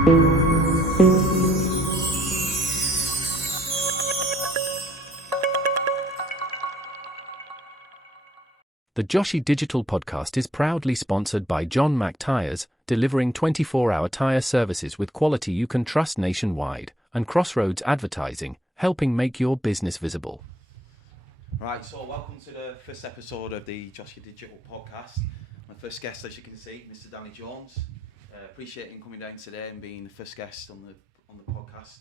The Joshy Digital Podcast is proudly sponsored by John Mack Tires, delivering 24-hour tire services with quality you can trust nationwide, and Crossroads Advertising, helping make your business visible. Right, so welcome to the first episode of the Joshy Digital Podcast. My first guest, as you can see, Mr. Danny Jones. Appreciate him coming down today and being the first guest on the podcast.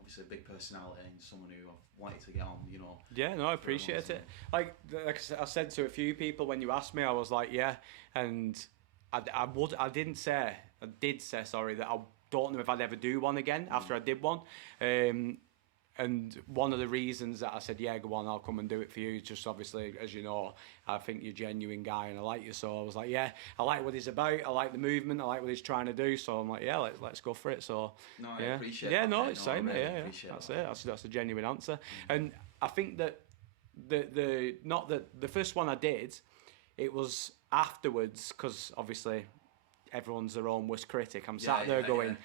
Obviously a big personality and someone who I've wanted to get on, you know. Yeah, no, I appreciate it. Like I said to a few people when you asked me, I was like, yeah, and I did say, that I don't know if I'd ever do one again after I did one. And one of the reasons that I said, yeah, go on, I'll come and do it for you, just obviously, as you know, I think you're a genuine guy and I like you. So I was like, yeah, I like what he's about. I like the movement. I like what he's trying to do. So I'm like, yeah, let's go for it. So, no, I yeah. appreciate yeah, that. No, it's same. Really yeah. That's it. That's a genuine answer. And I think that the first one I did, it was afterwards, because obviously everyone's their own worst critic. I'm sat there going,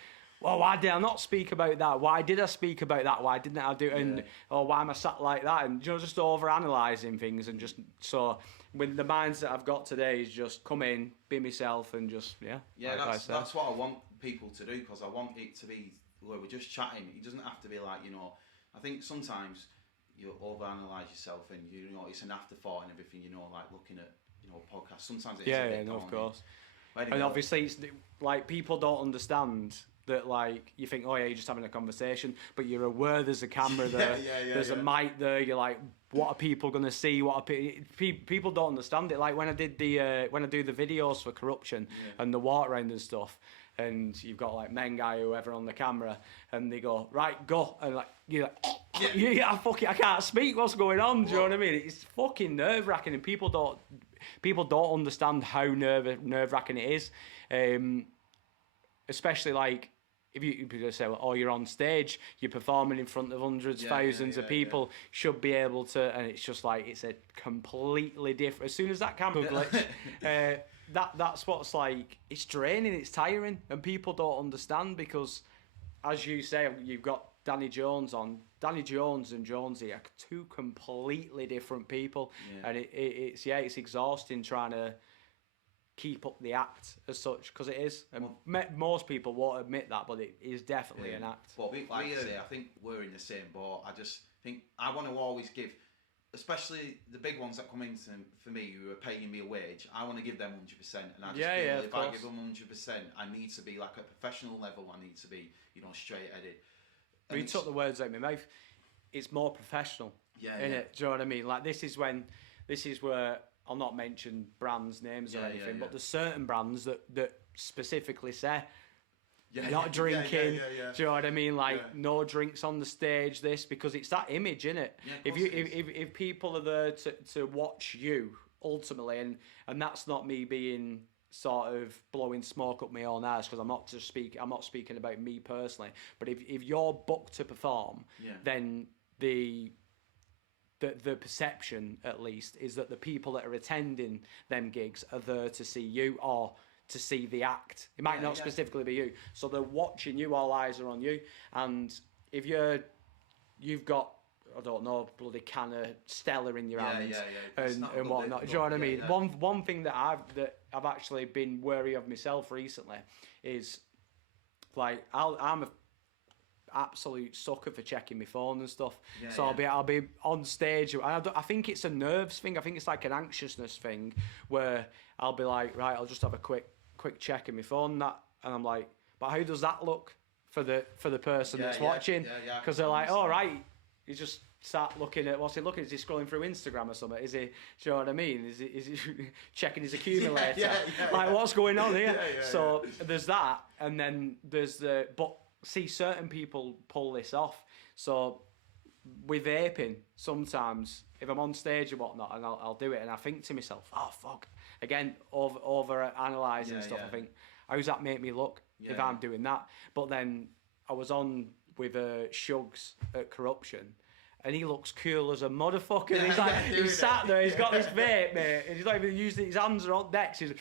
well, why did I not speak about that? Why did I speak about that? Why didn't I do it? And why am I sat like that? And just over-analysing things, and just so with the mindset I've got today is just come in, be myself, and just that's what I want people to do, because I want it to be where we're just chatting. It doesn't have to be like, I think sometimes you over-analyse yourself, and it's an afterthought and everything. Like looking at podcasts. Sometimes it is a bit daunting. Of course. And obviously, it's like people don't understand that, like, you think, oh yeah, you're just having a conversation, but you're aware there's a camera there, there's a mic there. You're like, what are people gonna see? People don't understand it. Like when I do the videos for corruption and the walk around and stuff, and you've got like Mengai or whoever on the camera, and they go, right, go, and like you're like, I can't speak. What's going on? Do you know what I mean? It's fucking nerve wracking, and people don't understand how nerve wracking it is, especially like. If you say, well, you're on stage, you're performing in front of hundreds, thousands of people, should be able to, and it's just like, it's a completely different, as soon as that camera glitch, that's what's like, it's draining, it's tiring, and people don't understand, because, as you say, you've got Danny Jones on. Danny Jones and Jonesy are two completely different people, and it's exhausting trying to keep up the act as such, because it is, and most people won't admit that, but it is definitely an act. But like I say, I think we're in the same boat. I just think I want to always give, especially the big ones that come in for me who are paying me a wage, I want to give them 100%, and I just feel if I give them 100%, I need to be like a professional level. I need to be straight headed. You took the words out of my mouth. It's more professional, innit? Do you know what I mean? Like this is where I'll not mention brands' names or anything, but there's certain brands that specifically say not drinking. Do you know what I mean? Like no drinks on the stage. This, because it's that image, innit? Yeah, if people are there to watch you ultimately, and that's not me being sort of blowing smoke up my own ass, because I'm not speaking about me personally. But if you're booked to perform, then the perception, at least, is that the people that are attending them gigs are there to see you or to see the act. It might not specifically be you. So they're watching you, all eyes are on you. And if you've got, I don't know, bloody can of Stella in your hands and whatnot. Do you know what I mean? One thing that I've actually been wary of myself recently is, like, I'm a absolute sucker for checking my phone and stuff. I'll be on stage. I think it's a nerves thing. I think it's like an anxiousness thing where I'll be like, right, I'll just have a quick check in my phone, and I'm like, but how does that look for the person that's watching? Because they're like, oh right, you just start looking at what's he looking? Is he scrolling through Instagram or something? Is he? Do you know what I mean? Is he checking his accumulator? Like what's going on here? So there's that, and then there's but. See, certain people pull this off. So with vaping, sometimes if I'm on stage or whatnot, and I'll do it, and I think to myself, oh fuck, again over analysing stuff. I think, how does that make me look if I'm doing that? But then I was on with Shugs at Corruption, and he looks cool as a motherfucker. He's like, he's sat there, he's got this vape, mate, and he's not even using his hands are on decks. He's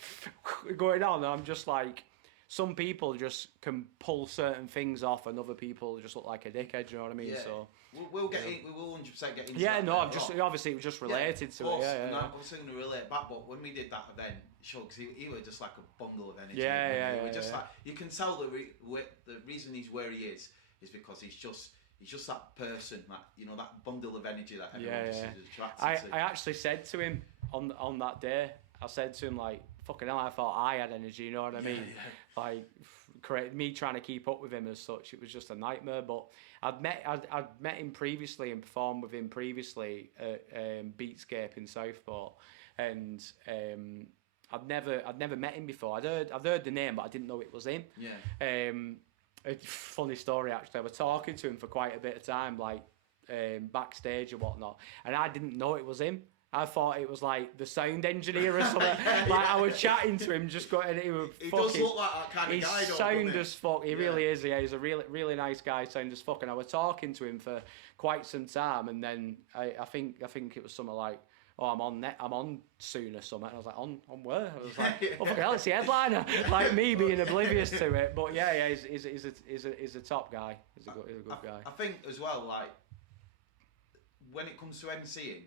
going on, and I'm just like, some people just can pull certain things off, and other people just look like a dickhead. You know what I mean? Yeah. So we'll get in. We will 100% get into. yeah, that no, later I'm just on. obviously it was just related to it. Yeah, and I was going to relate back, but when we did that event, sure, because he was just like a bundle of energy. Yeah. Just like you can tell the reason he's where he is because he's just that person, that that bundle of energy that everyone is attracted to. I actually said to him on that day, I said to him like, fucking hell, I thought I had energy. You know what I mean? Yeah. Like, me trying to keep up with him as such, it was just a nightmare. But I'd met him previously and performed with him previously at Beatscape in Southport, and I'd never met him before. I'd heard the name, but I didn't know it was him. Yeah. A funny story actually. I was talking to him for quite a bit of time, like backstage and whatnot, and I didn't know it was him. I thought it was like the sound engineer or something. Like I was chatting to him, just going, he was he fucking. Does look like that kind of guy. He's sound as fuck. He really is. Yeah, he's a really nice guy. Sound as fuck. And I was talking to him for quite some time, and then I think it was something like, oh, I'm on soon or something. And I was like, on where? I was like, oh fucking hell, it's the headliner. Like me being oblivious to it. But yeah, he's a top guy. He's a good guy. I think as well, like when it comes to MCing.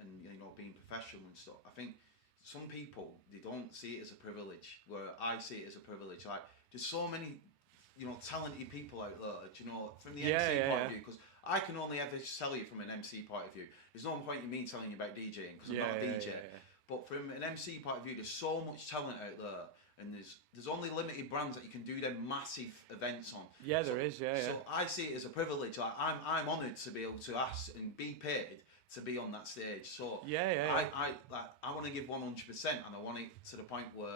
And being professional and stuff, I think some people, they don't see it as a privilege, where I see it as a privilege. Like there's so many talented people out there, from the MC point of view, because I can only ever sell you from an MC point of view. There's no point in me telling you about DJing because I'm not a DJ. But from an MC point of view, there's so much talent out there, and there's only limited brands that you can do them massive events on. Yeah, there is. So I see it as a privilege. Like I'm honoured to be able to ask and be paid to be on that stage. So I want to give 100%, and I want it to the point where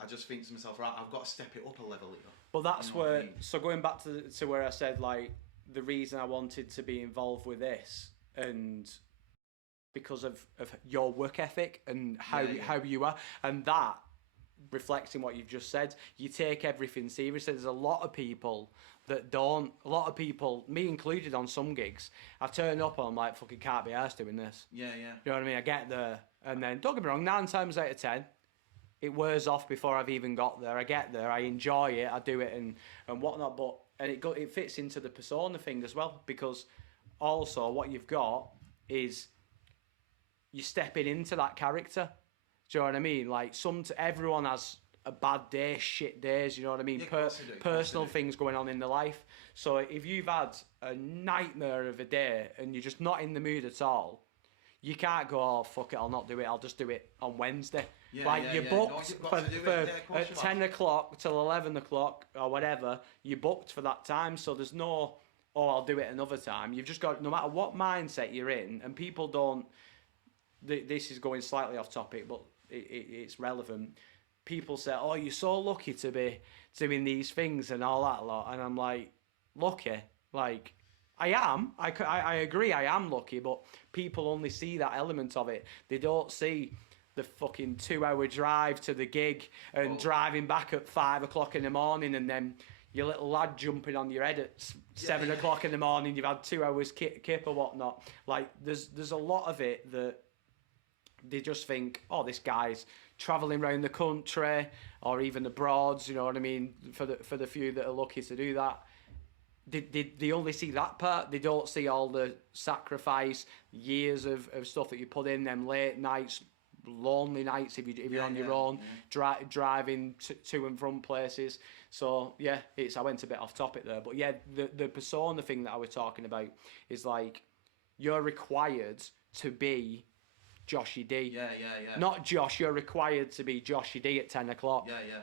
I just think to myself, right, I've got to step it up a level here. But that's where, so going back to where I said, like, the reason I wanted to be involved with this, and because of your work ethic and how you are, and that reflecting what you've just said, you take everything seriously. There's a lot of people that don't. A lot of people, me included, on some gigs, I turn up and I'm like, fucking can't be arsed doing this. Yeah. You know what I mean? I get there, and then don't get me wrong, 9 times out of 10, it wears off before I've even got there. I get there, I enjoy it, I do it and whatnot, but it fits into the persona thing as well, because also what you've got is you're stepping into that character. Do you know what I mean? Like everyone has a bad day, shit days, you know what I mean? Yeah, personal things going on in their life. So if you've had a nightmare of a day and you're just not in the mood at all, you can't go, oh, fuck it, I'll not do it, I'll just do it on Wednesday. You're booked at 10 o'clock till 11 o'clock or whatever, you're booked for that time, so there's no, oh, I'll do it another time. You've just got, no matter what mindset you're in, and people don't, this is going slightly off topic, but it's relevant. People say, oh, you're so lucky to be doing these things and all that lot. And I'm like, lucky? Like, I am. I agree, I am lucky, but people only see that element of it. They don't see the fucking 2-hour drive to the gig and driving back at 5 o'clock in the morning, and then your little lad jumping on your head at 7 o'clock in the morning, you've had 2 hours kip or whatnot. Like, there's a lot of it that they just think, oh, this guy's travelling around the country or even abroad, you know what I mean, for the few that are lucky to do that. They only see that part. They don't see all the sacrifice, years of stuff that you put in, them late nights, lonely nights if you're on your own, driving to and from places. So yeah, I went a bit off topic there, but yeah, the persona thing that I was talking about is like, you're required to be Joshy D. Yeah. Not Josh, you're required to be Joshy D at 10 o'clock. Yeah.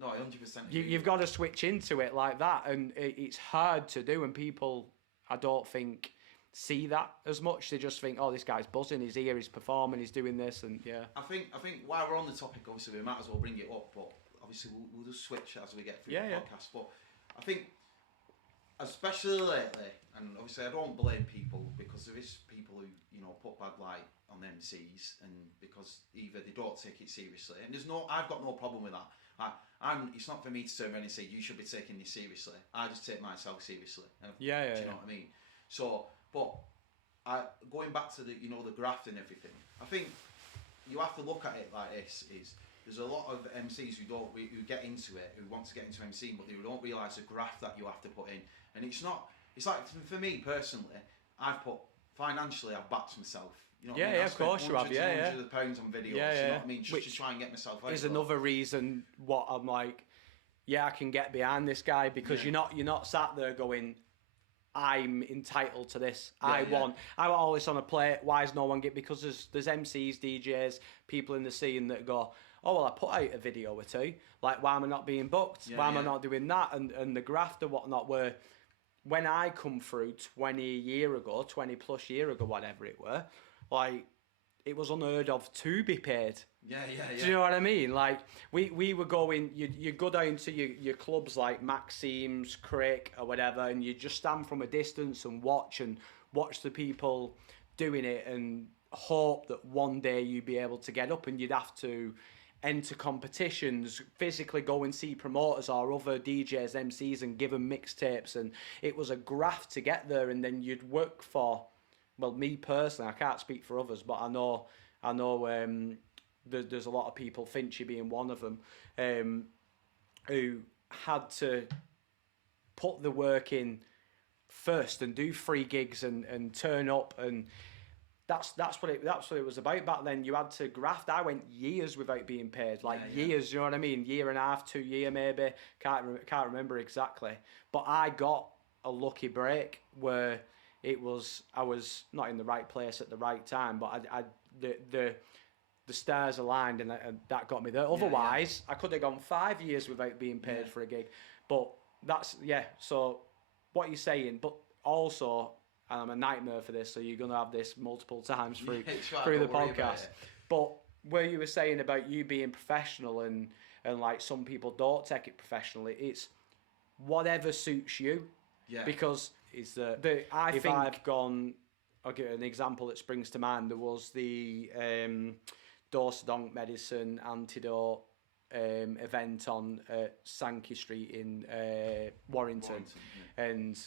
No, 100%. You've got to switch into it like that, and it's hard to do, and people, I don't think, see that as much. They just think, oh, this guy's buzzing, he's here, he's performing, he's doing this, and yeah. I think while we're on the topic, obviously, we might as well bring it up, but obviously we'll just switch as we get through the podcast. But I think, especially lately, and obviously I don't blame people, because there is people who, put bad light on MCs, and because either they don't take it seriously, and I've got no problem with that. It's not for me to turn around and say you should be taking this seriously. I just take myself seriously. Do you know what I mean? So, but going back to the the graft and everything, I think you have to look at it like this: is there's a lot of MCs who get into it, who want to get into MCing, but they don't realise the graft that you have to put in. And it's like, for me personally, I've backed myself. You know what I mean? Of course you have. Hundreds of pounds on videos. You know what I mean? Just to try and get myself out. Is another reason what I'm like, I can get behind this guy, because you're not sat there going, I'm entitled to this. I want all this on a plate. Why is no one get? Because there's MCs, DJs, people in the scene that go, oh well, I put out a video or two. Like, why am I not being booked? Why am I not doing that? And the graft or whatnot. Where when I come through 20 plus year ago, whatever it were, like, it was unheard of to be paid. Yeah. Do you know what I mean? Like, we were going, you go down to your clubs like Maxime's, Crick or whatever, and you just stand from a distance and watch the people doing it and hope that one day you'd be able to get up, and you'd have to enter competitions, physically go and see promoters or other DJs, MCs, and give them mixtapes. And it was a graft to get there, and then you'd work for, well, me personally, I can't speak for others, but I know there's a lot of people, Finchy being one of them, who had to put the work in first and do free gigs and turn up, and that's what it was about back then. You had to graft. I went years without being paid, years. You know what I mean? Year and a half, 2 years maybe. Can't remember exactly. But I got a lucky break where I was not in the right place at the right time, but the stars aligned, and that got me there. Otherwise, I could have gone 5 years without being paid for a gig. But that's, so what you're saying, but also, and I'm a nightmare for this, so you're going to have this multiple times through the podcast. But where you were saying about you being professional and like some people don't take it professionally, it's whatever suits you. Yeah. Because I've gone, I'll give an example that springs to mind. There was the Donk Medicine Antidote event on Sankey Street in Warrington. And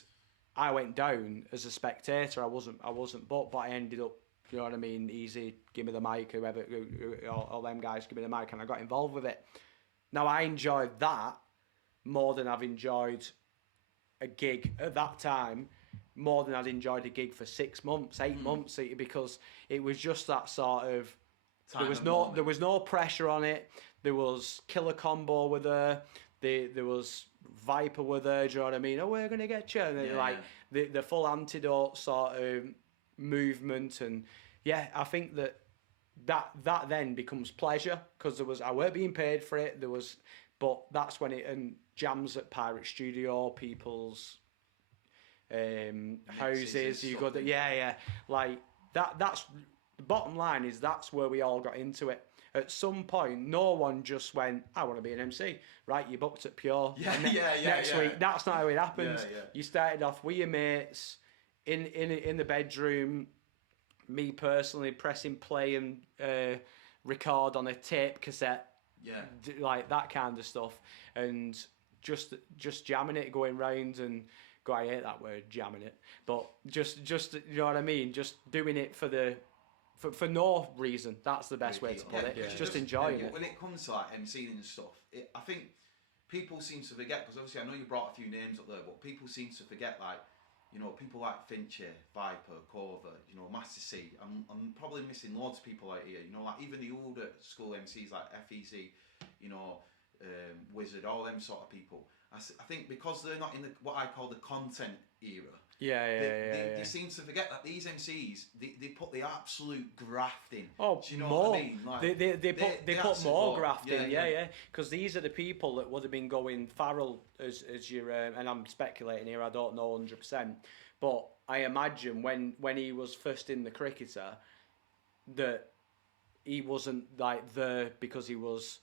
I went down as a spectator. I wasn't booked, but I ended up, you know what I mean, easy, give me the mic, whoever, all them guys, give me the mic, and I got involved with it. Now, I enjoyed that more than I've enjoyed a gig at that time, more than I'd enjoyed a gig for 6 months, 8 months, because it was just that sort of, there was no pressure on it. There was Killer Combo with her. There was Viper with her. Do you know what I mean? Oh, we're gonna get you. And the full Antidote sort of movement, and I think that then becomes pleasure, because I weren't being paid for it. But that's when and jams at Pirate Studio, people's houses. You go, like that's the bottom line. Is that's where we all got into it. At some point, no one just went, I want to be an MC. Right, you booked at Pure. Next week. That's not how it happens. You started off with your mates in the bedroom. Me personally, pressing play and record on a tape cassette. Like that kind of stuff, and just jamming it, going round and I hate that word, jamming it, but just you know what I mean, just doing it for no reason. That's the best way to put it. Just enjoying it. When it comes to like MCing and stuff, I think people seem to forget, because obviously I know you brought a few names up there, but people seem to forget, like, you know, people like Fincher, Viper, Corver, you know, Master C. I'm probably missing loads of people out here. You know, like even the older school MCs like FEZ, you know, Wizard, all them sort of people. I think because they're not in what I call the content era. They seem to forget that these MCs, they put the absolute graft in. Oh, do you know more. What I mean? Like, they put more graft in. Because these are the people that would have been going Farrell as your, and I'm speculating here, I don't know 100%, but I imagine when he was first in the Cricketer, that he wasn't like there because he was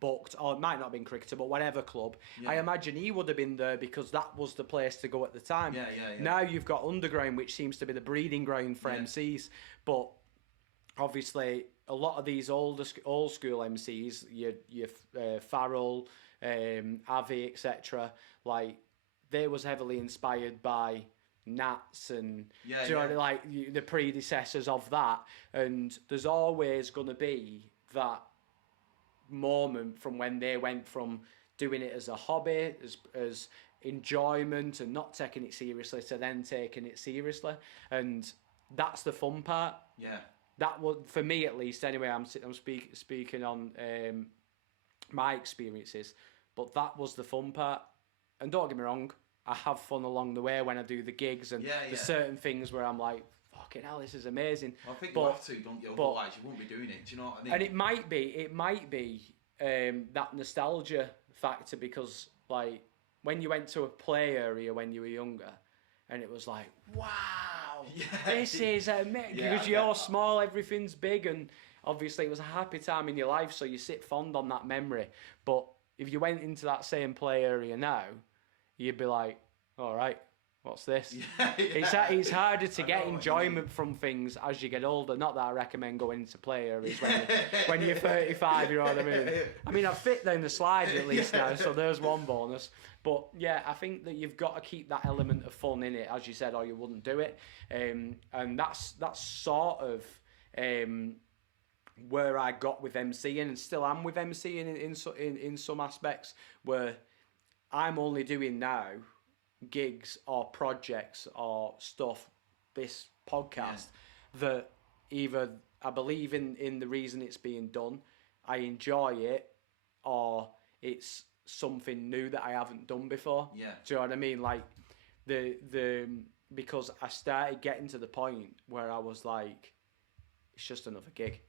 booked, or it might not have been Cricketer, but whatever club. I imagine he would have been there because that was the place to go at the time. Now you've got Underground, which seems to be the breeding ground for MCs, but obviously a lot of these old school MCs, your Farrell, Avi, etc., like they was heavily inspired by Nats and like the predecessors of that, and there's always going to be that moment from when they went from doing it as a hobby, as enjoyment and not taking it seriously, to then taking it seriously. And that's the fun part. Yeah. That was, for me at least, anyway, I'm speaking on my experiences, but that was the fun part. And don't get me wrong, I have fun along the way when I do the gigs, and there's certain things where I'm like, fucking hell, this is amazing. Well, I think you have to, don't you? Otherwise, you won't be doing it. Do you know what I mean? And it might be that nostalgia factor, because like when you went to a play area when you were younger, and it was like, wow, this is amazing, because you're small, everything's big, and obviously it was a happy time in your life, so you sit fond on that memory. But if you went into that same play area now, you'd be like, all right, what's this? It's harder to get enjoyment from things as you get older. Not that I recommend going into play areas when you're 35, you know what I mean? I mean, I've fit down the slide at least now, so there's one bonus. But yeah, I think that you've got to keep that element of fun in it, as you said, or you wouldn't do it. And that's sort of where I got with MCing, and still am with MCing in some aspects, where I'm only doing now gigs or projects or stuff, this podcast, that either I believe in the reason it's being done, I enjoy it, or it's something new that I haven't done before. Yeah. Do you know what I mean? Like because I started getting to the point where I was like, it's just another gig.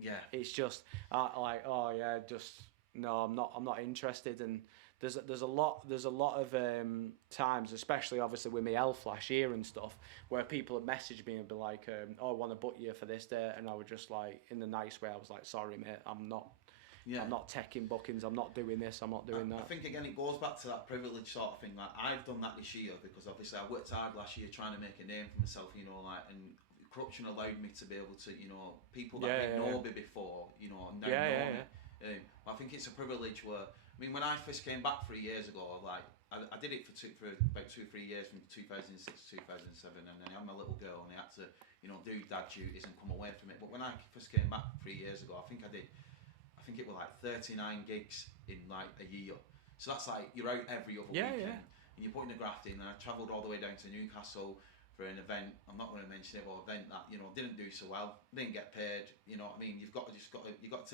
Yeah. It's just like, oh yeah, just no, I'm not interested. And there's a lot of times, especially obviously with my health last year and stuff, where people have messaged me and be like, oh, I want to book you for this day, and I was just like, in the nice way, I was like, sorry mate, I'm not taking bookings, I'm not doing this, I'm not doing that. I think again it goes back to that privilege sort of thing. Like, I've done that this year because obviously I worked hard last year trying to make a name for myself, you know, like, and corruption allowed me to be able to, you know, people that didn't know me before, you know, now know me. I think it's a privilege where, I mean, when I first came back 3 years ago, like, I did it for about 2 or 3 years, from 2006 to 2007, and then I had my little girl, and I had to, you know, do dad duties and come away from it. But when I first came back 3 years ago, I think it was like 39 gigs in like a year. So that's like, you're out every other weekend, and you're putting the graft in. And I travelled all the way down to Newcastle for an event. I'm not going to mention it, but an event that, you know, didn't do so well, didn't get paid. You know what I mean? You've got to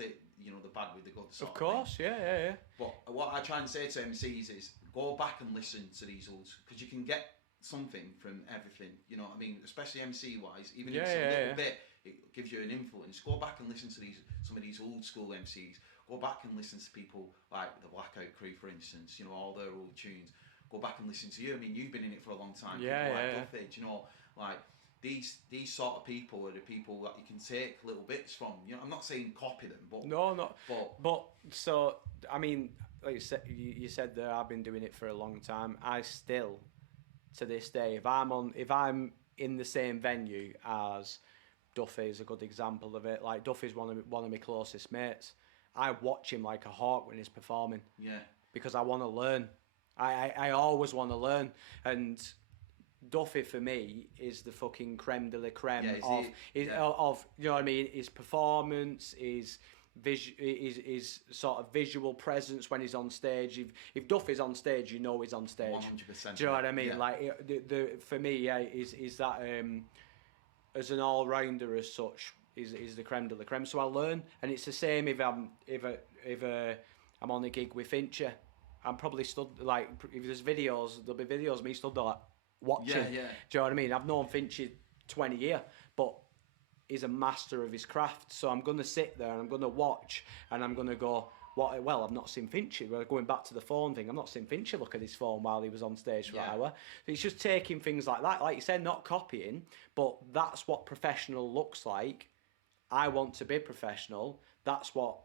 take, you know, the bad with the good. Sort of course, thing. Yeah. But what I try and say to MCs is, go back and listen to these old, because you can get something from everything. You know what I mean? Especially MC wise, even if it's a little bit, it gives you an influence. Go back and listen to some of these old school MCs. Go back and listen to people like the Blackout Crew, for instance. You know, all their old tunes. Go back and listen to you. I mean, you've been in it for a long time. People like Duffy, you know, like these sort of people are the people that you can take little bits from. You know, I'm not saying copy them, but but so I mean, like you said there, I've been doing it for a long time. I still, to this day, if I'm in the same venue as Duffy, is a good example of it. Like, Duffy's one of my closest mates. I watch him like a hawk when he's performing. Yeah. Because I want to learn. I always want to learn. And Duffy, for me, is the fucking creme de la creme of you know what I mean, his performance, his sort of visual presence when he's on stage. If Duffy's on stage, you know he's on stage. 100%. Do you know what I mean? Yeah. Like, the for me, is that as an all-rounder as such, is the creme de la creme. So I learn, and it's the same if I'm on a gig with Fincher. I'm probably stood, like, if there's videos, there'll be videos of me stood there like watching. Yeah. Do you know what I mean? I've known Fincher 20 years, but he's a master of his craft. So I'm going to sit there and I'm going to watch, and I'm going to go, well, I've not seen Fincher. We're going back to the phone thing. I've not seen Fincher look at his phone while he was on stage for an hour. It's just taking things like that. Like you said, not copying, but that's what professional looks like. I want to be professional. That's what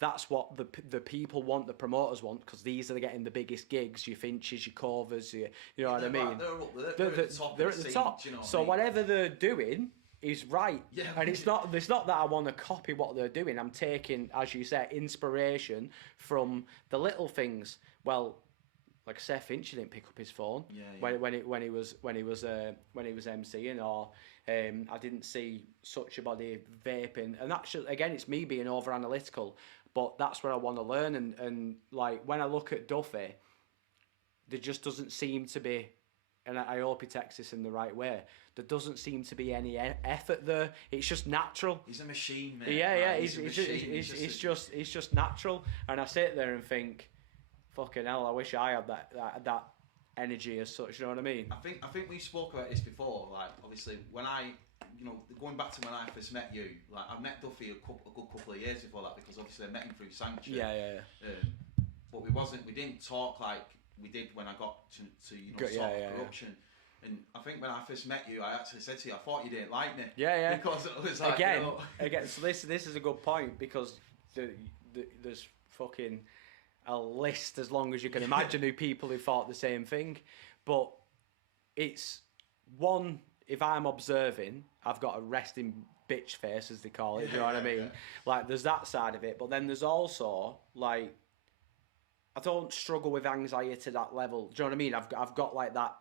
that's what the people want, the promoters want, because these are getting the biggest gigs. Your Finches, your Covers, you know what I mean? They're at the top. They're at the top. You know so whatever they're doing is right. Yeah, and it's not that I want to copy what they're doing. I'm taking, as you said, inspiration from the little things. Well, like I said, Finch didn't pick up his phone Yeah. when he was MCing, or I didn't see such a body vaping, and that's just, again, it's me being over analytical, but that's what I want to learn, and like when I look at Duffy, there just doesn't seem to be, and I hope he takes this in the right way, there doesn't seem to be any effort there. It's just natural. He's a machine, man. Yeah, it's just natural, and I sit there and think, fucking hell, I wish I had that energy as such. You know what I mean? I think we spoke about this before. Like, obviously, when going back to when I first met you, like I met Duffy a good couple of years before that, because obviously I met him through Sanctuary. Yeah. But we didn't talk like we did when I got to corruption. And I think when I first met you, I actually said to you, I thought you didn't like me. Yeah. Because it was like, again. So this is a good point, because there's fucking a list as long as you can imagine of people who thought the same thing. But it's one, if I'm observing, I've got a resting bitch face, as they call it. You know what I mean? Yeah. Like, there's that side of it, but then there's also like, I don't struggle with anxiety to that level. Do you know what I mean? I've got like that,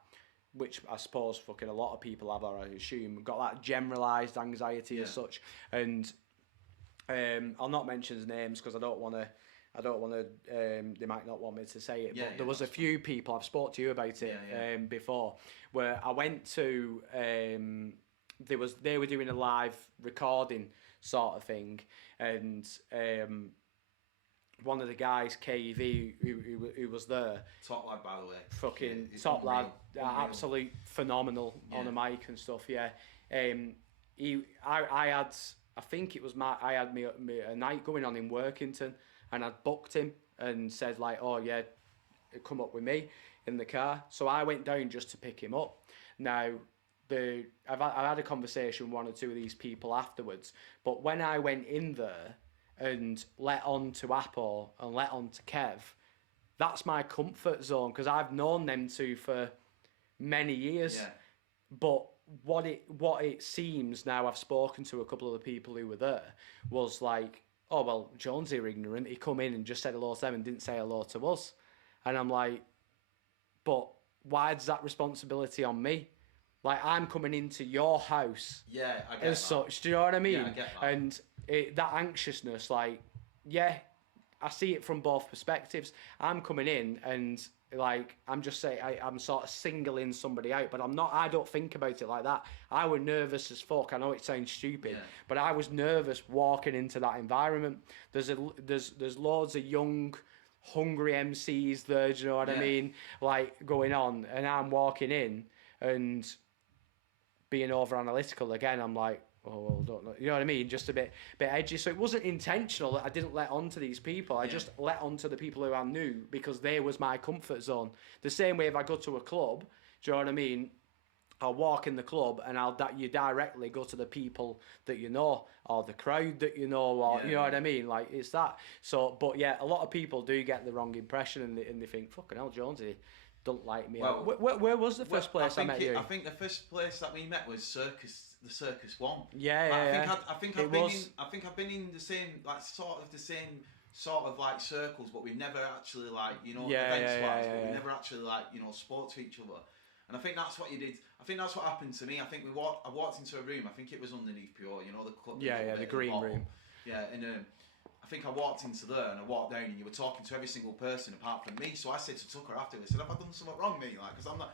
which I suppose fucking a lot of people have, or I assume, got that generalised anxiety as such. And I'll not mention names because I don't want to. They might not want me to say it, but there was a few people, I've spoke to you about it before, where I went to. They were doing a live recording sort of thing, and one of the guys, KV, who was there. Top lad, by the way. Fucking top lad, absolute phenomenal on the mic and stuff. Yeah, I think it was I had me a night going on in Workington, and I'd booked him and said like, oh yeah, come up with me in the car. So I went down just to pick him up. Now, I've had a conversation with one or two of these people afterwards, but when I went in there and let on to Apple and let on to Kev, that's my comfort zone, because I've known them two for many years. Yeah. But what it seems now, I've spoken to a couple of the people who were there, was like, oh well, Jonesy were ignorant. He come in and just said hello to them and didn't say hello to us. And I'm like, but why is that responsibility on me? Like, I'm coming into your house. Yeah, I get as that. Such. Do you know what I mean? Yeah, I get that. And that anxiousness, like, yeah, I see it from both perspectives. I'm coming in and like, I'm just saying, I'm sort of singling somebody out, but I'm not. I don't think about it like that. I was nervous as fuck. I know it sounds stupid, but I was nervous walking into that environment. There's loads of young, hungry MCs there. Do you know what I mean? Like, going on, and I'm walking in and being over analytical again. I'm like, oh well, don't know. You know what I mean? Just a bit edgy. So it wasn't intentional that I didn't let on to these people. I just let on to the people who I knew, because they was my comfort zone. The same way if I go to a club, do you know what I mean? I'll walk in the club and you directly go to the people that you know, or the crowd that you know, or you know what I mean? Like, it's that. So, but yeah, a lot of people do get the wrong impression, and they think, fucking hell, Jonesy don't like me. Well, where was the first place I met you? I think the first place that we met was the Circus One. I think I've been in the same sort of like circles, but we've never actually events wise, but we never actually spoke to each other. And I think that's what you did. I think that's what happened to me. I think I walked into a room. I think it was underneath Pure, the club. The green room. Yeah, and I think I walked into there and I walked down and you were talking to every single person apart from me. So I said to Tucker afterwards, have I done something wrong, mate? Like, because I'm like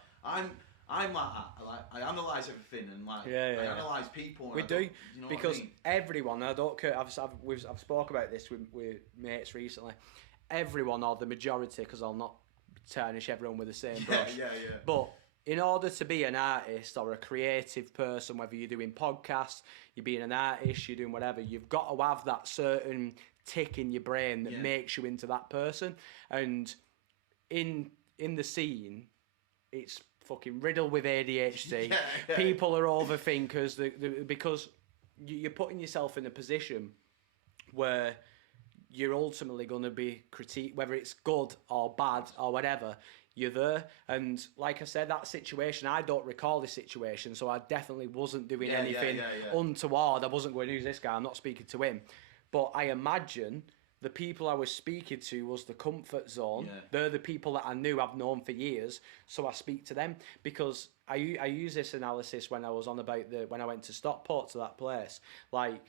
that. Like, I analyse everything and I analyse people. And we do, because I mean? Everyone. I don't care. I've spoke about this with mates recently. Everyone, or the majority, because I'll not tarnish everyone with the same brush. But in order to be an artist or a creative person, whether you're doing podcasts, you're being an artist, you're doing whatever, you've got to have that certain tick in your brain that makes you into that person. And in the scene, it's fucking riddled with ADHD. People are overthinkers because you're putting yourself in a position where you're ultimately going to be critiqued, whether it's good or bad or whatever. You're there, and like I said, that situation, I don't recall this situation, so I definitely wasn't doing anything untoward. I wasn't going, who's this guy? I'm not speaking to him. But I imagine the people I was speaking to was the comfort zone. Yeah. They're the people that I knew, I've known for years, so I speak to them because I use this analysis when I was on about when I went to Stockport to that place. Like,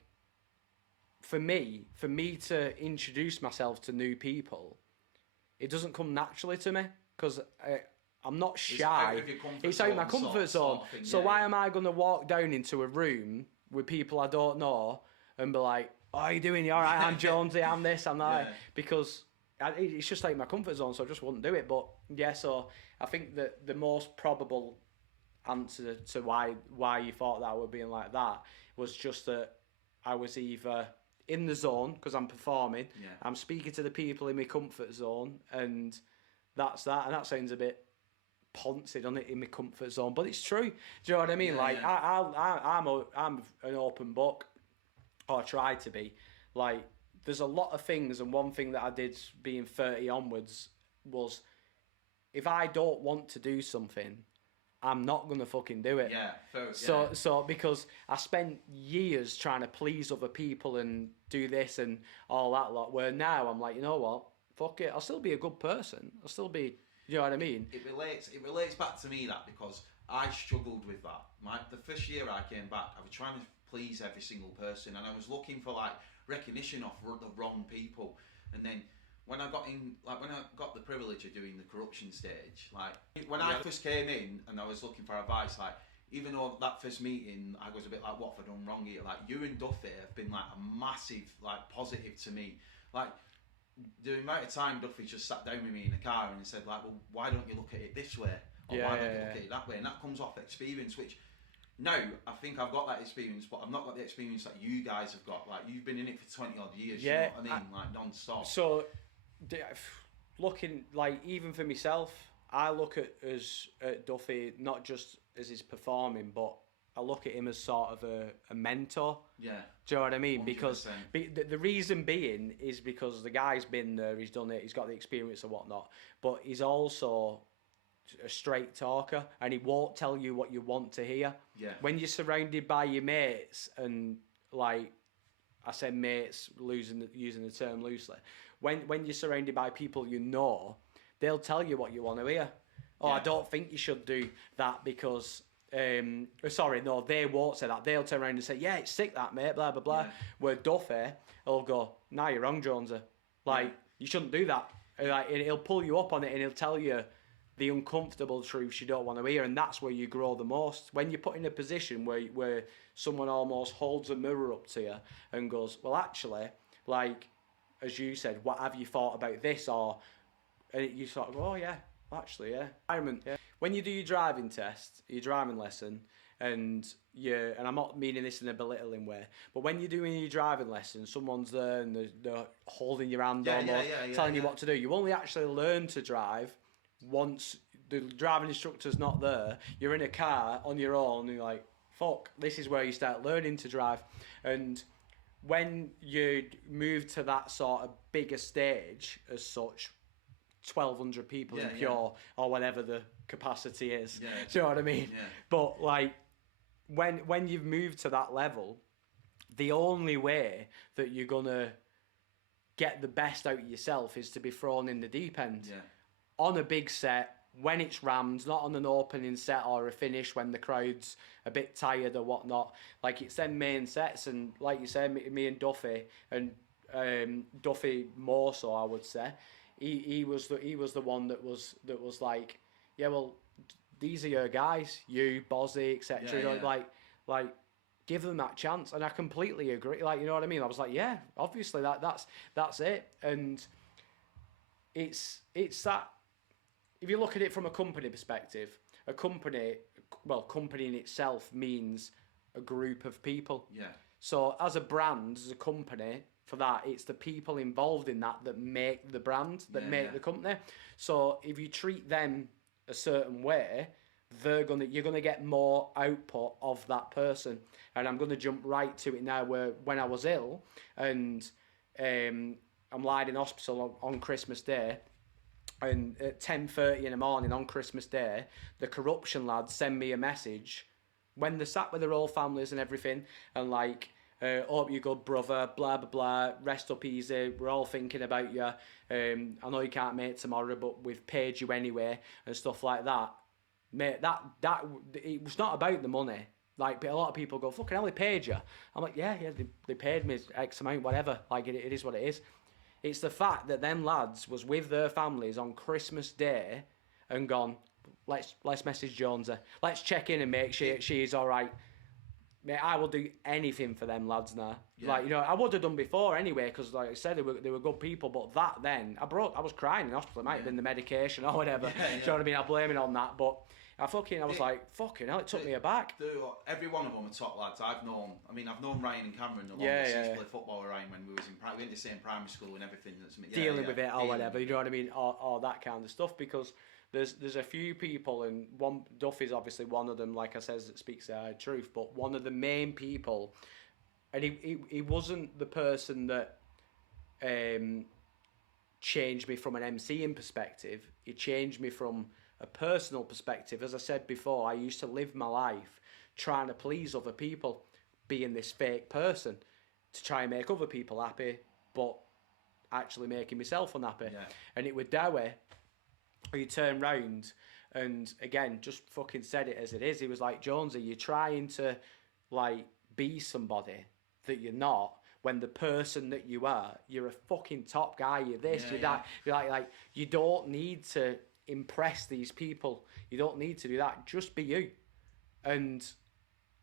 for me to introduce myself to new people, it doesn't come naturally to me because I'm not shy. It's out of my comfort zone. So why am I going to walk down into a room with people I don't know and be like, "Oh, how you doing? You all right? I'm Jonesy. I'm this. I'm that." Because it's just like my comfort zone, so I just wouldn't do it. But yeah, so I think that the most probable answer to why you thought that I would be like that was just that I was either in the zone because I'm performing, I'm speaking to the people in my comfort zone, and that's that. And that sounds a bit poncy, doesn't it, in my comfort zone? But it's true. Do you know what I mean? I'm an open book, or I try to be. Like, there's a lot of things, and one thing that I did being 30 onwards was, if I don't want to do something, I'm not gonna fucking do it. So because I spent years trying to please other people and do this and all that lot, where now I'm like, you know what? Fuck it. I'll still be a good person. I'll still be. You know what I mean? It relates back to me, that, because I struggled with that. The first year I came back, I was trying to please every single person, and I was looking for like recognition off the wrong people. And then when I got the privilege of doing the corruption stage, like when I first came in and I was looking for advice, like even though that first meeting I was a bit like, what have I done wrong here? Like, you and Duffy have been like a massive like positive to me. Like, the amount of time Duffy just sat down with me in the car and said like, well, why don't you look at it this way? Or why don't you look at it that way? And that comes off experience, which now I think I've got that experience, but I've not got the experience that you guys have got. Like, you've been in it for 20 odd years, you know what I mean? Like, non-stop. So, looking, like, even for myself, I look at Duffy not just as he's performing, but I look at him as sort of a mentor. Yeah. Do you know what I mean? 100%. Because the reason being is because the guy's been there, he's done it, he's got the experience and whatnot, but he's also a straight talker, and he won't tell you what you want to hear. Yeah. When you're surrounded by your mates, and like I said, mates, using the term loosely, when you're surrounded by people you know, they'll tell you what you want to hear. Oh, I don't think you should do that because... sorry, no, they won't say that. They'll turn around and say, yeah, it's sick that, mate, blah, blah, blah. Yeah. Where Duffy will go, nah, you're wrong, Jonesy. Like, you shouldn't do that. Like, and he'll pull you up on it, and he'll tell you the uncomfortable truths you don't want to hear, and that's where you grow the most. When you're put in a position where someone almost holds a mirror up to you and goes, well, actually, like, as you said, what have you thought about this? Or, and you sort of go, oh, yeah, actually, yeah. When you do your driving test, your driving lesson, and I'm not meaning this in a belittling way, but when you're doing your driving lesson, someone's there and they're holding your hand almost, telling you what to do. You only actually learn to drive once the driving instructor's not there. You're in a car on your own, and you're like, fuck, this is where you start learning to drive. And when you move to that sort of bigger stage as such, 1,200 people in Pure, or whatever the capacity is. Do you know what I mean? Yeah. But like, when you've moved to that level, the only way that you're gonna get the best out of yourself is to be thrown in the deep end. Yeah. On a big set, when it's rammed, not on an opening set or a finish when the crowd's a bit tired or whatnot. Like, it's them main sets, and like you said, me and Duffy, and Duffy more so, I would say. He was the one that was like, yeah, well, these are your guys, you, Bozzy, etc. Like, give them that chance, and I completely agree. Like, you know what I mean? I was like, yeah, obviously that's it, and it's that. If you look at it from a company perspective, company in itself means a group of people. Yeah. So as a brand, as a company, for that, it's the people involved in that make the brand, the company. So if you treat them a certain way, you're gonna get more output of that person. And I'm gonna jump right to it now. Where when I was ill and I'm lying in hospital on Christmas Day, and at 10:30 in the morning on Christmas Day, the corruption lads send me a message when they're sat with their whole families and everything, and like, Hope you're good, brother. Blah blah blah. Rest up easy. We're all thinking about you. I know you can't make it tomorrow, but we've paid you anyway and stuff like that. Mate, that it was not about the money. Like, a lot of people go, fucking hell, they paid you. I'm like, yeah, they paid me X amount, whatever. Like, it is what it is. It's the fact that them lads was with their families on Christmas Day and gone, let's message Jonesy. Let's check in and make sure she's all right. Mate, I will do anything for them lads now. Yeah. Like, I would have done before anyway, because like I said, they were good people. But that then, I was crying in hospital. It might have been the medication or whatever. Do you know what I mean? I blame it on that. But I was like, fucking hell, it took me aback. Every one of them are top lads. I've known Ryan and Cameron the longest. He used to play football with Ryan when we was in we went to the same primary school and everything. Dealing with it or whatever, you know what I mean? Or that kind of stuff, because there's a few people, and Duffy's obviously one of them, like I says, that speaks the truth, but one of the main people, and he wasn't the person that changed me from an MCing perspective. He changed me from a personal perspective. As I said before, I used to live my life trying to please other people, being this fake person to try and make other people happy, but actually making myself unhappy. Yeah. And it was Dowie who you turn round and again just fucking said it as it is. He was like, Jonesy, you're trying to like be somebody that you're not, when the person that you are, you're a fucking top guy, you're this, you're that. You're like you don't need to impress these people. You don't need to do that. Just be you. And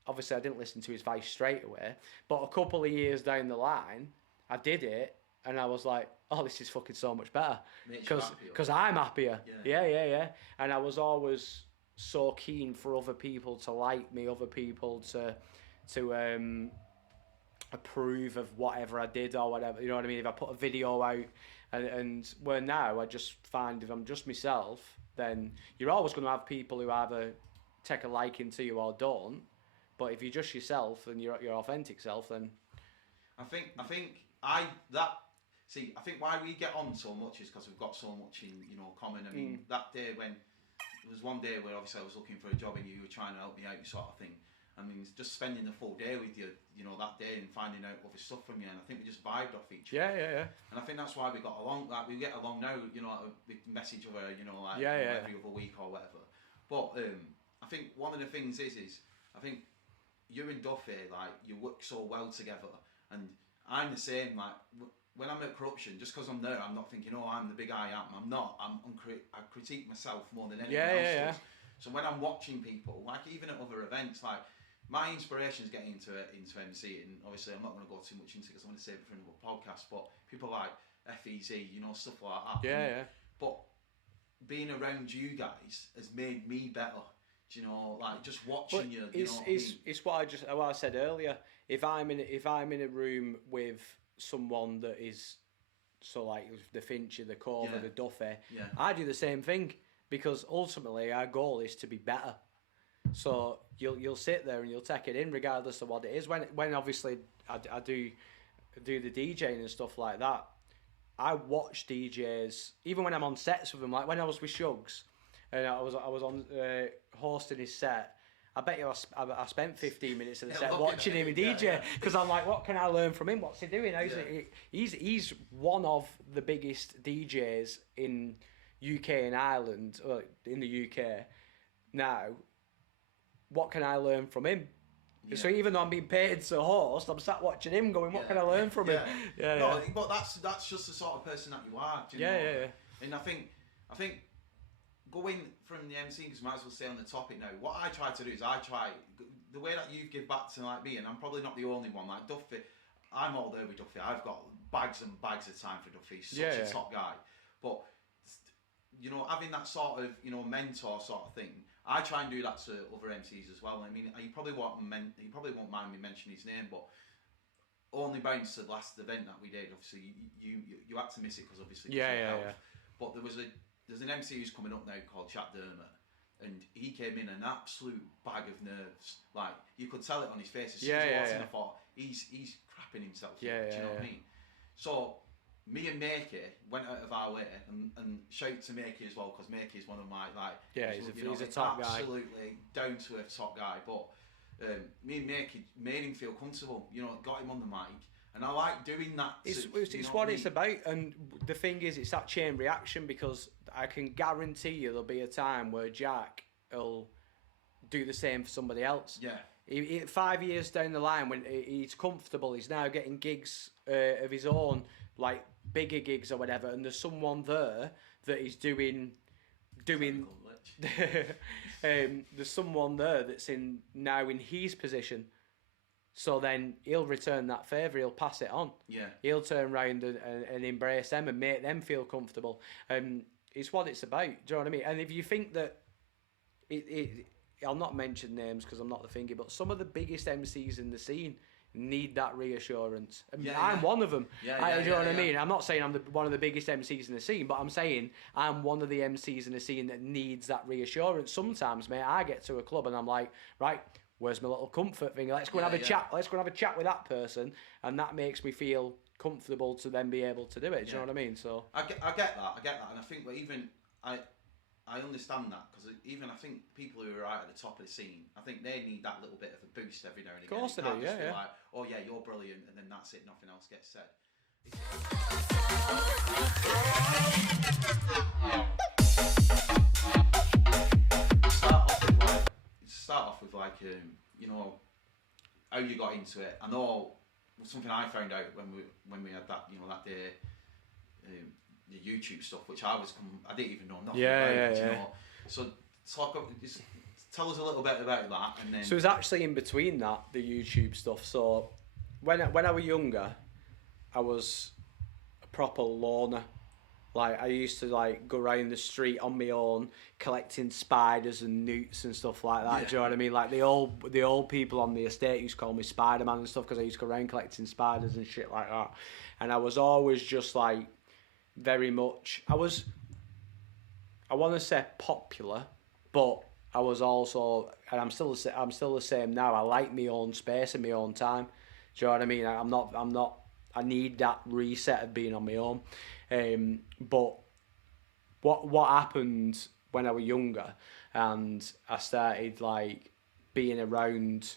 obviously I didn't listen to his advice straight away, but a couple of years down the line, I did it, and I was like, oh, this is fucking so much better. Because I'm happier. Yeah. And I was always so keen for other people to like me, other people to approve of whatever I did or whatever. You know what I mean? If I put a video out, and where now I just find if I'm just myself, then you're always going to have people who either take a liking to you or don't. But if you're just yourself and your authentic self, then I think why we get on so much is because we've got so much in common. I mean, that day when there was one day where obviously I was looking for a job and you were trying to help me out, sort of thing. I mean, just spending the full day with you, that day and finding out other stuff from you, and I think we just vibed off each other. Yeah. And I think that's why we got along. Like we get along now. We message over, every other week or whatever. But I think one of the things is I think you and Duffy, like, you work so well together, and I'm the same. Like when I'm at corruption, just because I'm there, I'm not thinking, I'm the big I am. I'm not. I critique myself more than anyone else does. So when I'm watching people, like even at other events, like my inspiration is getting into MCing. Obviously, I'm not going to go too much into it because I'm going to save it for another podcast. But people like FEZ, stuff like that. Yeah. But being around you guys has made me better. Like just watching you. It's what I said earlier. If I'm in a room with someone that is so like the Fincher, the Corver, the Duffy, I do the same thing, because ultimately our goal is to be better. So you'll sit there and you'll take it in regardless of what it is. When obviously I do the DJing and stuff like that, I watch DJs even when I'm on sets with them. Like when I was with Shugs and I was on hosting his set. I bet you I spent 15 minutes of the set watching him DJ, because I'm like, what can I learn from him? What's he doing? He's one of the biggest DJs in UK and Ireland, or in the UK now. What can I learn from him? Yeah. So even though I'm being paid to host, I'm sat watching him going, what can I learn from him? No, but that's just the sort of person that you are. And I think going from the MC, because might as well stay on the topic now, what I try to do is the way that you give back to like me, and I'm probably not the only one, like Duffy, I'm all there with Duffy. I've got bags and bags of time for Duffy. He's such a top guy. But having that sort of mentor sort of thing, I try and do that to other MCs as well. I mean, you probably won't mind me mentioning his name, but only bounce to the last event that we did. Obviously, you had to miss it because obviously health. But there's an MC who's coming up now called Chat Dermer, and he came in an absolute bag of nerves. Like you could tell it on his face. As soon as I walked in, I thought he's crapping himself. Do you know what I mean? So me and Makey went out of our way and shout to Makey as well, because Makey is one of my he's a top guy, absolutely down to earth top guy. But me and made him feel comfortable. You know, got him on the mic, and I like doing that. It's what it's about, and the thing is, it's that chain reaction, because I can guarantee you there'll be a time where Jack will do the same for somebody else. Yeah. 5 years down the line, when he's comfortable, he's now getting gigs of his own, like bigger gigs or whatever, and there's someone there that he's doing. There's someone there that's now in his position, so then he'll return that favour. He'll pass it on. Yeah. He'll turn around and embrace them and make them feel comfortable. It's what it's about. Do you know what I mean? And if you think that I'll not mention names because I'm not the thingy, but some of the biggest MCs in the scene need that reassurance. I'm one of them. Do you know what I mean? I'm not saying I'm one of the biggest MCs in the scene, but I'm saying I'm one of the MCs in the scene that needs that reassurance. Sometimes, mate, I get to a club and I'm like, right, where's my little comfort thing? Let's go and have a chat. Let's go and have a chat with that person, and that makes me feel comfortable to then be able to do it. Do you know what I mean? So I get that, and I think that even I understand that, because even I think people who are right at the top of the scene, I think they need that little bit of a boost every now and again. Of course they do, yeah. Like, oh yeah, you're brilliant, and then that's it, nothing else gets said. Start off with you know, how you got into it. I know something I found out when we had that, you know, that day. The YouTube stuff, which I didn't even know nothing about. You know? So tell us a little bit about that, and then. So it was actually in between that, the YouTube stuff. So when I was younger, I was a proper loner. Like, I used to go around the street on my own, collecting spiders and newts and stuff like that. Yeah. Do you know what I mean? Like the old people on the estate used to call me Spider-Man and stuff, because I used to go around collecting spiders and shit like that. And I was always just like, very much, I want to say popular, but I was also, and I'm still the same now. I like my own space and my own time. Do you know what I mean? I'm not. I need that reset of being on my own. But what happened when I was younger, and I started being around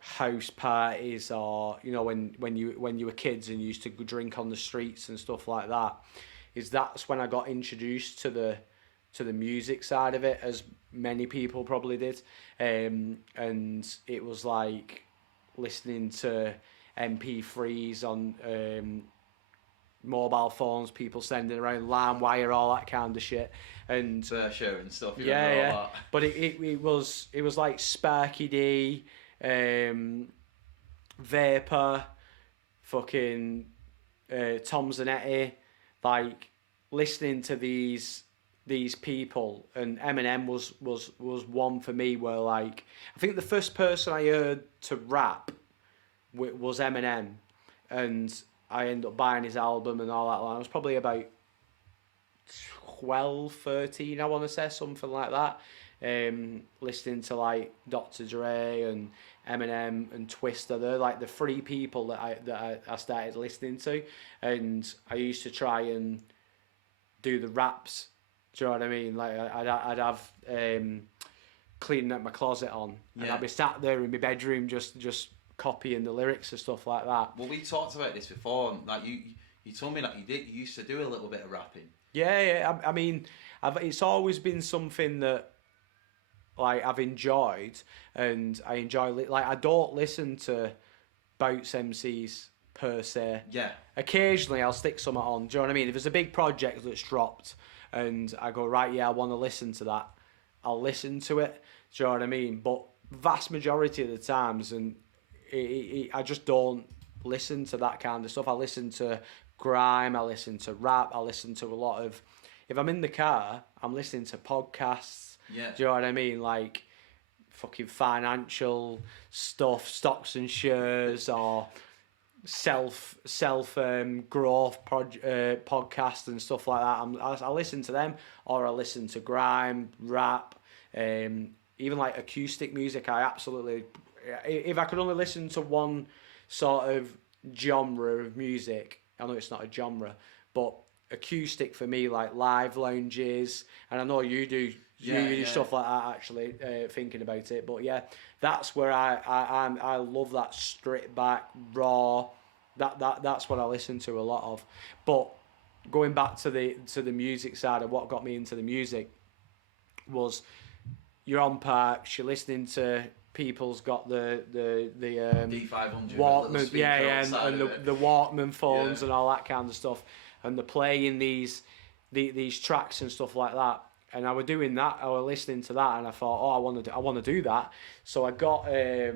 house parties, or you know, when you were kids and you used to drink on the streets and stuff like that, that's when I got introduced to the music side of it, as many people probably did, and it was like listening to MP3s on mobile phones, people sending around LimeWire, all that kind of shit, and show and stuff. Yeah. All that. But it was like Sparky D, Vapor, fucking Tom Zanetti, like listening to these people, and Eminem was one for me, where I think the first person I heard to rap was Eminem, and I ended up buying his album and all that. I was probably about 12, 13, I want to say, something like that. Listening to Dr. Dre and Eminem and Twista. They're the three people that I started listening to, and I used to try and do the raps. Do you know what I mean? I'd have cleaning up my closet on, and I'd be sat there in my bedroom just copying the lyrics and stuff like that. Well, we talked about this before. You told me that you used to do a little bit of rapping. Yeah. I mean, it's always been something that I've enjoyed, and I enjoy I don't listen to bounce MCs per se. Yeah. Occasionally I'll stick something on. Do you know what I mean? If there's a big project that's dropped and I go, right, yeah, I want to listen to that, I'll listen to it. Do you know what I mean? But vast majority of the times, and I just don't listen to that kind of stuff. I listen to grime, I listen to rap, I listen to a lot of, if I'm in the car, I'm listening to podcasts. Yeah. Do you know what I mean? Fucking financial stuff, stocks and shares, or self growth podcasts and stuff like that. I listen to them, or I listen to grime, rap, even acoustic music. I absolutely, if I could only listen to one sort of genre of music, I know it's not a genre, but acoustic for me, like live lounges, and I know you do. You do stuff like that, actually, thinking about it. But yeah, that's where I love that stripped back, raw. That's what I listen to a lot of. But going back to the music side of what got me into the music was you're on parks, you're listening to people's got the D500 Walkman, and the Walkman phones and all that kind of stuff, and they're playing these tracks and stuff like that. And I was doing that, I was listening to that, and I thought, I want to do that. So I got, I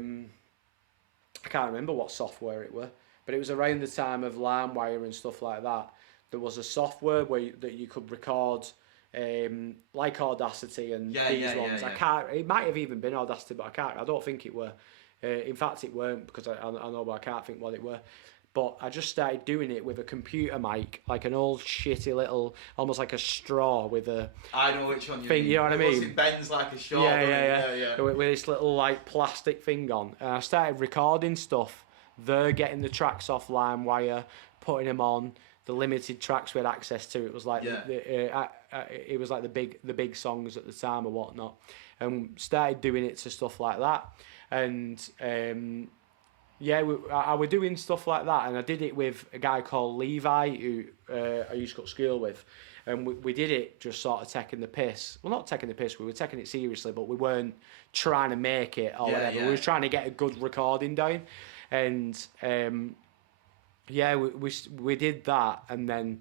can't remember what software it were, but it was around the time of LimeWire and stuff like that. There was a software that you could record, like Audacity and these ones. I can't. It might have even been Audacity, but I can't. I don't think it were. In fact, it weren't, because I know, but I can't think what it were. But I just started doing it with a computer mic, like an old shitty little, almost like a straw with a. I know which one you mean. You know what I mean? It bends like a straw. Yeah. With this little like plastic thing on, and I started recording stuff. They're getting the tracks off LimeWire, putting them on. The limited tracks we had access to, it was like it was like the big songs at the time or whatnot, and started doing it to stuff like that, and I was doing stuff like that, and I did it with a guy called Levi who I used to go to school with, and we did it just sort of taking the piss. Well, not taking the piss, we were taking it seriously, but we weren't trying to make it or whatever. We were trying to get a good recording down, and we did that, and then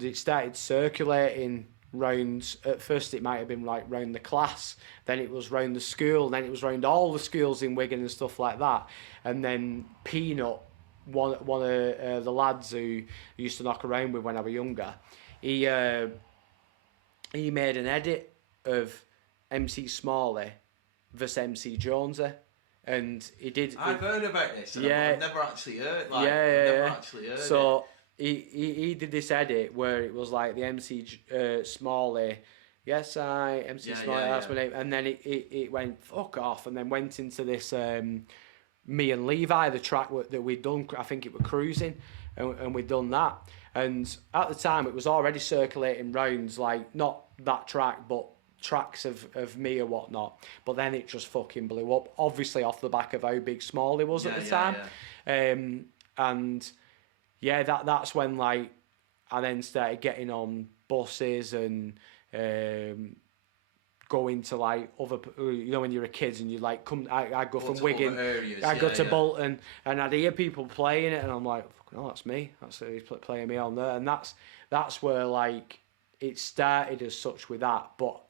it started circulating round. At first it might have been like round the class, then it was round the school, then it was round all the schools in Wigan and stuff like that. And then Peanut, one of the lads who used to knock around with when I was younger, he made an edit of MC Smalley versus MC Jonesy. And he did. I've heard about this. And I've never actually heard. Actually heard. So he did this edit where it was like the MC Smalley. Yes, MC Smalley. That's my name. And then it went fuck off, and then went into this me and Levi, the track that we'd done. I think it was Cruising, and we'd done that. And at the time, it was already circulating rounds, like not that track, but tracks of me or whatnot, but then it just fucking blew up, obviously off the back of how big Smalley was at the time. And that's when like I then started getting on buses and going to like other, when you're a kid and you like come, I go from Wigan, I go to Bolton, and I'd hear people playing it, and I'm like, oh, that's me, that's he's playing me on there. And that's where like it started as such with that. But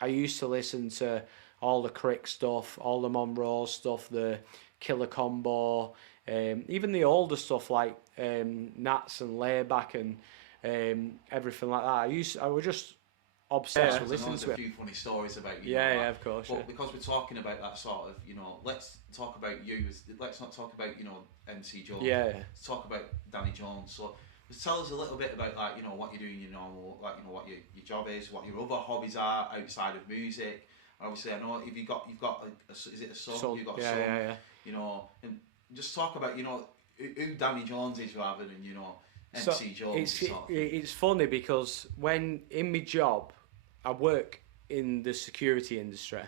I used to listen to all the Crick stuff, all the Monroe stuff, the Killer Combo, even the older stuff like Nats and Layback and everything like that. I was just obsessed with listening to it. A few funny stories about you. Of course. But because we're talking about that sort of, let's talk about you. Let's not talk about MC Jones. Let's talk about Danny Jones. So just tell us a little bit about like what you're doing, your normal, like what your job is, what your other hobbies are outside of music. And obviously, I know if you've got is it a son? You've got a son. And just talk about who Danny Jones is rather than MC Jones. It's funny because when in my job, I work in the security industry,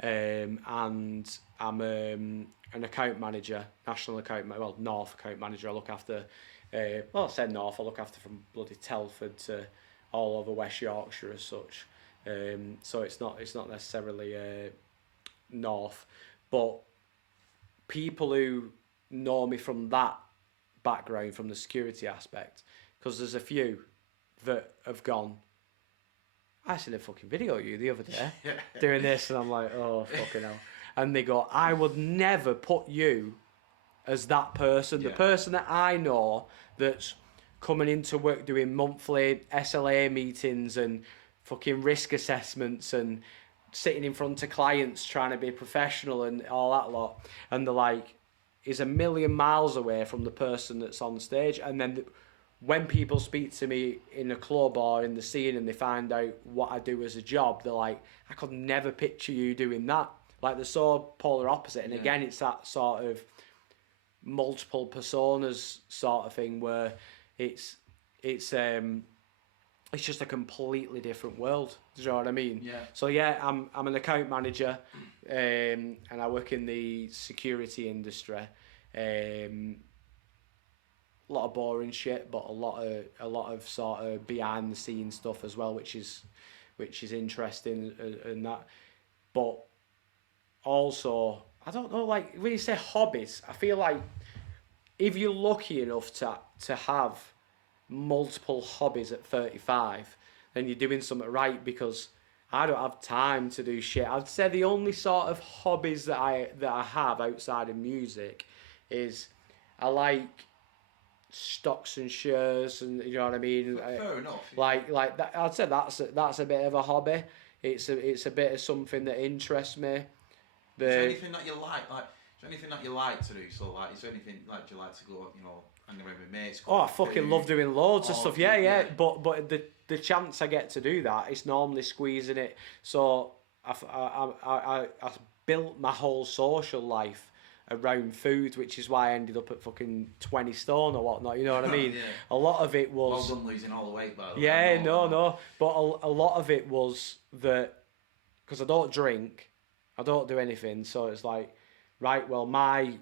and I'm an account manager, national account, North account manager. I look after. I said North. I look after from bloody Telford to all over West Yorkshire as such. So it's not necessarily North, but people who know me from that background, from the security aspect, because there's a few that have gone, I seen a fucking video of you the other day doing this, and I'm like, oh fucking hell. And they go, I would never put you as that person, the person that I know that's coming into work doing monthly SLA meetings and fucking risk assessments and sitting in front of clients trying to be professional and all that lot. And they're like, is a million miles away from the person that's on stage. And then when people speak to me in a club or in the scene and they find out what I do as a job, they're like, I could never picture you doing that. Like, they're so polar opposite. And again, it's that sort of multiple personas sort of thing where it's it's just a completely different world. Do you know what I mean? Yeah. So yeah, I'm an account manager, and I work in the security industry. A lot of boring shit, but a lot of sort of behind the scenes stuff as well, which is interesting and that. But also, I don't know, like when you say hobbies, I feel like if you're lucky enough to have multiple hobbies at 35, then you're doing something right, because I don't have time to do shit. I'd say the only sort of hobbies that I have outside of music is I like stocks and shares, and you know what I mean. Fair enough. Like that. I'd say that's a bit of a hobby. It's a bit of something that interests me. Is there anything that you like? Is there anything that you like to do? So like, is there anything like do you like to go, hang around with mates? Oh, I fucking love doing loads of stuff. Yeah. But the chance I get to do that is normally squeezing it. So I built my whole social life around food, which is why I ended up at fucking 20 stone or whatnot, you know what I mean? Yeah. A lot of it was... Well done losing all the weight, by the way. Yeah, no. But a lot of it was that, because I don't drink, I don't do anything, so it's like, right, well, my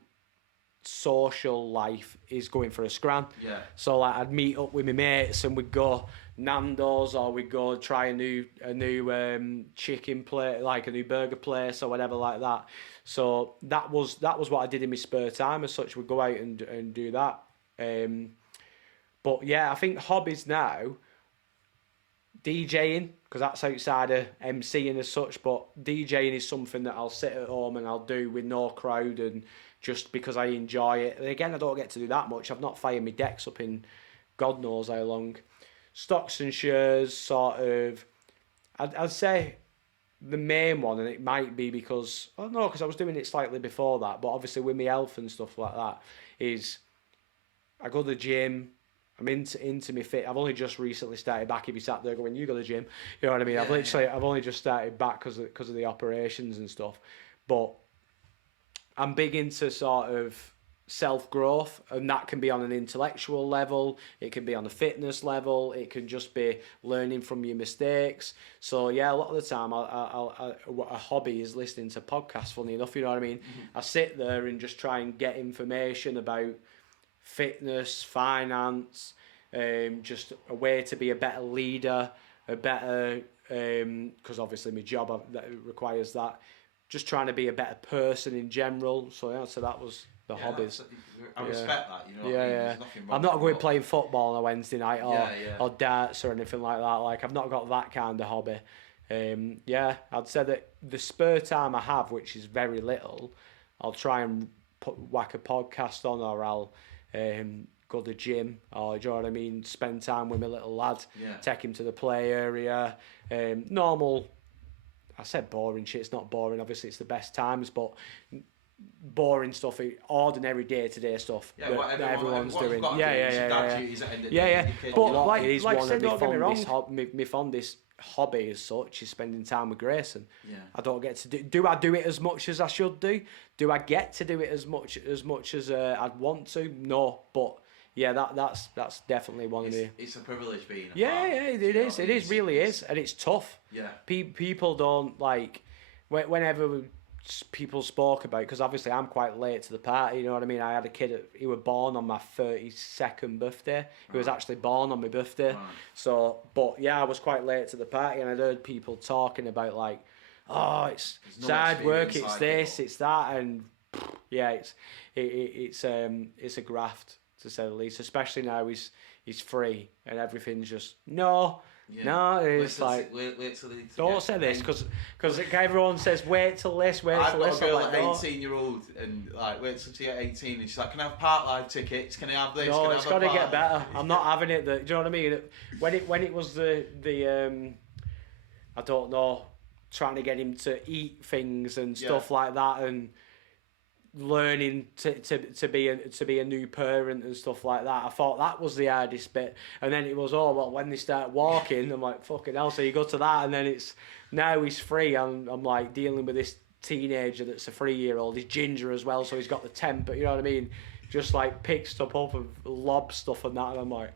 social life is going for a scran. Yeah. So like I'd meet up with my mates and we'd go Nando's, or we'd go try a new chicken place, like a new burger place or whatever like that. So that was what I did in my spare time as such. We'd go out and do that. But yeah, I think hobbies now, DJing, because that's outside of MCing as such, but DJing is something that I'll sit at home and I'll do with no crowd, and just because I enjoy it. And again, I don't get to do that much. I've not fired my decks up in God knows how long. Stocks and shares, sort of, I'd say the main one, and it might be because, because I was doing it slightly before that, but obviously with my health and stuff like that, is I go to the gym. I'm into my fit. I've only just recently started back. If you sat there going, you go to the gym, you know what I mean? Yeah, I've only just started back because of the operations and stuff. But I'm big into sort of self-growth, and that can be on an intellectual level, it can be on a fitness level, it can just be learning from your mistakes. So yeah, a lot of the time a hobby is listening to podcasts, funny enough, you know what I mean? I sit there and just try and get information about fitness, finance, just a way to be a better leader, a better, because obviously my job that requires that, just trying to be a better person in general. So yeah, so that was the hobbies. I respect that, you know. Yeah, yeah. I'm not going playing football on a Wednesday night or darts or anything like that. Like, I've not got that kind of hobby. Yeah, I'd say that the spare time I have, which is very little, I'll try and whack a podcast on, or I'll go to the gym, or do you know what I mean? Spend time with my little lad, take him to the play area. Normal. I said boring shit. It's not boring. Obviously, it's the best times, but boring stuff, ordinary day-to-day stuff that everyone's doing. Yeah. But like I said, don't get me wrong. My fondest hobby as such is spending time with Grayson. Yeah. I don't get to do I do it as much as I should do? Do I get to do it as much as I'd want to? No, but yeah, that's definitely one of the... It's a privilege being a fan. Yeah, it is. It really is. And it's tough. Yeah. People don't, like... Whenever people spoke about... Because obviously I'm quite late to the party, you know what I mean? I had a kid, he was born on my 32nd birthday. He was actually born on my birthday. Right. So, but yeah, I was quite late to the party, and I'd heard people talking about, like, oh, it's hard work, it's this, it's that, and yeah, it's a graft, to say the least, especially now he's free and everything's just it's like wait till don't say this because everyone says wait till this. I've got a girl at 18-year-old and like wait till she get 18 and she's like, can I have Park Live tickets? Can I have this? No, it's got to get better. I'm not having it. Do you know what I mean? When it was the I don't know, trying to get him to eat things and stuff like that, and learning to be a new parent and stuff like that. I thought that was the hardest bit, and then it was when they start walking, I'm like, fucking hell. So you go to that, and then it's now he's free. I'm like dealing with this teenager that's a 3-year-old. He's ginger as well, so he's got the temper. You know what I mean? Just like picks stuff up and lob stuff and that, and I'm like,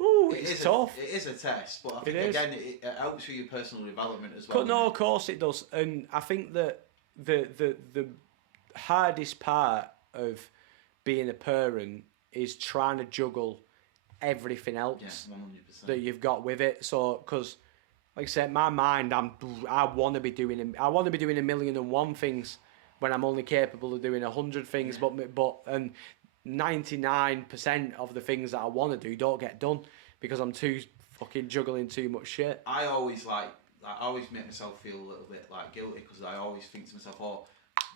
Ooh, it's tough. It is a test, but I think again it helps with your personal development as well. No, of course it does, and I think that the hardest part of being a parent is trying to juggle everything else 100%. that you've got with it. So, because like I said, my mind, I want to be doing a million and one things when I'm only capable of doing 100 things. But 99% of the things that I want to do don't get done because I'm too fucking juggling too much shit. I always make myself feel a little bit like guilty because I always think to myself, oh,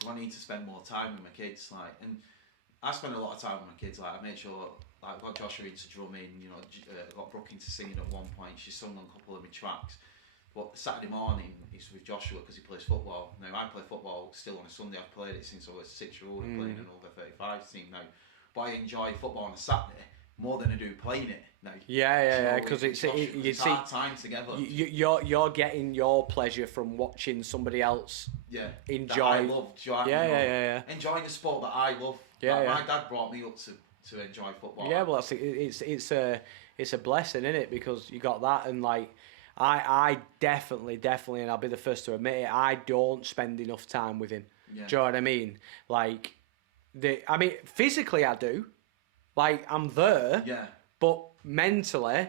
do I need to spend more time with my kids? Like, and I spend a lot of time with my kids. Like, I make sure, like, I've got Joshua into drumming. You know, I got Brooke into singing at one point. She sung on a couple of my tracks. But Saturday morning is with Joshua because he plays football. Now I play football still on a Sunday. I've played it since I was 6-year-old. I'm playing an over 35 team now. But I enjoy football on a Saturday more than I do playing it now. Yeah, because it's hard time together. You're getting your pleasure from watching somebody else. Enjoy. That I love. Yeah. Enjoying a sport that I love. My dad brought me up to enjoy football. Yeah, well, it's a blessing, isn't it? Because you got that, and like I definitely, and I'll be the first to admit it, I don't spend enough time with him. Yeah. Do you know what I mean? Like, physically I do. Like, I'm there. Yeah. But mentally,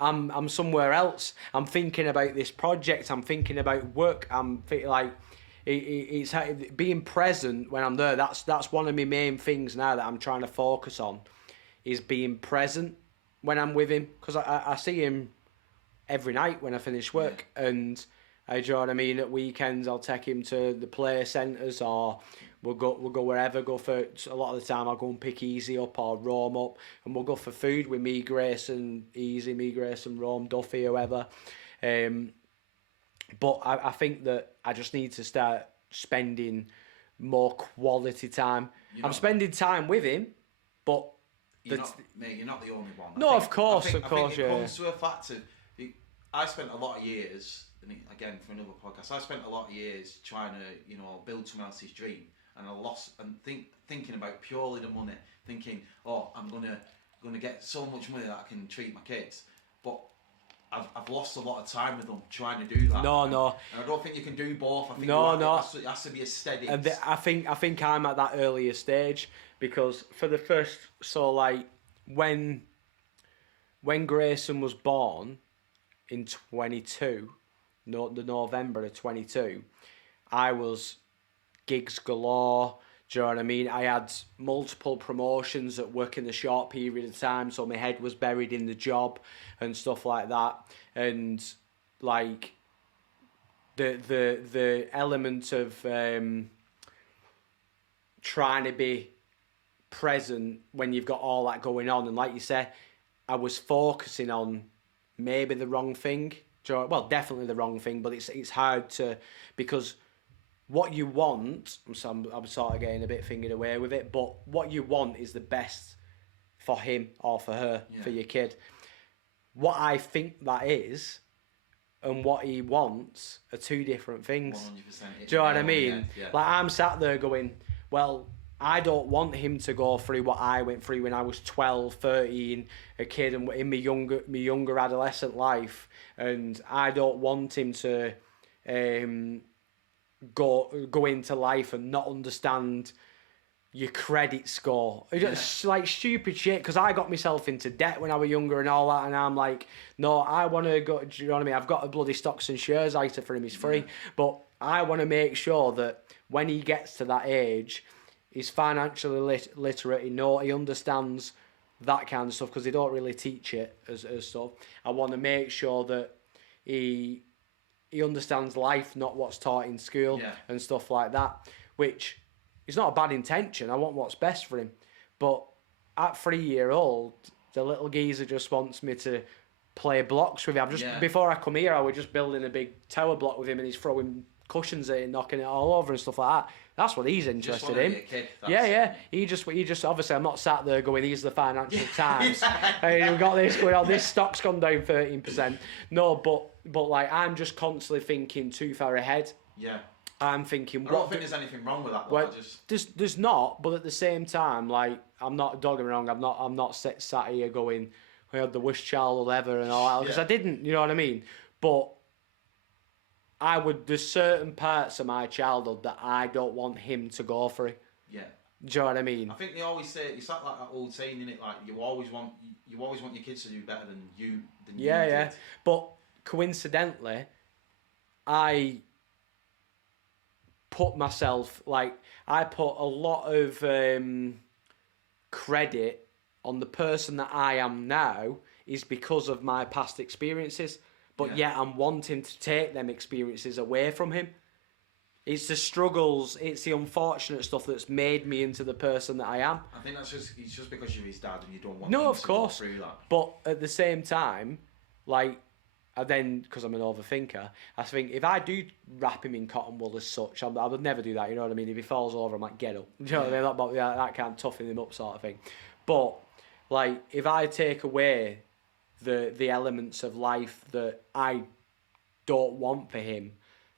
I'm somewhere else. I'm thinking about this project. I'm thinking about work. It's being present when I'm there. That's one of my main things now that I'm trying to focus on, is being present when I'm with him, because I see him every night when I finish work, and do you know what I mean? At weekends, I'll take him to the play centres, or we'll go wherever. Go for a lot of the time. I'll go and pick Easy up or Rome up, and we'll go for food with me, Grace and Easy, me, Grace and Rome, Duffy, whoever. But I think that I just need to start spending more quality time. I'm spending time with him, but you're not the only one. No, of course, I think it comes to a fact of, I spent a lot of years, and again for another podcast, I spent a lot of years trying to, build someone else's dream, and I lost and thinking about purely the money, thinking, oh, I'm gonna get so much money that I can treat my kids, but I've lost a lot of time with them trying to do that. No. And I don't think you can do both. I think it has to be a steady. And I think I'm at that earlier stage, because for the first, so like when Grayson was born in 22, the November of 22, I was gigs galore. Do you know what I mean? I had multiple promotions at work in a short period of time, so my head was buried in the job and stuff like that. And like the element of trying to be present when you've got all that going on, and like you said, I was focusing on maybe the wrong thing. Well, definitely the wrong thing, but it's hard to, because what you want, I'm sort of getting a bit fingered away with it, but what you want is the best for him or for her, for your kid. What I think that is and what he wants are two different things. 100%. Do you know what I mean? Yeah. Like, I'm sat there going, well, I don't want him to go through what I went through when I was 12, 13, a kid, and in my younger adolescent life, and I don't want him to go into life and not understand your credit score. It's like stupid shit, because I got myself into debt when I was younger and all that, and I'm like, no, I want to go, do you know what I mean? I've got a bloody stocks and shares ISA for him, he's free, but I want to make sure that when he gets to that age, he's financially literate, he understands that kind of stuff, because they don't really teach it as stuff. I want to make sure that he understands life, not what's taught in school and stuff like that, which is not a bad intention. I want what's best for him. But at 3-year-old, the little geezer just wants me to play blocks with him. Before I come here, I was just building a big tower block with him, and he's throwing cushions at it and knocking it all over and stuff like that. That's what he's interested in. He just obviously, I'm not sat there going, these are the financial times. Hey, we've got this going on, this stock's gone down 13%. No, but like, I'm just constantly thinking too far ahead. Yeah. I'm thinking, I don't think there's anything wrong with that. Well, there's not, but at the same time, like, I'm not, don't get me wrong, I'm not sat here going, I had the worst childhood ever and all that, because I didn't, you know what I mean? But there's certain parts of my childhood that I don't want him to go through. Yeah. Do you know what I mean? I think they always say, it's like that old saying, innit? Like, you always want your kids to do better than you did. But coincidentally, I put a lot of credit on the person that I am now is because of my past experiences. But yet I'm wanting to take them experiences away from him. It's the struggles, it's the unfortunate stuff that's made me into the person that I am. I think it's just because you're his dad and you don't want him to go through that. But at the same time, like, because I'm an overthinker, I think if I do wrap him in cotton wool as such, I would never do that, you know what I mean? If he falls over, I'm like, get up. Do you know what I mean? That can't toughen him up sort of thing. But, like, if I take away the elements of life that I don't want for him,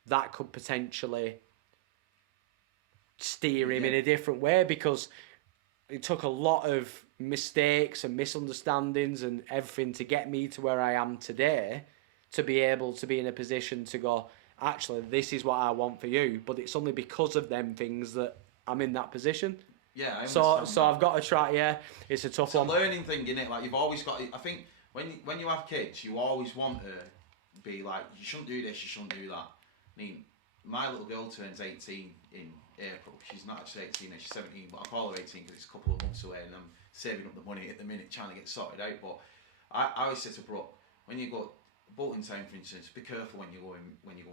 that could potentially steer him in a different way, because it took a lot of mistakes and misunderstandings and everything to get me to where I am today, to be able to be in a position to go, actually, this is what I want for you, but it's only because of them things that I'm in that position. Yeah, I understand. So I've got to try, it's a tough one. It's a learning thing, innit? Like, you've always got, I think, when you have kids, you always want to be like, you shouldn't do this, you shouldn't do that. I mean, my little girl turns 18 in April. She's not actually 18, she's 17, but I call her 18 because it's a couple of months away and I'm saving up the money at the minute trying to get sorted out. But I always say to Brooke, when you go Bolton Town, for instance, be careful when you're going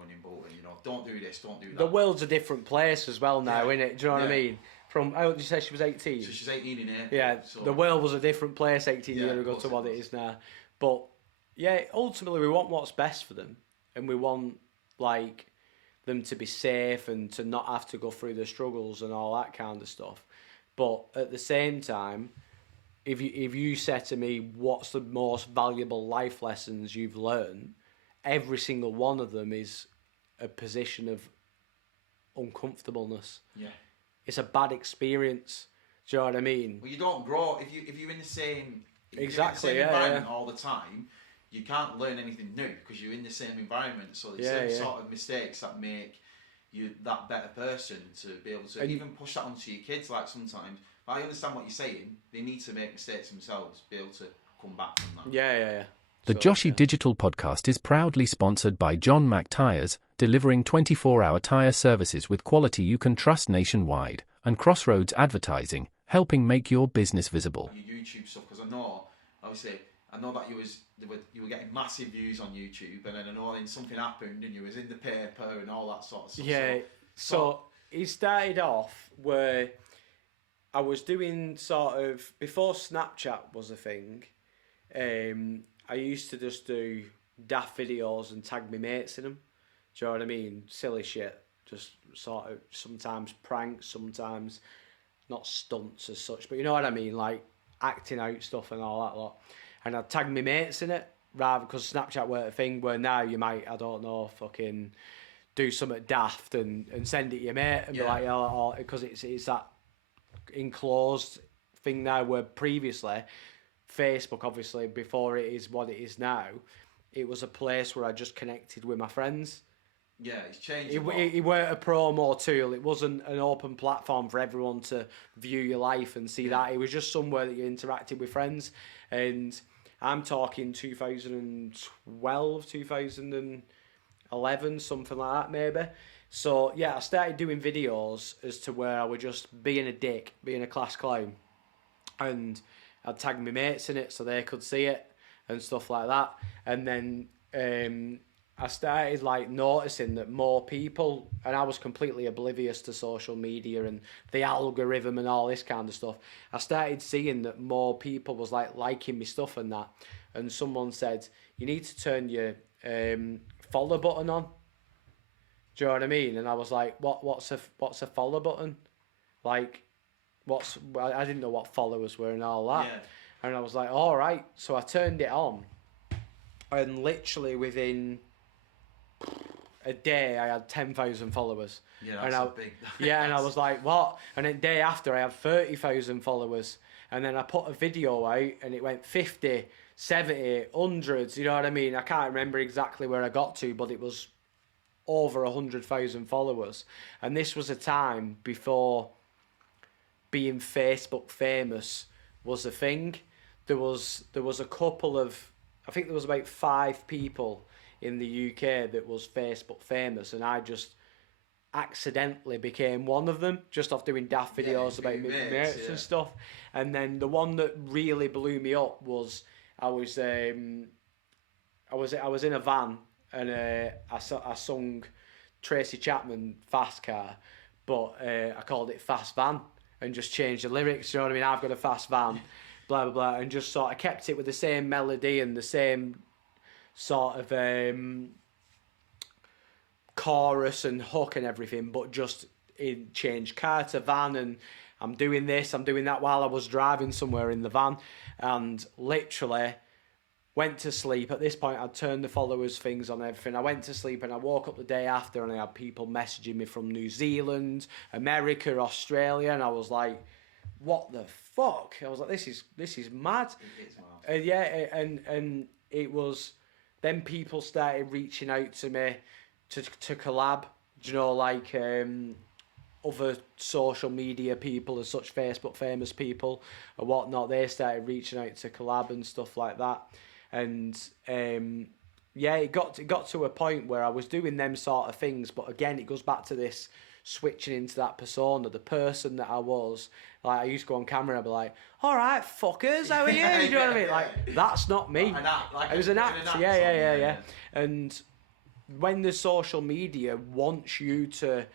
in Bolton. You know, don't do this, don't do that. The world's a different place as well now, isn't it? Do you know what I mean? From, how did you say she was 18? So she's 18 in April. Yeah, so the world was a different place 18 years ago to what it is now. But yeah, ultimately we want what's best for them, and we want, like, them to be safe and to not have to go through the struggles and all that kind of stuff. But at the same time, if you said to me, what's the most valuable life lessons you've learned, every single one of them is a position of uncomfortableness. Yeah. It's a bad experience. Do you know what I mean? Well, you don't grow if you're in the same environment all the time. You can't learn anything new because you're in the same environment. So there's sort of mistakes that make you that better person to be able to even push that onto your kids. Like, sometimes, I understand what you're saying. They need to make mistakes themselves, be able to come back from that. Yeah. The Joshy Digital Podcast is proudly sponsored by John Mac Tyres, delivering 24-hour tyre services with quality you can trust nationwide, and Crossroads Advertising, helping make your business visible. Your YouTube stuff, because I know that you were getting massive views on YouTube, and then I know then something happened and you was in the paper and all that sort of stuff. Yeah, so it started off where I was doing sort of, before Snapchat was a thing, I used to just do daft videos and tag my mates in them. Do you know what I mean? Silly shit. Just sort of, sometimes pranks, sometimes not stunts as such, but you know what I mean? Like acting out stuff and all that lot. And I'd tag my mates in it, rather, because Snapchat weren't a thing, where now you might, I don't know, fucking do something daft and send it to your mate and be like, because it's that enclosed thing now, where previously, Facebook, obviously, before it is what it is now, it was a place where I just connected with my friends. Yeah, it's changed. It weren't a promo tool. It wasn't an open platform for everyone to view your life and see that. It was just somewhere that you interacted with friends. And I'm talking 2012, 2011, something like that maybe. So yeah, I started doing videos as to where I would just being a dick, being a class clown. And I'd tag my mates in it so they could see it and stuff like that. And then I started like noticing that more people, and I was completely oblivious to social media and the algorithm and all this kind of stuff. I started seeing that more people was like liking my stuff and that. And someone said, you need to turn your follow button on. Do you know what I mean? And I was like, what's a follow button? Like, I didn't know what followers were and all that. Yeah. And I was like, all right. So I turned it on, and literally within a day I had 10,000 followers. Yeah, that's big. Yeah, and I was like, what? And then the day after I had 30,000 followers. And then I put a video out and it went 50, 70, hundreds, you know what I mean? I can't remember exactly where I got to, but it was over 100,000 followers. And this was a time before being Facebook famous was a thing. There was a couple of, I think there was about 5 people in the UK that was Facebook famous, and I just accidentally became one of them just off doing daft videos about mates and stuff. And then the one that really blew me up was I was in a van, and I sung Tracy Chapman Fast Car, but I called it Fast Van and just changed the lyrics. You know what I mean? I've got a fast van, blah blah blah, and just sort of kept it with the same melody and the same sort of chorus and hook and everything, but just changed car to van, and I'm doing this, I'm doing that while I was driving somewhere in the van, and literally went to sleep. At this point, I'd turned the followers things on everything. I went to sleep, and I woke up the day after, and I had people messaging me from New Zealand, America, Australia, and I was like, what the fuck? I was like, this is mad. And it was, then people started reaching out to me to collab, you know, like other social media people and such, Facebook famous people and whatnot. They started reaching out to collab and stuff like that. And it got to a point where I was doing them sort of things, but again, it goes back to this switching into that persona, the person that I was. Like, I used to go on camera and I'd be like, all right, fuckers, how are you? Do you know what I mean? Like, that's not me. It was an act. Yeah. And when the social media wants you to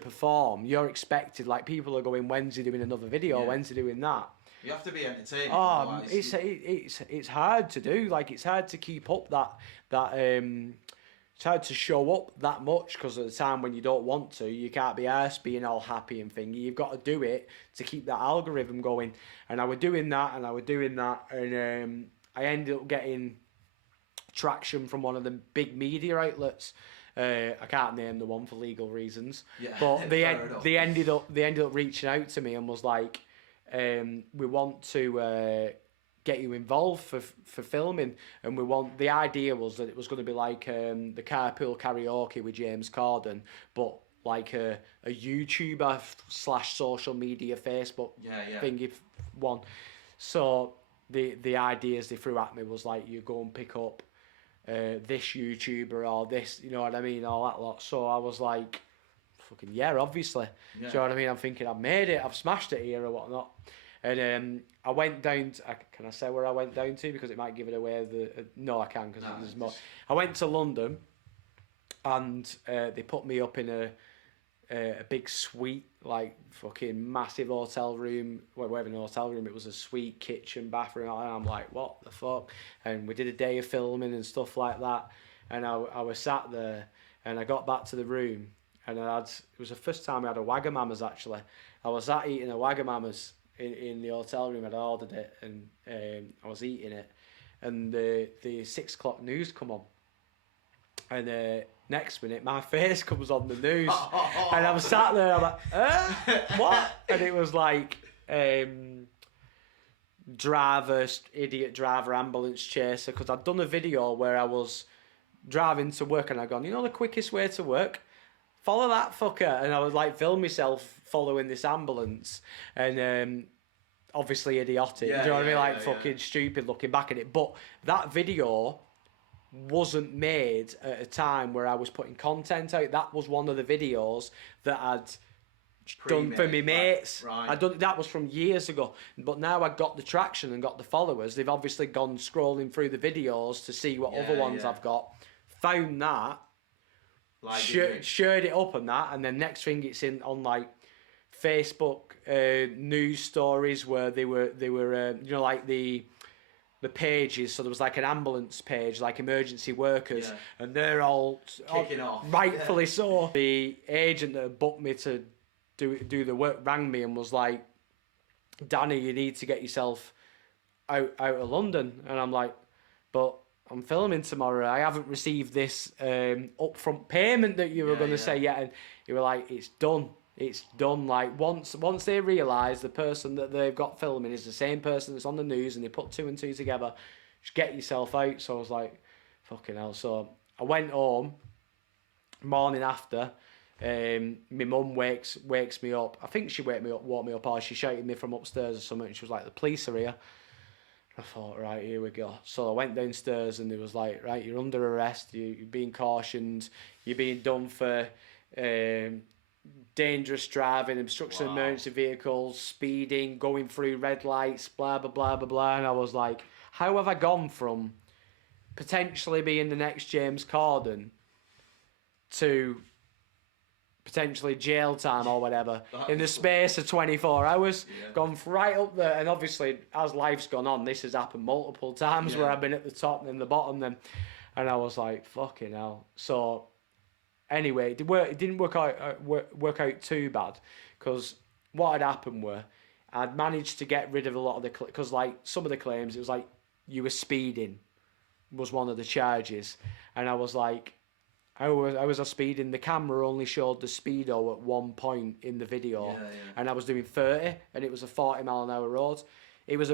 perform, you're expected, like, people are going, when's he doing another video? When's he doing that? You have to be entertaining. Oh, it's hard to do. Like, it's hard to keep up that it's hard to show up that much, because at the time when you don't want to, you can't be arsed being all happy and thingy. You've got to do it to keep that algorithm going. And I was doing that, and I ended up getting traction from one of the big media outlets. I can't name the one for legal reasons, but they ended up reaching out to me and was like, we want to get you involved for filming, and the idea was that it was going to be like the Carpool Karaoke with James Corden, but like a YouTuber / social media Facebook thing, if one. So the ideas they threw at me was like, you go and pick up this YouTuber or this, you know what I mean, all that lot. So I was like, fucking yeah, obviously. Do you know what I mean? I'm thinking, I've made it, I've smashed it here or whatnot. And I went down to, can I say where I went down to, because it might give it away? No, I can, because there's more. I went to London, and they put me up in a big suite, like fucking massive hotel room. Well, it wasn't an hotel room, it was a suite, kitchen, bathroom, and I'm like, what the fuck? And we did a day of filming and stuff like that, and I was sat there, and I got back to the room, and it was the first time I had a Wagamama's, actually. I was eating a Wagamama's in the hotel room. I'd ordered it, and I was eating it, and the 6 o'clock news come on, and next minute my face comes on the news, and I'm sat there, I'm like, what? And it was like idiot driver, ambulance chaser, because I'd done a video where I was driving to work, and I'd gone, you know the quickest way to work? Follow that fucker. And I would like film myself following this ambulance, and obviously idiotic. Do you know what I mean? Like fucking stupid looking back at it. But that video wasn't made at a time where I was putting content out. That was one of the videos that I'd done for me mates. Right. That was from years ago. But now I got the traction and got the followers. They've obviously gone scrolling through the videos to see what other ones I've got. Found that. Like shared it up and that, and then next thing it's in on like Facebook news stories where they were you know, like the pages. So there was like an ambulance page, like emergency workers, and they're all kicking off, rightfully so. The agent that booked me to do the work rang me and was like, Danny, you need to get yourself out of London. And I'm like, but I'm filming tomorrow. I haven't received this upfront payment that you were going to say yet. And you were like, it's done. It's done. Like once they realise the person that they've got filming is the same person that's on the news, and they put 2 and 2 together, just get yourself out. So I was like, fucking hell. So I went home. Morning after, my mum wakes me up. I think she woke me up, or she shouted me from upstairs or something. And she was like, "The police are here." I thought, right, here we go. So I went downstairs, and it was like, right, you're under arrest. You're being cautioned. You're being done for dangerous driving, obstruction of emergency vehicles, speeding, going through red lights, blah blah blah blah blah. And I was like, how have I gone from potentially being the next James Corden to potentially jail time or whatever in the space of 24 hours? Gone right up there. And obviously, as life's gone on, this has happened multiple times where I've been at the top and then the bottom. And I was like, fucking hell. So anyway, it didn't work out too bad, because what had happened were I'd managed to get rid of a lot of the... Because like some of the claims, it was like you were speeding was one of the charges. And I was like, how was I speeding? The camera only showed the speedo at one point in the video, and I was doing 30, and it was a 40-mile-an-hour road. It was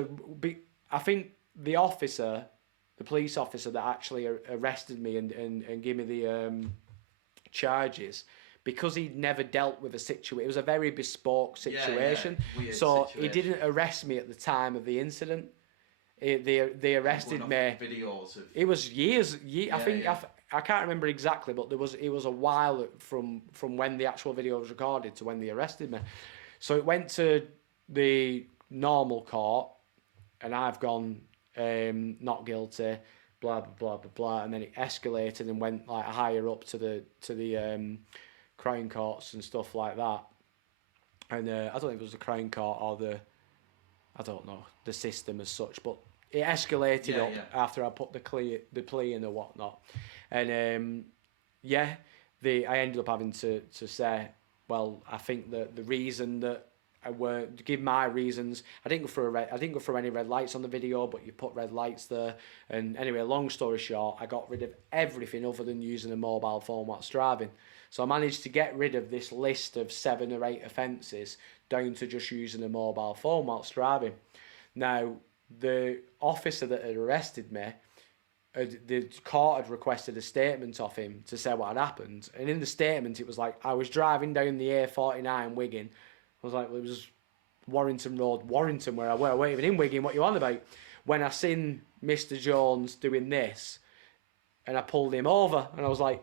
I think the police officer that actually arrested me and gave me the charges, because he'd never dealt with a situation. It was a very bespoke situation, so he didn't arrest me at the time of the incident. They arrested me. Videos of... It was years. I think. I can't remember exactly, but it was a while from when the actual video was recorded to when they arrested me. So it went to the normal court, and I've gone not guilty, blah blah blah blah blah, and then it escalated and went like higher up to the Crown Courts and stuff like that. And I don't know if it was the Crown Court or the system as such, but it escalated up after I put the plea in or whatnot. And I ended up having to say, well, I think that the reason that I weren't give my reasons. I didn't go through any red lights on the video, but you put red lights there. And anyway, long story short, I got rid of everything other than using a mobile phone whilst driving. So I managed to get rid of this list of 7 or 8 offences down to just using a mobile phone whilst driving. Now, the officer that had arrested me, the court had requested a statement of him to say what had happened. And in the statement, it was like, I was driving down the A49 Wigan. I was like, well, it was Warrington Road, Warrington, where I were. I wasn't even in Wigan, what you on about? When I seen Mr. Jones doing this, and I pulled him over, and I was like,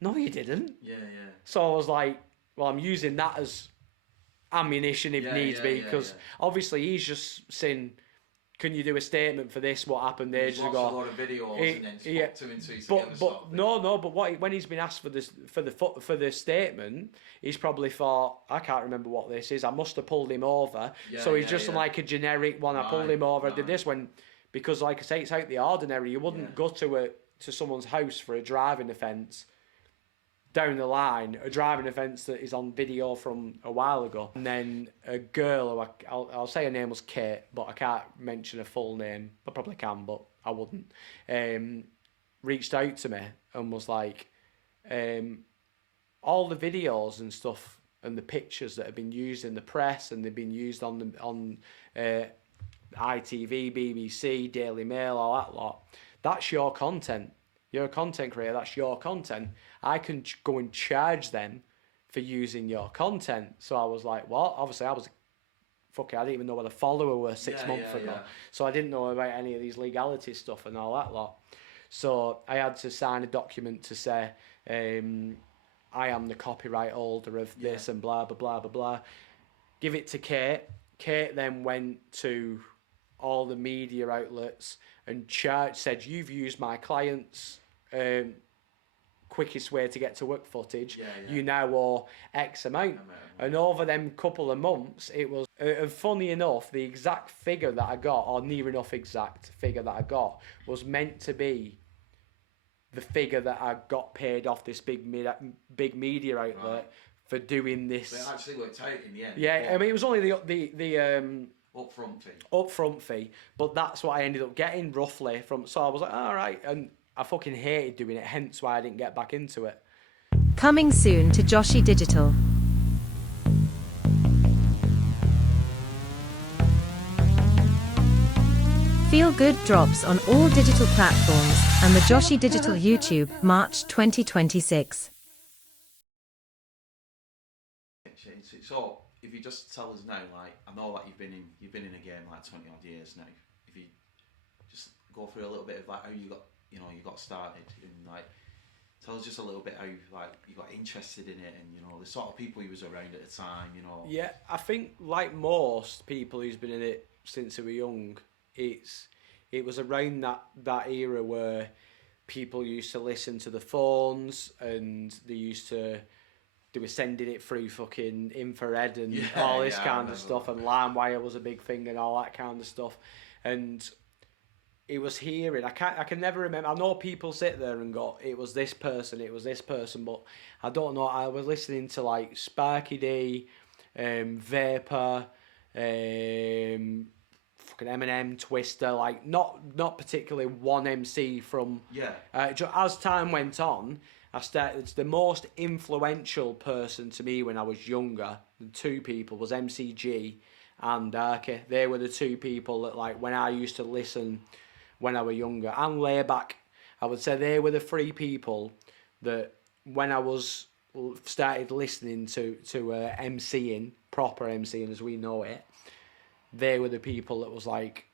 no, you didn't. Yeah. So I was like, well, I'm using that as ammunition if needs be, because obviously he's just saying, can you do a statement for this? What happened ages ago? A lot of videos and then spot 2 and 2 together. But when he's been asked for the statement, he's probably thought, I can't remember what this is. I must have pulled him over. So he's just like a generic one. I pulled him over. I did this because, like I say, it's out the ordinary. You wouldn't go to someone's house for a driving offence. Down the line, a driving offence that is on video from a while ago. And then a girl, who I'll say her name was Kate, but I can't mention her full name. I probably can, but I wouldn't. Reached out to me and was like, all the videos and stuff and the pictures that have been used in the press and they've been used on ITV, BBC, Daily Mail, all that lot, that's your content. You're a content creator, that's your content. I can go and charge them for using your content. So I was like, what? Obviously, I didn't even know what a follower were 6 months ago. Yeah. So I didn't know about any of these legality stuff and all that lot. So I had to sign a document to say, I am the copyright holder of this and blah, blah, blah, blah, blah. Give it to Kate. Kate then went to all the media outlets and said, you've used my client's quickest way to get to work footage. You now owe X amount. And over them couple of months, it was, funny enough, the exact figure that I got, or near enough exact figure that I got, was meant to be the figure that I got paid off this big media outlet for doing this. But it actually worked out in the end. Yeah, I mean, it was only the upfront fee, but that's what I ended up getting roughly from. So I was like, all right, and I fucking hated doing it, hence why I didn't get back into it. Coming soon to Joshy Digital. Feel Good drops on all digital platforms and the Joshy Digital YouTube, March 2026. So, if you just tell us now, like, I know like you've been in a game like 20 odd years now. If you just go through a little bit of like how you got started, and like tell us just a little bit how like you got interested in it, and the sort of people you was around at the time. Yeah, I think like most people who's been in it since they were young, it was around that era where people used to listen to the phones, and they were sending it through fucking infrared and all this kind of stuff, and LimeWire was a big thing and all that kind of stuff. And it was hearing, I can never remember. I know people sit there and go, it was this person, but I don't know. I was listening to like Sparky D, Vapor, fucking Eminem, Twister, like not particularly one MC from. As time went on, the most influential person to me when I was younger, the two people, was MCG and Darky. They were the two people that, like, when I used to listen when I was younger, and Layback, I would say they were the three people that when I was started listening to MCing, proper MCing as we know it, they were the people that was like.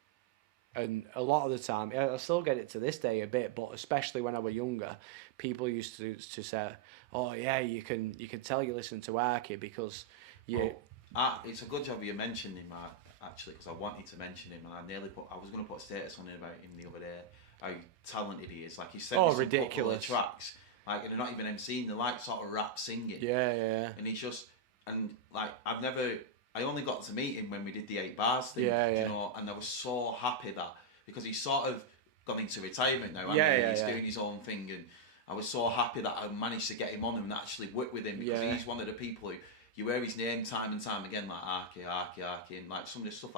And a lot of the time, I still get it to this day a bit, but especially when I was younger, people used to say, "Oh yeah, you can tell you listen to Arky because you." It's a good job you mentioned him, actually, because I wanted to mention him, and I was going to put a status on him about him the other day, how talented he is. Like, he sent me some ridiculous tracks, like, and they're not even MCing, they're like sort of rap singing. Yeah. And he's just, and like, I only got to meet him when we did the 8 bars thing, and I was so happy that, because he's sort of gone into retirement now, he's doing his own thing, and I was so happy that I managed to get him on and actually work with him, because he's one of the people who, you hear his name time and time again, like Arky, and like some of the stuff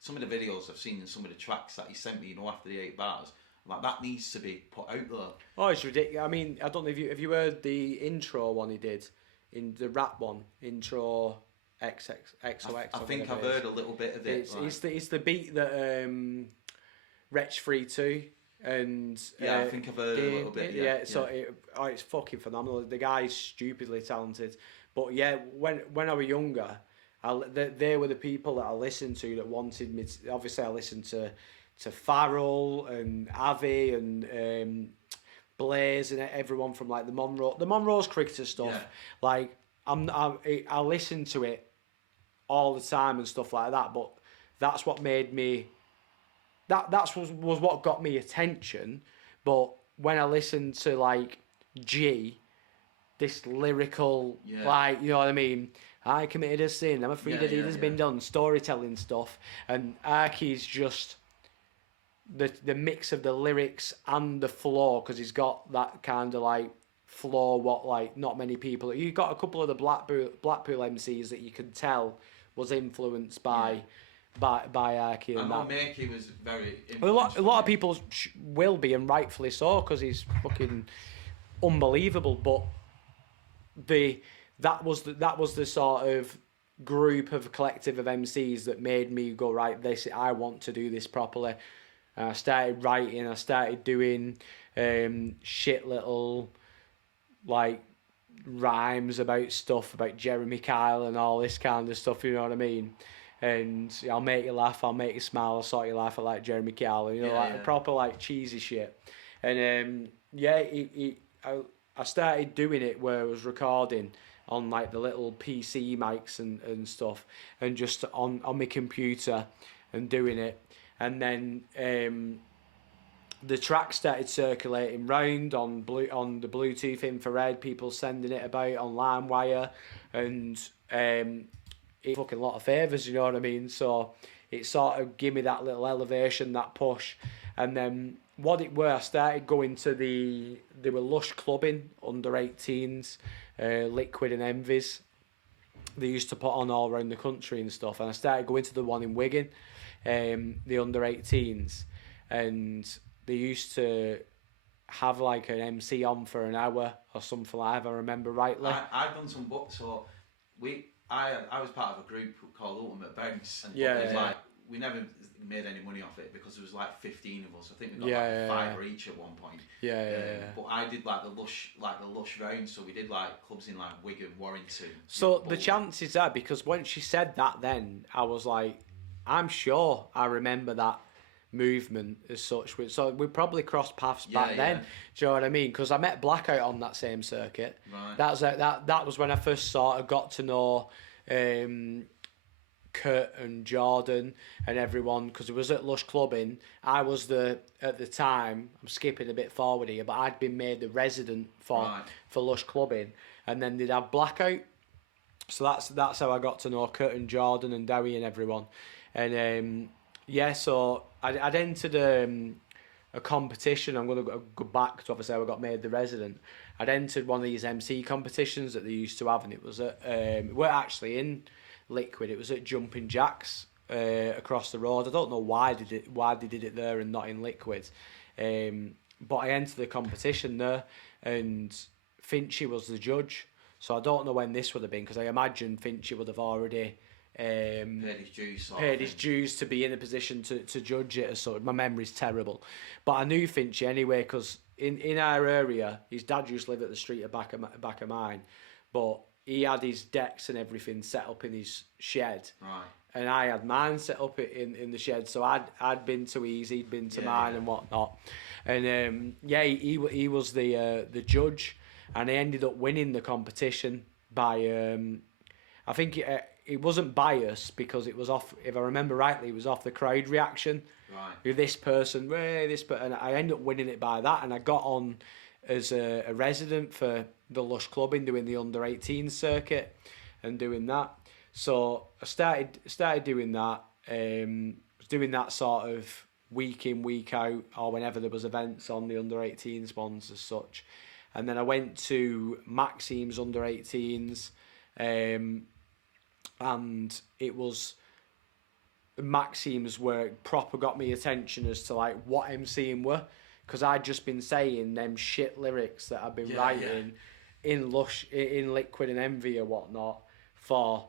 some of the videos I've seen and some of the tracks that he sent me, after the 8 bars, like, that needs to be put out there. Oh, it's ridiculous. I mean, I don't know if you heard the intro one he did, in the rap one, intro XXXOX. I think I've heard a little bit of it. It's the beat that Wretch 3-2 and I think I've heard a little bit. So it's fucking phenomenal. The guy's stupidly talented. But yeah, when I was younger, they were the people that I listened to that wanted me to, obviously I listened to Farrell and Avi and Blaze and everyone from like the Monroe's cricketer stuff. Yeah. Like I listened to it all the time and stuff like that, but that's what made me was what got me attention. But when I listened to like G, this lyrical, like, you know what I mean, I committed a sin, I'm afraid that it has been done, storytelling stuff, and Arky's just the mix of the lyrics and the flow, because he's got that kind of like flow what like not many people. You got a couple of the Blackpool MCs that you could tell was influenced by Arky. And that Makey was very influential. A lot of people will be, and rightfully so, because he's fucking unbelievable. But that was the sort of group of collective of MCs that made me go, right, I want to do this properly. I started writing, I started doing shit little like rhymes about stuff about Jeremy Kyle and all this kind of stuff, you know what I mean? And I'll make you laugh, I'll make you smile, I'll sort you laugh, I like Jeremy Kyle, proper like cheesy shit. And I started doing it where I was recording on like the little PC mics and stuff, and just on my computer and doing it. And then the track started circulating round on the Bluetooth infrared, people sending it about on LimeWire, and it fucking lot of favours, you know what I mean? So it sort of gave me that little elevation, that push. And then what it were, I started going to there were Lush clubbing, under 18s, Liquid and Envies. They used to put on all around the country and stuff. And I started going to the one in Wigan, the under 18s. And they used to have like an MC on for an hour or something like that, if I remember rightly. I've done some books, so I was part of a group called Ultimate Bounce, and we never made any money off it because there was like 15 of us. I think we got five each at one point. But I did like the lush round, so we did like clubs in like Wigan, Warrington. So the chances are, because when she said that, then I was like, I'm sure I remember that movement as such. So we probably crossed paths back then. Do you know what I mean? Because I met Blackout on that same circuit. Right. That was when I first sort of got to know Kurt and Jordan and everyone, because it was at Lush Clubbing. I was at the time, I'm skipping a bit forward here, but I'd been made the resident for Lush Clubbing, and then they'd have Blackout. So that's how I got to know Kurt and Jordan and Dowie and everyone. And so I'd entered a competition. I'm going to go back to obviously how I got made the resident. I'd entered one of these MC competitions that they used to have, and it was at we're actually in Liquid. It was at Jumping Jacks across the road. I don't know why they did it there and not in Liquid, but I entered the competition there, and Finchy was the judge. So I don't know when this would have been, because I imagine Finchy would have already paid his dues to be in a position to judge it. So my memory's terrible, but I knew Finchy anyway, because in our area, his dad used to live at the street back of mine, but he had his decks and everything set up in his shed, right? And I had mine set up in the shed. So I'd been to his, he'd been to mine and whatnot, and he was the judge, and I ended up winning the competition by I think it wasn't biased, because it was off, if I remember rightly, it was off the crowd reaction. Right. With this person, and I ended up winning it by that, and I got on as a resident for the Lush Clubbing, doing the under-18 circuit and doing that. So I started doing that. Was doing that sort of week in, week out, or whenever there was events on the under-18s ones as such. And then I went to Maxime's under-18s, and it was Maxime's where it proper got me attention as to like what MCing were, because I'd just been saying them shit lyrics that I've been writing in Lush, in Liquid and Envy or whatnot for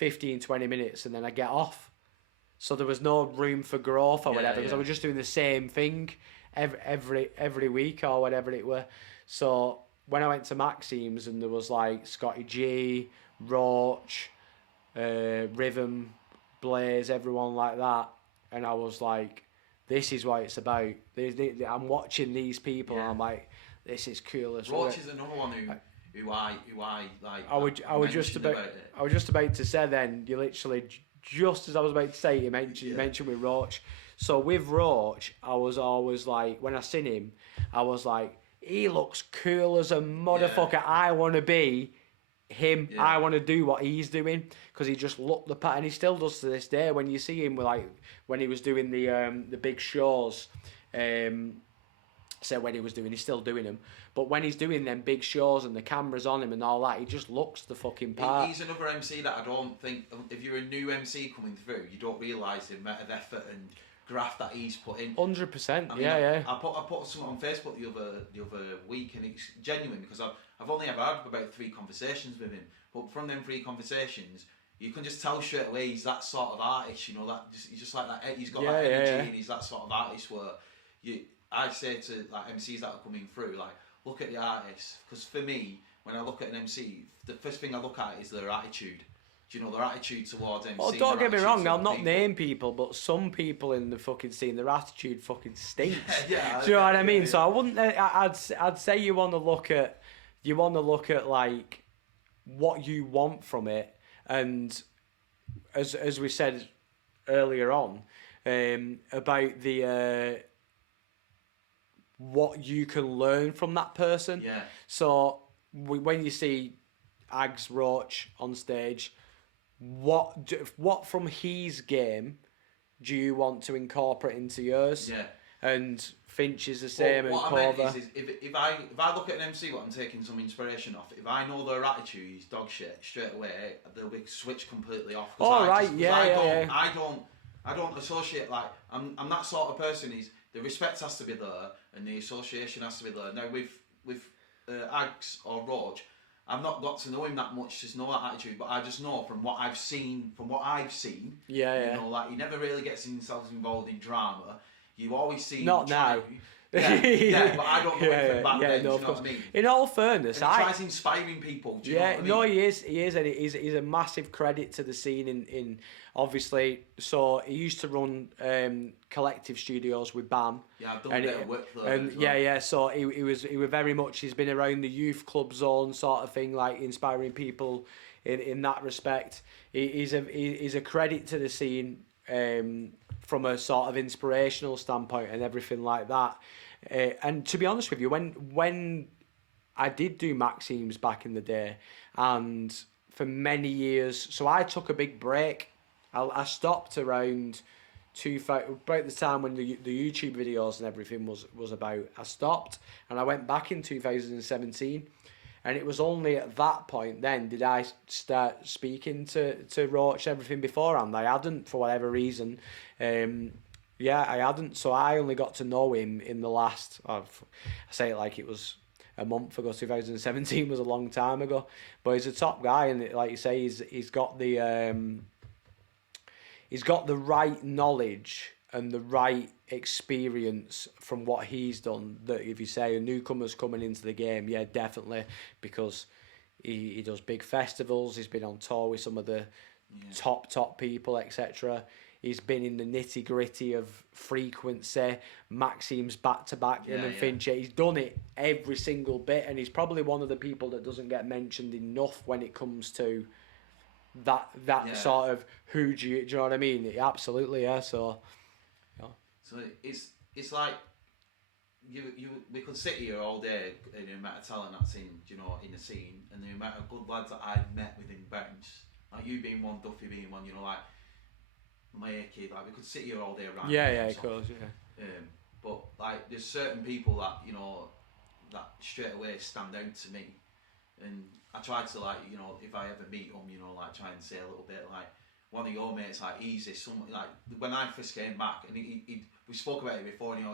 15-20 minutes, and then I get off. So there was no room for growth or whatever, because I was just doing the same thing every week or whatever it were. So when I went to Maxime's, and there was like Scotty G, Roach, Rhythm, Blaze, everyone like that, and I was like, this is what it's about. I'm watching these people, and I'm like, this is cool as well. Roach is another one who I like. I was just about to say then, you literally, just as I was about to say, you mentioned with Roach. So with Roach, I was always like, when I seen him, I was like, he looks cool as a motherfucker. Yeah. I want to be him. Yeah. I want to do what he's doing, because he just looked the part, and he still does to this day. When you see him, like when he was doing the big shows, so when he was doing, he's still doing them. But when he's doing them big shows and the cameras on him and all that, he just looks the fucking part. He's another MC that I don't think, if you're a new MC coming through, you don't realise the amount of effort and graft that he's put in. 100%. I put something on Facebook the other week, and it's genuine, because I've only ever had about 3 conversations with him, but from them 3 conversations, you can just tell straight away he's that sort of artist. You know, that he's just like that. He's got that energy, and he's that sort of artist where I say to like MCs that are coming through, like, look at the artist, because for me, when I look at an MC, the first thing I look at is their attitude. Do you know, their attitude towards MC? Oh, don't get me wrong, I'll not name people, but some people in the fucking scene, their attitude fucking stinks. Do you know what I mean? Yeah. So I wouldn't. I'd say you want to look at like what you want from it, and as we said earlier on, about the what you can learn from that person. Yeah. So when you see Ags Roach on stage, what from his game do you want to incorporate into yours? Yeah. And Finch is the same, what and I Clover. meant is if I look at an MC what I'm taking some inspiration off, if I know their attitude is dog shit, straight away they'll be switched completely off. I don't associate, like I'm that sort of person. Is the respect has to be there and the association has to be there. Now with Ags or Roach, I've not got to know him that much to know that attitude, but I just know from what I've seen, Yeah. You know, like he never really gets himself involved in drama. You always see Not now. Yeah, but I don't know him from back then. No, do you know what I mean? In all fairness, and he tries inspiring people. Do you know what I mean? No, he is, and he's a massive credit to the scene. In obviously, so he used to run Collective Studios with Bam. Yeah, I've done a bit of work for them. Yeah. So he was very much. He's been around the youth club zone sort of thing, like inspiring people in that respect. He's a credit to the scene from a sort of inspirational standpoint and everything like that. And to be honest with you, when I did do Maxims back in the day, and for many years, so I took a big break. I stopped around about the time when the YouTube videos and everything was about. I stopped and I went back in 2017, and it was only at that point then did I start speaking to Roach and everything. Beforehand I hadn't, for whatever reason. I hadn't, so I only got to know him in the last, I say it like it was a month ago. 2017 was a long time ago, but he's a top guy, and like you say, he's got the right knowledge and the right experience from what he's done. That if you say a newcomer's coming into the game, yeah, definitely, because he does big festivals, he's been on tour with some of the top people, etc. He's been in the nitty gritty of frequency, Maxims back to back, him and Fincher. He's done it every single bit, and he's probably one of the people that doesn't get mentioned enough when it comes to that sort of do you know what I mean? Absolutely, yeah. So it's like we could sit here all day in the amount of talent that's in the scene, and the amount of good lads that I've met within bands, like you being one, Duffy being one, like. My kid, like we could sit here all day around. Of course, yeah. But like, there's certain people that that straight away stand out to me, and I try to if I ever meet them, like try and say a little bit like one of your mates, like Easy, someone like when I first came back, and we spoke about it before, and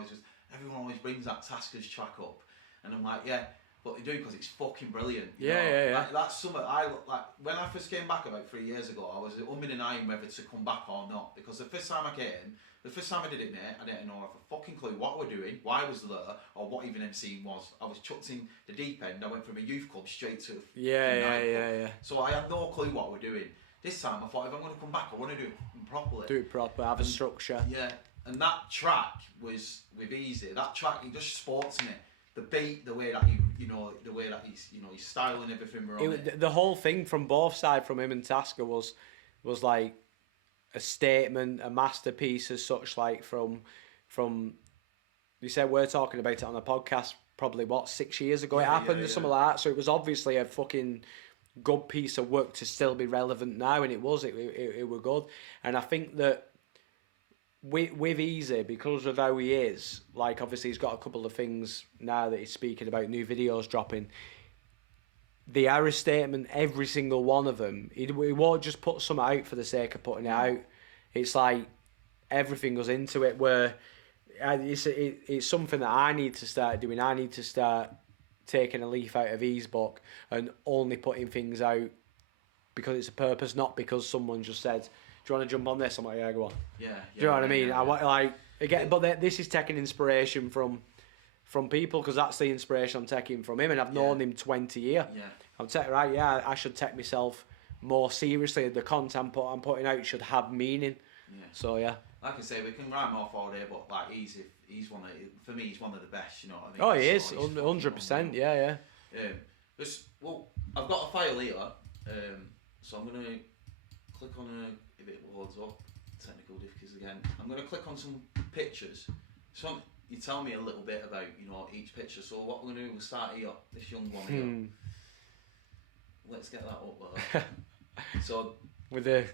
everyone always brings that Tasker's track up, and I'm like, yeah. But they do because it's fucking brilliant. Yeah. Like, that's something I like. When I first came back about 3 years ago, I was umming and ahhing whether to come back or not, because the first time I did it, mate, I didn't know a fucking clue what we're doing, why I was there, or what even MCing was. I was chucked in the deep end. I went from a youth club straight to yeah. So I had no clue what we're doing. This time I thought, if I'm going to come back, I want to do it properly. Do it proper, have a structure. Yeah, and that track was with Easy. That track, he just sports in it. The beat, the way that he's his style and everything were on it. The whole thing from both sides, from him and Tasker, was like a statement, a masterpiece as such. Like from you said, we're talking about it on a podcast probably 6 years ago it happened or something like that. So it was obviously a fucking good piece of work to still be relevant now, and it was good. And I think that with Easy, because of how he is, like obviously he's got a couple of things now that he's speaking about, new videos dropping. The error statement, every single one of them, he won't just put something out for the sake of putting it out. It's like everything goes into it, where it's something that I need to start doing. I need to start taking a leaf out of his book and only putting things out because it's a purpose, not because someone just said, do you want to jump on this? I'm like, yeah, go on. Yeah. Do you know what I mean? I want again, but this is taking inspiration from people, because that's the inspiration I'm taking from him, and I've known him 20 years. Yeah. I'm taking I should take myself more seriously. The content I'm putting out should have meaning. Yeah. So yeah. Like I say, we can rhyme off all day, but like he's one of he's one of the best. You know what I mean? Oh, he is 100%. Yeah. Well, I've got a file here, so I'm gonna click on if it loads up. Technical difficulties again. I'm gonna click on some pictures. So you tell me a little bit about each picture. So what we're gonna do, we'll start here. This young one here. Let's get that up there. So with the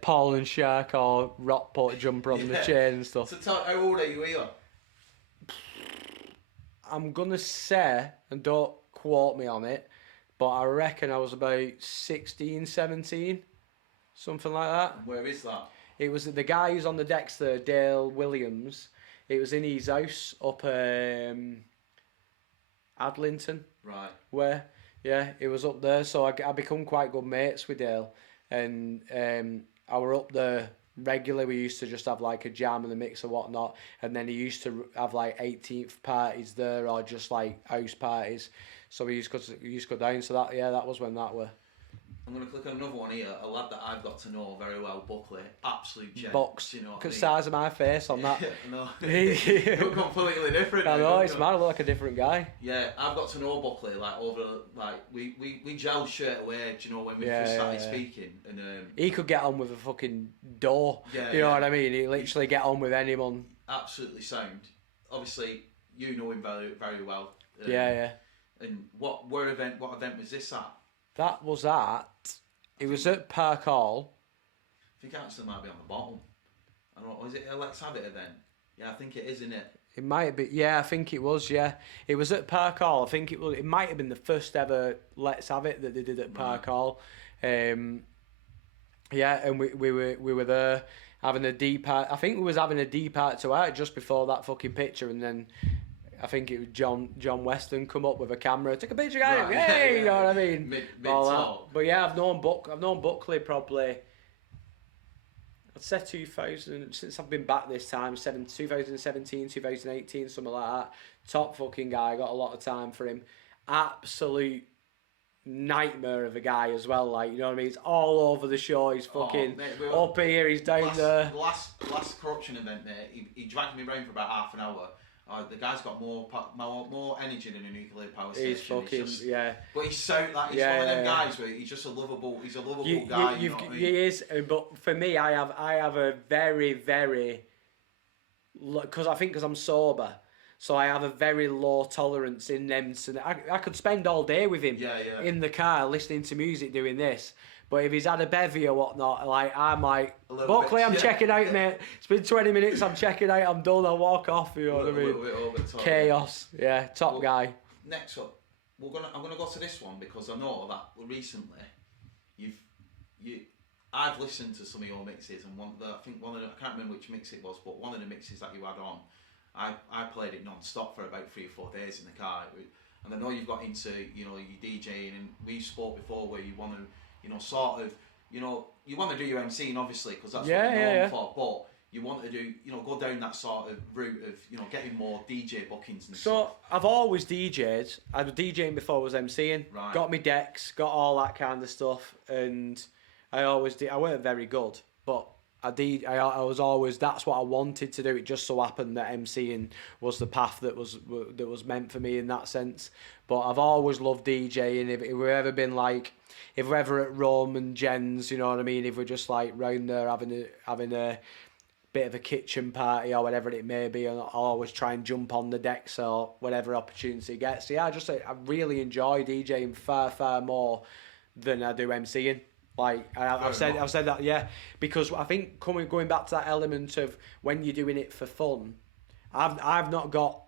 Paul and Shark or Rockport jumper on the chain and stuff. So how old are you here? I'm gonna say, and don't quote me on it, but I reckon I was about 16, 17, something like that. And where is that? It was the guy who's on the decks there, Dale Williams. It was in his house up Adlington. Right. Where Yeah, he was up there, so I become quite good mates with Dale, and I were up there regularly. We used to just have like a jam and a mix or whatnot, and then he used to have like 18th parties there or just like house parties. So we used to go down. So that was when that were. I'm going to click on another one here. A lad that I've got to know very well, Buckley. Absolute gent. Box. You know what Look at I the size of my face on that. No. Look completely different. I know, it's mad. I look like a different guy. Yeah, I've got to know Buckley like over like we gelled straight away. Do you know when we first started speaking? And he could get on with a fucking door. Yeah, you know what I mean? He literally get on with anyone. Absolutely sound. Obviously, you know him very very well. Yeah. And what event was this at? That was at. It was at Park Hall. I think actually might be on the bottom. I don't know. Is it a Let's Have It event? Yeah, I think it is, isn't it? It might be. Yeah, I think it was. Yeah, it was at Park Hall. I think it was. It might have been the first ever Let's Have It that they did at Park Hall. Yeah, and we were there having a D part. I think we was having a D part to art just before that fucking picture, and then. I think it was John Weston come up with a camera, took a picture, guys. Right. Hey, you know what I mean? Mid talk. But yeah, I've known Buckley probably. I'd say 2000 since I've been back this time, 2017, 2018, something like that. Top fucking guy, got a lot of time for him. Absolute nightmare of a guy as well, like, you know what I mean? He's all over the show, he's fucking up here, he's down there. Last corruption event, mate, he dragged me around for about half an hour. The guy's got more energy than a nuclear power station. He's fucking, yeah. But he's so, like, he's one of them guys where he's just a lovable guy. You know what I mean? He is, but for me, I have a very, very, because I'm sober, so I have a very low tolerance in them. So I could spend all day with him in the car listening to music doing this. But if he's had a bevy or whatnot, like, I'm like, Buckley, I'm checking out, mate. It's been 20 minutes, I'm checking out, I'm done, I'll walk off, you know what I mean? Chaos, top guy. Next up, I'm gonna go to this one because I know that recently I've listened to some of your mixes, and I can't remember which mix it was, but one of the mixes that you had on, I played it non-stop for about 3 or 4 days in the car, and I know you've got into, you know, your DJing, and we spoke before where you want to, you know, sort of, you know, you want to do your MCing obviously because that's what you're known for, but you want to do, you know, go down that sort of route of, you know, getting more DJ bookings and stuff. So I've always DJed. I was DJing before I was MCing. Right. Got me decks, got all that kind of stuff, and I always did. I weren't very good, but I was always, that's what I wanted to do. It just so happened that MCing was the path that was meant for me in that sense. But I've always loved DJing. If we've ever been like, if we're ever at Rome and Jen's, you know what I mean? If we're just like round there having a bit of a kitchen party or whatever it may be, and I'll always try and jump on the decks or whatever opportunity gets. So yeah, I really enjoy DJing far more than I do MCing. Like I've said that, yeah, because I think going back to that element of when you're doing it for fun, I've not got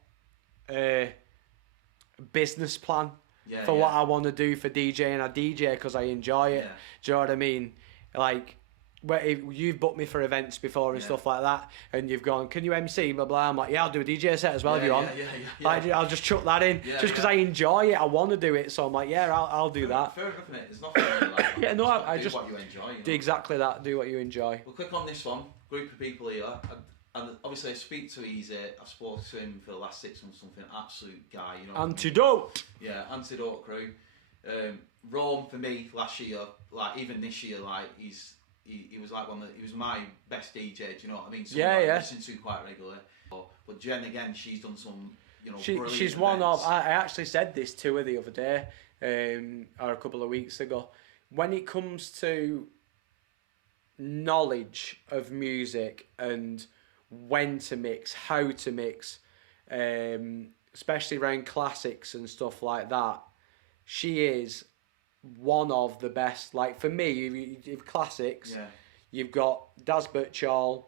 a business plan for what I want to do for DJing. I DJ because I enjoy it. Do you know what I mean? Like, you've booked me for events before and stuff like that, and you've gone, can you MC, blah blah. I'm like, yeah, I'll do a DJ set as well if you want. Like, I'll just chuck that in just because I enjoy it. I want to do it, so I'm like, yeah, I'll do that. Fair enough, mate. There's nothing wrong with that. Yeah, no, I just do what you enjoy. You know? Do exactly that. Do what you enjoy. We'll click on this one. Group of people here. And obviously I speak to Easy. I've spoken to him for the last 6 months. Something absolute guy. You know. Antidote. Yeah, Antidote crew. Rome for me last year, like even this year, like he was like he was my best DJ. Do you know what I mean? I listen to quite regularly. But Jen again, she's done some, you know, brilliant she's events. one of. I actually said this to her the other day, or a couple of weeks ago. When it comes to knowledge of music and when to mix, how to mix, especially around classics and stuff like that, she is one of the best. Like for me, if classics, you've got Daz Birchall,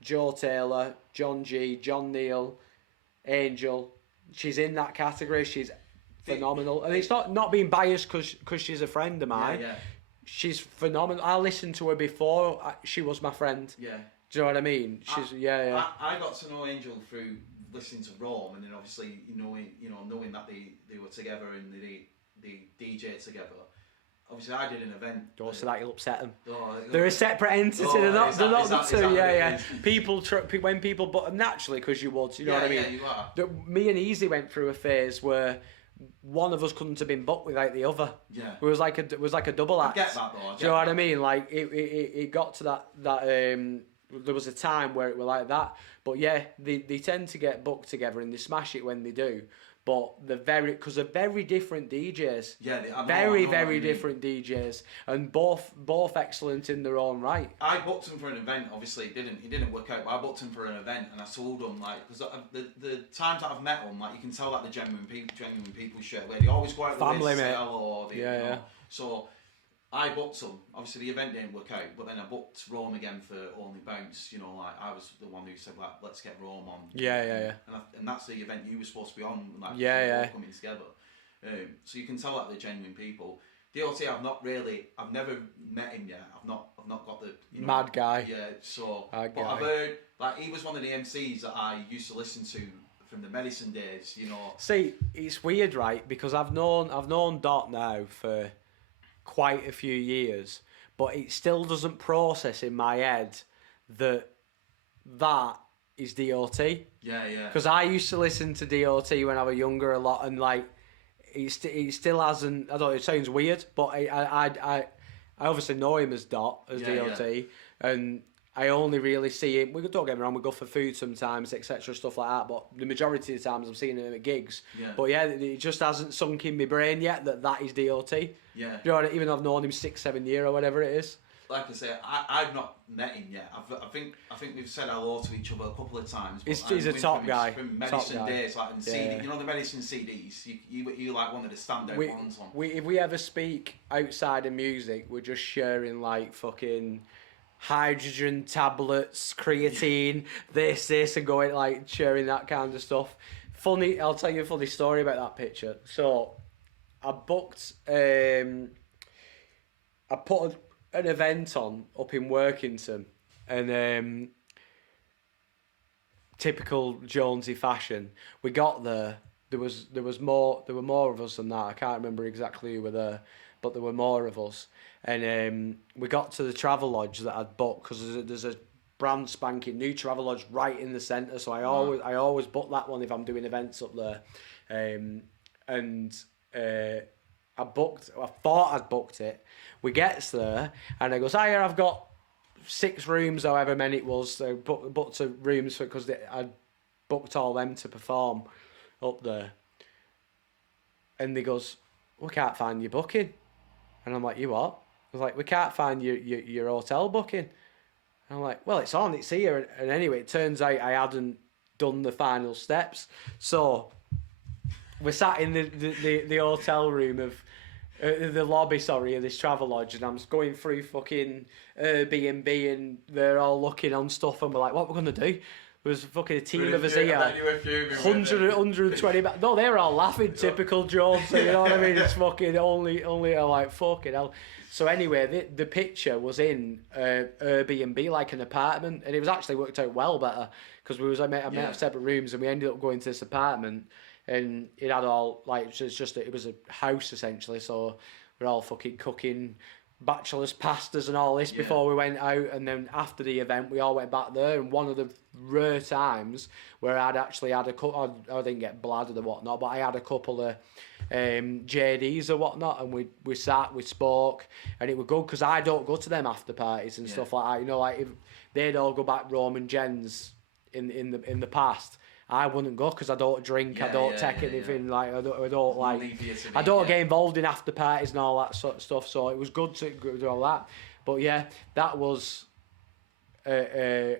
Joe Taylor, John G, John Neal, Angel. She's in that category. She's phenomenal, and it's not being biased because she's a friend of mine. She's phenomenal. I listened to her before she was my friend. Yeah. Do you know what I mean? She's I got to know Angel through listening to Rome, and then obviously knowing that they were together and the DJ together. Obviously, I did an event. So that you'll upset them. Oh, They're a separate entity. They're not the two. Yeah. People But naturally, because you would, you know what I mean. Yeah, you are. Me and Easy went through a phase where one of us couldn't have been booked without the other. Yeah. It was like a double act. I get that though. Do you know what I mean? Like it got to that there was a time where it was like that. But yeah, they tend to get booked together and they smash it when they do. But they're very different DJs. Yeah, very different DJs, and both excellent in their own right. I booked him for an event. Obviously, it didn't work out. But I booked him for an event, and I told him because the times that I've met him, like you can tell that the genuine people straight away. They always go out Family, the way to mate. say hello. Yeah. So I booked him. Obviously, the event didn't work out, but then I booked Rome again for Only Bounce. You know, like I was the one who said, like, let's get Rome on. Yeah. And that's the event you were supposed to be on. Like, Yeah. Coming together. So you can tell that they're genuine people. DOT, I've never met him yet. I've not got the Mad guy. Yeah. So, Mad but guy. I've heard like he was one of the MCs that I used to listen to from the Medicine days. You know. See, it's weird, right? Because I've known Dot now for quite a few years, but it still doesn't process in my head that is DOT. Yeah. Because I used to listen to DOT when I was younger a lot, and like he still hasn't. I don't know. It sounds weird, but I obviously know him as DOT DOT, and I only really see him. Don't get me wrong, we go for food sometimes, etc., stuff like that. But the majority of the times I'm seeing him at gigs. Yeah. But yeah, it just hasn't sunk in my brain yet that is DOT. Yeah. You know, even though I've known him 6-7 years or whatever it is. Like I say, I've not met him yet. I think we've said hello to each other a couple of times. He's a top guy. From Medicine days, like and CD, Yeah. you know the Medicine CDs. You like one of the standout ones on. If we ever speak outside of music, we're just sharing like fucking hydrogen tablets, creatine, this, and going like sharing that kind of stuff. Funny, I'll tell you a funny story about that picture. So, I booked, I put an event on up in Workington, and typical Jonesy fashion. We got there. There were more of us than that. I can't remember exactly who were there, but there were more of us. And we got to the travel lodge that I'd booked because there's a brand spanking new travel lodge right in the centre. So I always book that one if I'm doing events up there. I thought I'd booked it. We gets there and I goes, "Hiya, I've got 6 rooms, however many it was. So booked a rooms because I booked all them to perform up there." And they goes, "We can't find your booking." And I'm like, "You what?" I was like, "We can't find your hotel booking." And I'm like, "Well, it's on, it's here." And anyway, it turns out I hadn't done the final steps. So we're sat in the hotel room of the lobby, of this travel lodge, and I'm going through fucking Airbnb, and they're all looking on stuff, and we're like, "What we're gonna do?" There was fucking a team of us here, 120. No, they were all laughing. Typical Jones. So you know what I mean? It's fucking only like fucking hell. So anyway, the picture was in Airbnb, like an apartment, and it was actually worked out well better because I met up separate rooms, and we ended up going to this apartment, and it had all like it was a house essentially. So we're all fucking cooking bachelor's pastas and all this before we went out, and then after the event we all went back there, and one of the rare times where I'd actually had a couple, I didn't get bladdered or whatnot, but I had a couple of JDs or whatnot, and we sat, we spoke, and it was good because I don't go to them after parties and stuff like that, you know, like if they'd all go back Roman Jens in the past, I wouldn't go because I don't drink, I don't take anything, like I don't like, I don't get involved in after parties and all that sort of stuff. So it was good to do all that. But yeah, that was an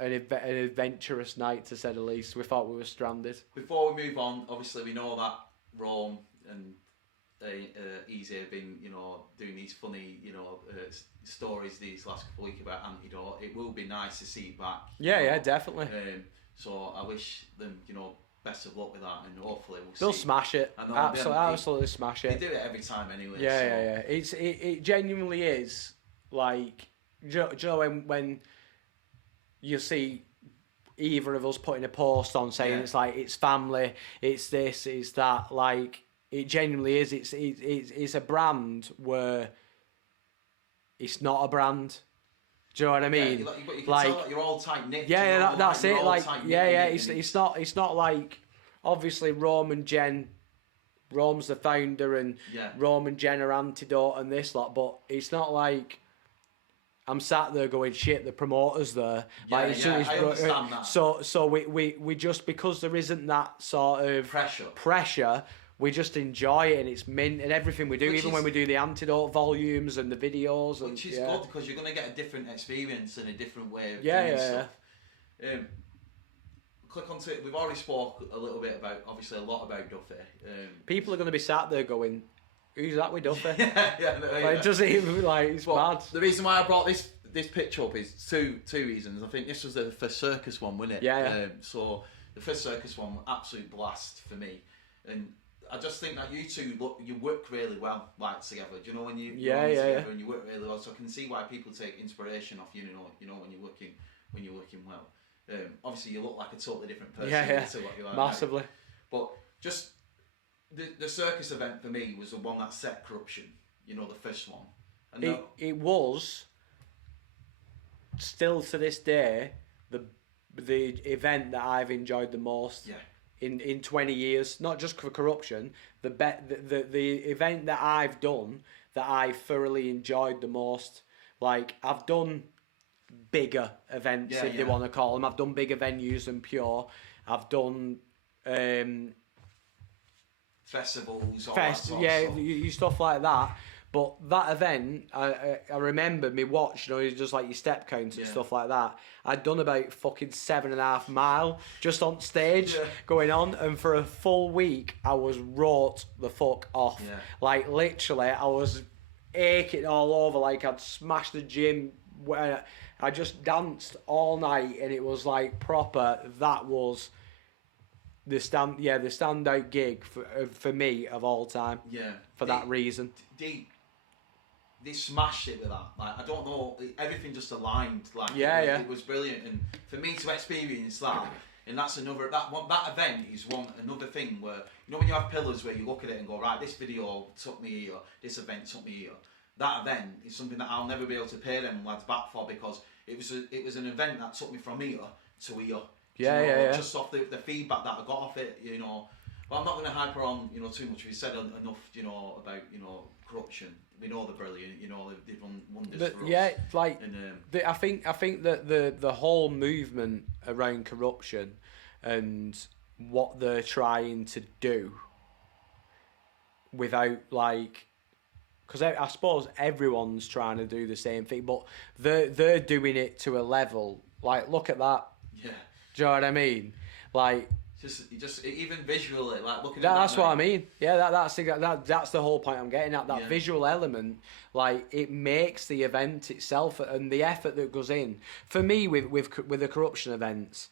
adventurous night to say the least. We thought we were stranded. Before we move on, obviously we know that Rome and Easy have been, you know, doing these funny, you know, stories these last couple of weeks about Antidote. It will be nice to see you back. Yeah, definitely. So I wish them, you know, best of luck with that, and hopefully they'll smash it. Absolutely smash it. They do it every time anyway. Yeah. It genuinely is like, do you know when you see either of us putting a post on saying it's like it's family, it's this, it's that, like It genuinely is. It's a brand where it's not a brand. Do you know what I mean? Yeah, but you can tell that you're all tight knit. Yeah, that's it. Like, yeah. It's It's not like obviously Rome and Jen. Rome's the founder, and Rome and Jen are Antidote and this lot. But it's not like I'm sat there going, shit, the promoter's there. Yeah, like, I understand that. So we just, because there isn't that sort of pressure, we just enjoy it, and it's mint and everything we do, even when we do the Antidote volumes and the videos. Which is good, because you're going to get a different experience and a different way of doing stuff. Click onto it. We've already spoke a little bit about, obviously a lot about Duffy. People are going to be sat there going, who's that with Duffy? Like, does it even, like, it's mad. The reason why I brought this picture up is two reasons. I think this was the first circus one, wasn't it? Yeah. So the first circus one, absolute blast for me, and I just think that you two you work really well, like, together. Do you know when you together and you work really well? So I can see why people take inspiration off you. You know when you're working well. Obviously, you look like a totally different person to what you are massively. Now. But just the circus event for me was the one that set corruption. You know, the first one. And it was still to this day the event that I've enjoyed the most. In 20 years, not just for corruption, the event that I've done that I thoroughly enjoyed the most. Like, I've done bigger events, if they want to call them. I've done bigger venues than Pure. I've done festivals, stuff like that. But that event, I remember me watch, just like your step count and stuff like that. I'd done about fucking 7.5 mile just on stage going on, and for a full week I was wrought the fuck off. Like, literally, I was aching all over, like I'd smashed the gym. I just danced all night, and it was like proper. That was the standout gig for me of all time. For that reason. They smashed it with that. Like, I don't know, everything just aligned. Like, it was brilliant, and for me to experience that, and that's another that event is another thing where, you know, when you have pillars where you look at it and go, right, this video took me here, this event took me here. That event is something that I'll never be able to pay them lads back for, because it was an event that took me from here to here. Just off the feedback that I got off it, you know. But I'm not going to hyper on, you know, too much. We said enough, you know, about, you know, corruption. We know they're brilliant, you know, they've done wonders for us. Yeah, like, and, I think that the whole movement around corruption and what they're trying to do without, like, because I suppose everyone's trying to do the same thing, but they're doing it to a level, like, look at that. Yeah. Do you know what I mean? Like, just even visually, like, looking at that. That's what I mean. Yeah, that's the whole point I'm getting at. That visual element, like, it makes the event itself and the effort that goes in. For me, with the corruption events,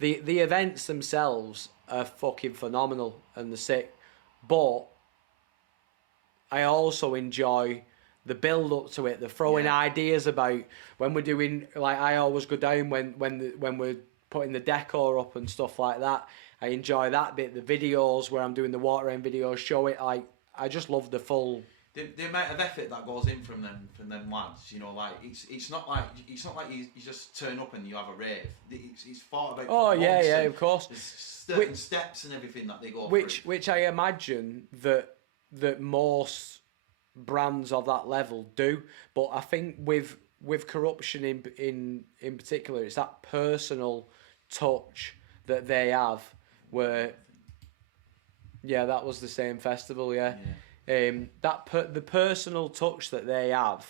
the events themselves are fucking phenomenal and they're sick, but I also enjoy the build up to it, the throwing ideas about when we're doing, like, I always go down when we're putting the decor up and stuff like that. I enjoy that bit. The videos where I'm doing the water end videos show it. Like, I just love the full. The amount of effort that goes in from them lads, you know, like, it's not like you just turn up and you have a rave. It's thought about. Oh yeah, of course. There's steps and everything that they go through. Which Which I imagine that most brands of that level do, but I think with corruption in particular, it's that personal touch that they have, where that was the same festival, the personal touch that they have,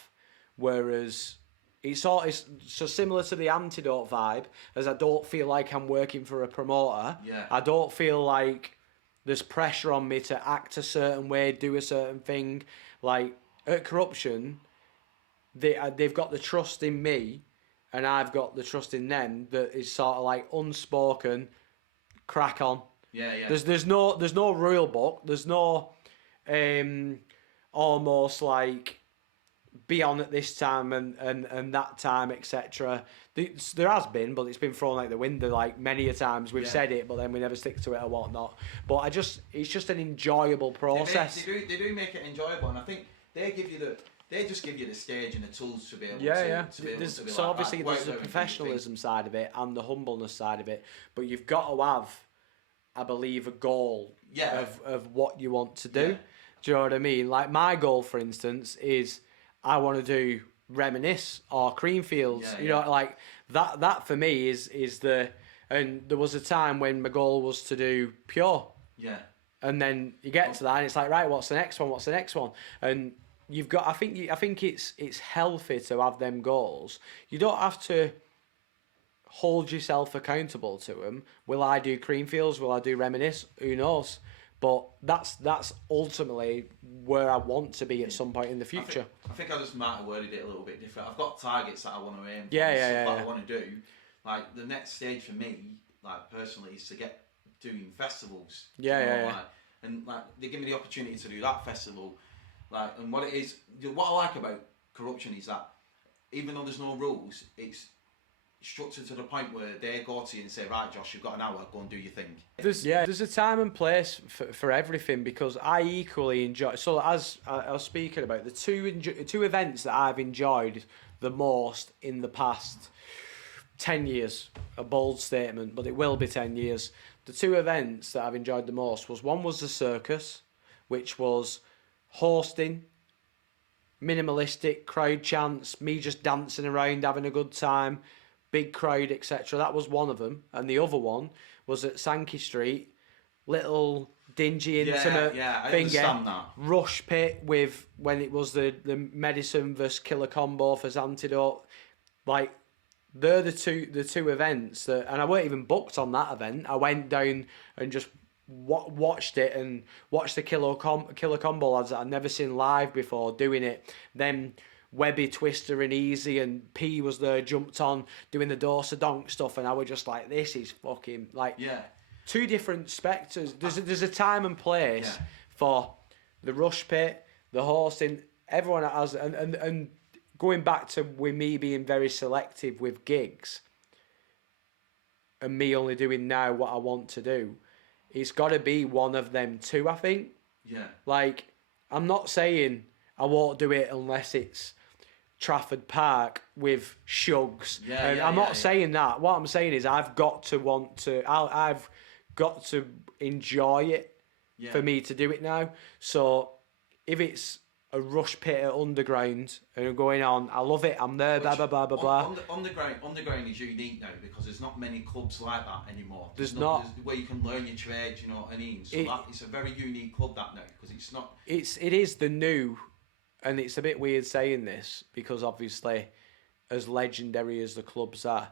whereas it's so similar to the Antidote vibe, as I don't feel like I'm working for a promoter. I don't feel like there's pressure on me to act a certain way, do a certain thing. Like, at Corruption, they've got the trust in me, and I've got the trust in them, that is sort of like unspoken, crack on. There's no rule book. There's no almost like be on at this time and that time, etc. There has been, but it's been thrown out the window like many a times. We've said it, but then we never stick to it or whatnot. But it's just an enjoyable process. They do make it enjoyable, and I think they just give you the stage and the tools to be able to. To be able to be so like obviously that. there's the professionalism side of it and the humbleness side of it, but you've got to have, I believe, a goal of what you want to do. Yeah. Do you know what I mean? Like my goal, for instance, is I want to do Reminisce or Creamfields. You know, like that for me is the. And there was a time when my goal was to do Pure. Yeah. And then you get to that, and it's like, right, what's the next one? What's the next one? And you've got. I think it's healthy to have them goals. You don't have to hold yourself accountable to them. Will I do Creamfields? Will I do Reminisce? Who knows? But that's ultimately where I want to be at some point in the future. I think I just might have worded it a little bit different. I've got targets that I want to aim for. That I want to do. Like the next stage for me, like personally, is to get doing festivals. And like they give me the opportunity to do that festival. Like, and what it is, what I like about corruption is that even though there's no rules, it's structured to the point where they go to you and say, right, Josh, you've got an hour, go and do your thing. There's a time and place for everything, because I equally enjoy. So as I was speaking about, the two events that I've enjoyed the most in the past 10 years, a bold statement, but it will be 10 years. The two events that I've enjoyed the most one was the circus, which was hosting, minimalistic, crowd chants, me just dancing around, having a good time, big crowd, etc. That was one of them. And the other one was at Sankey Street, little dingy, intimate thing. Rush pit with when it was the Medicine versus Killer combo for Antidote. Like, they're the two events that, and I weren't even booked on that event. I went down and just watched it and watched the Killer combo lads that I'd never seen live before doing it. Then Webby, Twister and Easy and P was there, jumped on doing the Dorsa Donk stuff, and I was just like, this is fucking like two different spectres. There's a time and place for the rush pit, the hosting, everyone has, and going back to with me being very selective with gigs and me only doing now what I want to do, it's got to be one of them two, I think. Yeah. Like, I'm not saying I won't do it unless it's Trafford Park with Shugs. I'm not saying that. What I'm saying is I've got to want to... I've got to enjoy it for me to do it now. So if it's a rush pit at Underground and going on, I love it, I'm there, blah, blah, blah, blah, blah. Underground is unique now because there's not many clubs like that anymore. There's not. Where you can learn your trade, you know what I mean? So it's a very unique club, that now, because it's not... It is the new, and it's a bit weird saying this because obviously as legendary as the clubs are,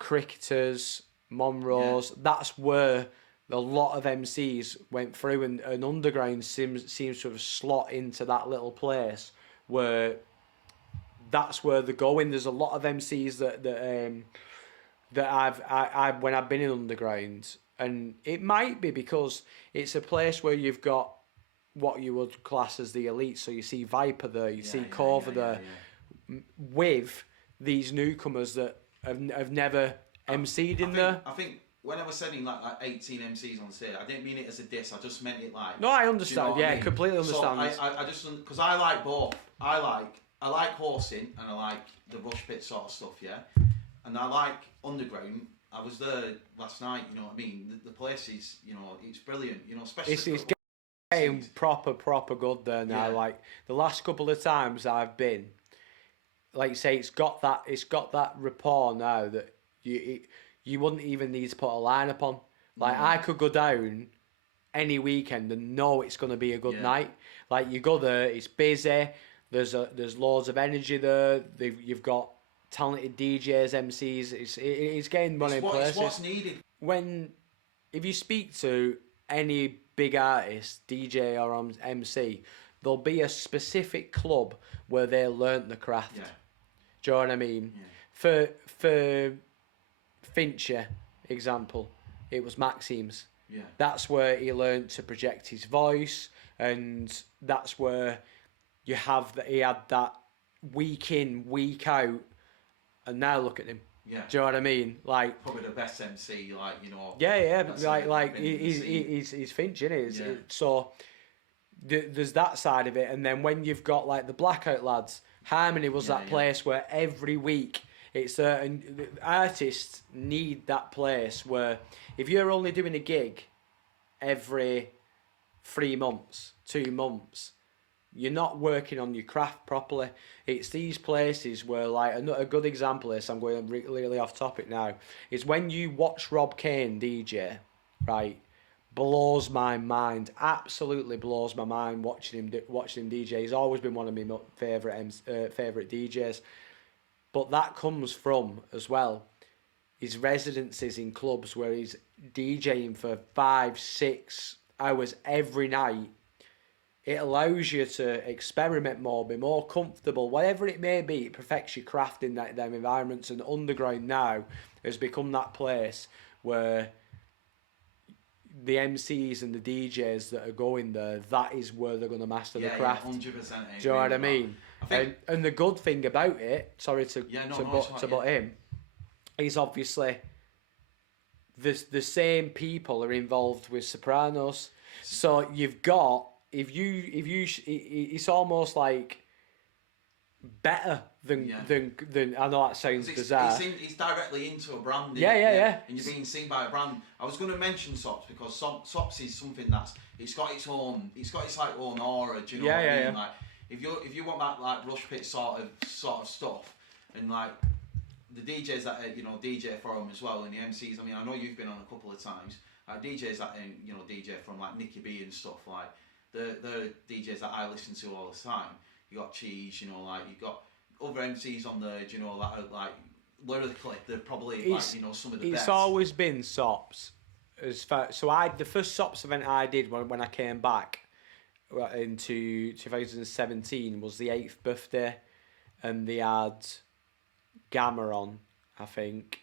Cricketers, Monroe's, that's where a lot of MCs went through, and Underground seems to have slot into that little place where that's where they're going. There's a lot of MCs that I've when I've been in Underground, and it might be because it's a place where you've got what you would class as the elite. So you see Viper there, you see Corver there, with these newcomers that have never MC'd in there. I think when I was saying like 18 MCs on stage, I didn't mean it as a diss. I just meant it like... No, I understand. You know I mean? Completely understand. So I just... Because I like both. I like horsing and I like the rush pit sort of stuff, yeah? And I like Underground. I was there last night, you know what I mean? The place is, you know, it's brilliant, you know, especially... It's getting proper good there now. Yeah. Like, the last couple of times I've been, like you say, it's got that rapport now that you wouldn't even need to put a lineup on. Like, I could go down any weekend and know it's going to be a good night. Like, you go there, it's busy. There's loads of energy there. You've got talented DJs, MCs. It's getting money in places. It's what's needed. If you speak to any big artist, DJ or MC, there'll be a specific club where they learnt the craft. Yeah. Do you know what I mean? Yeah. For Fincher, example, it was Maxime's. Yeah. That's where he learned to project his voice, and that's where he had that week in, week out, and now look at him. Yeah. Do you know what I mean? Like probably the best MC, like, you know. Yeah, that's he's Finch, isn't he? Yeah. So there's that side of it, and then when you've got like the Blackout lads, Harmony was that place where every week it's and artists need that place where if you're only doing a gig every 3 months, 2 months, you're not working on your craft properly. It's these places where, like, a good example of this, I'm going really off topic now, is when you watch Rob Kane DJ, right, blows my mind, absolutely blows my mind watching him DJ. He's always been one of my favourite DJs. But that comes from, as well, his residencies in clubs where he's DJing for 5-6 hours every night. It allows you to experiment more, be more comfortable, whatever it may be. It perfects your craft in them environments. And Underground now has become that place where the MCs and the DJs that are going there, that is where they're going to master the craft. 100%. Do you know what I mean? And the good thing about it, sorry to butt in, is obviously the same people are involved with Sopranos. So you've got, it's almost like better than I know that sounds bizarre. He's directly into a brand. Yeah. And you're being seen by a brand. I was going to mention Sops because Sops is something it's got its like own aura. Do you know what I mean? Yeah. Like if you want that like Rush Pit sort of stuff, and like the DJs that DJ for them as well, and the MCs. I mean, I know you've been on a couple of times. DJs that DJ from like Nicky B and stuff, like the DJs that I listen to all the time. You got Cheese, like you've got other MCs on there, that are like lyrically they're probably like some of the best. It's always been Sops. So the first Sops event I did when I came back into 2017 was the 8th birthday, and they had Gamma on, I think,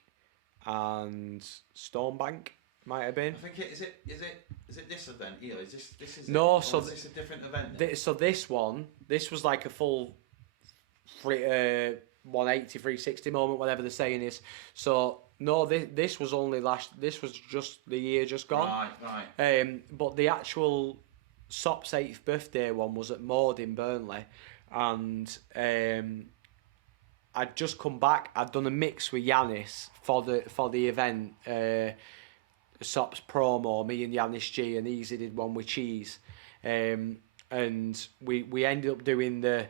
and Stonebank might have been. I think is it this event here? Is this no? So is this a different event? So this was like a full 180, 360 moment, whatever the saying is. So no, this was just the year just gone. Right. But the actual Sop's 8th birthday one was at Maud in Burnley, and I'd just come back. I'd done a mix with Yanis for the event. Sop's promo, me and Yanis G, and Easy did one with Cheese, and we ended up doing the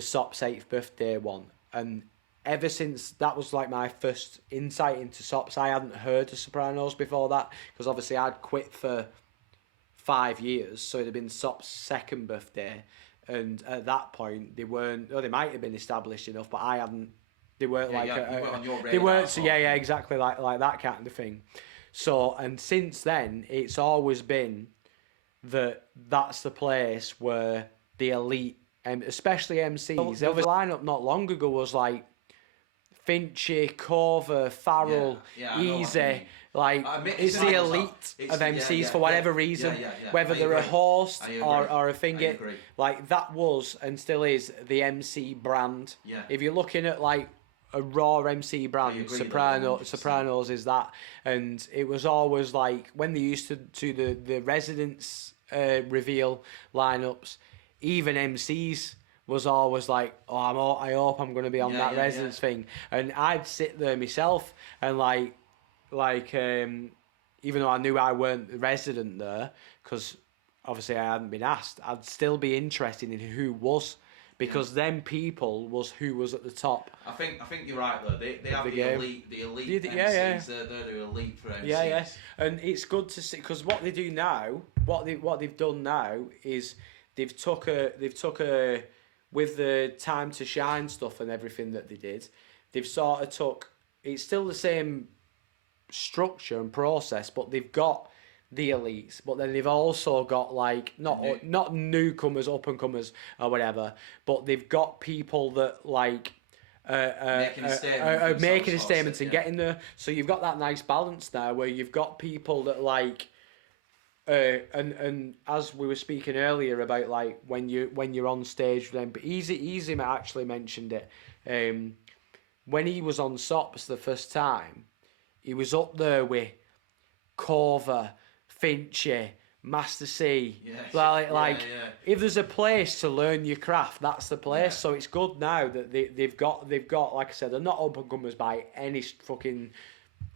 Sop's 8th birthday one, and ever since that was like my first insight into Sops. I hadn't heard of Sopranos before that, because obviously I'd quit for 5 years, so it had been Sop's 2nd birthday, and at that point they weren't, or they might have been established enough, but I hadn't. They weren't on your radar, they weren't. So yeah, exactly like that kind of thing. So, and since then, it's always been that's the place where the elite, especially MCs, the lineup not long ago was like Finchy, Corver, Farrell, Easy. Like, it's the elite of MCs for whatever reason, whether they're a host or a finger. Like, that was and still is the MC brand. Yeah. If you're looking at like a raw MC brand, Sopranos is that. And it was always like when they used to do the residents reveal lineups, even MCs was always like, I hope I'm going to be on that residence thing. And I'd sit there myself and like even though I knew I weren't the resident there, because obviously I hadn't been asked, I'd still be interested in who was. Because them people was who was at the top. I think you're right though. They have the elite MCs. They're the elite for MCs. Yeah. And it's good to see, because what they do now, what they've done now is they've took a with the Time to Shine stuff and everything that they did. They've sort of took, it's still the same structure and process, but they've got the elites, but then they've also got like not newcomers, up and comers or whatever, but they've got people that like making a statement and getting there. So you've got that nice balance there where you've got people that like And as we were speaking earlier about like when you're on stage with them, but Easy actually mentioned it. When he was on Sops the first time, he was up there with Corver, Finchy, Master C. Like if there's a place to learn your craft, that's the place. Yeah. So it's good now that they've got like I said, they're not up and comers by any fucking.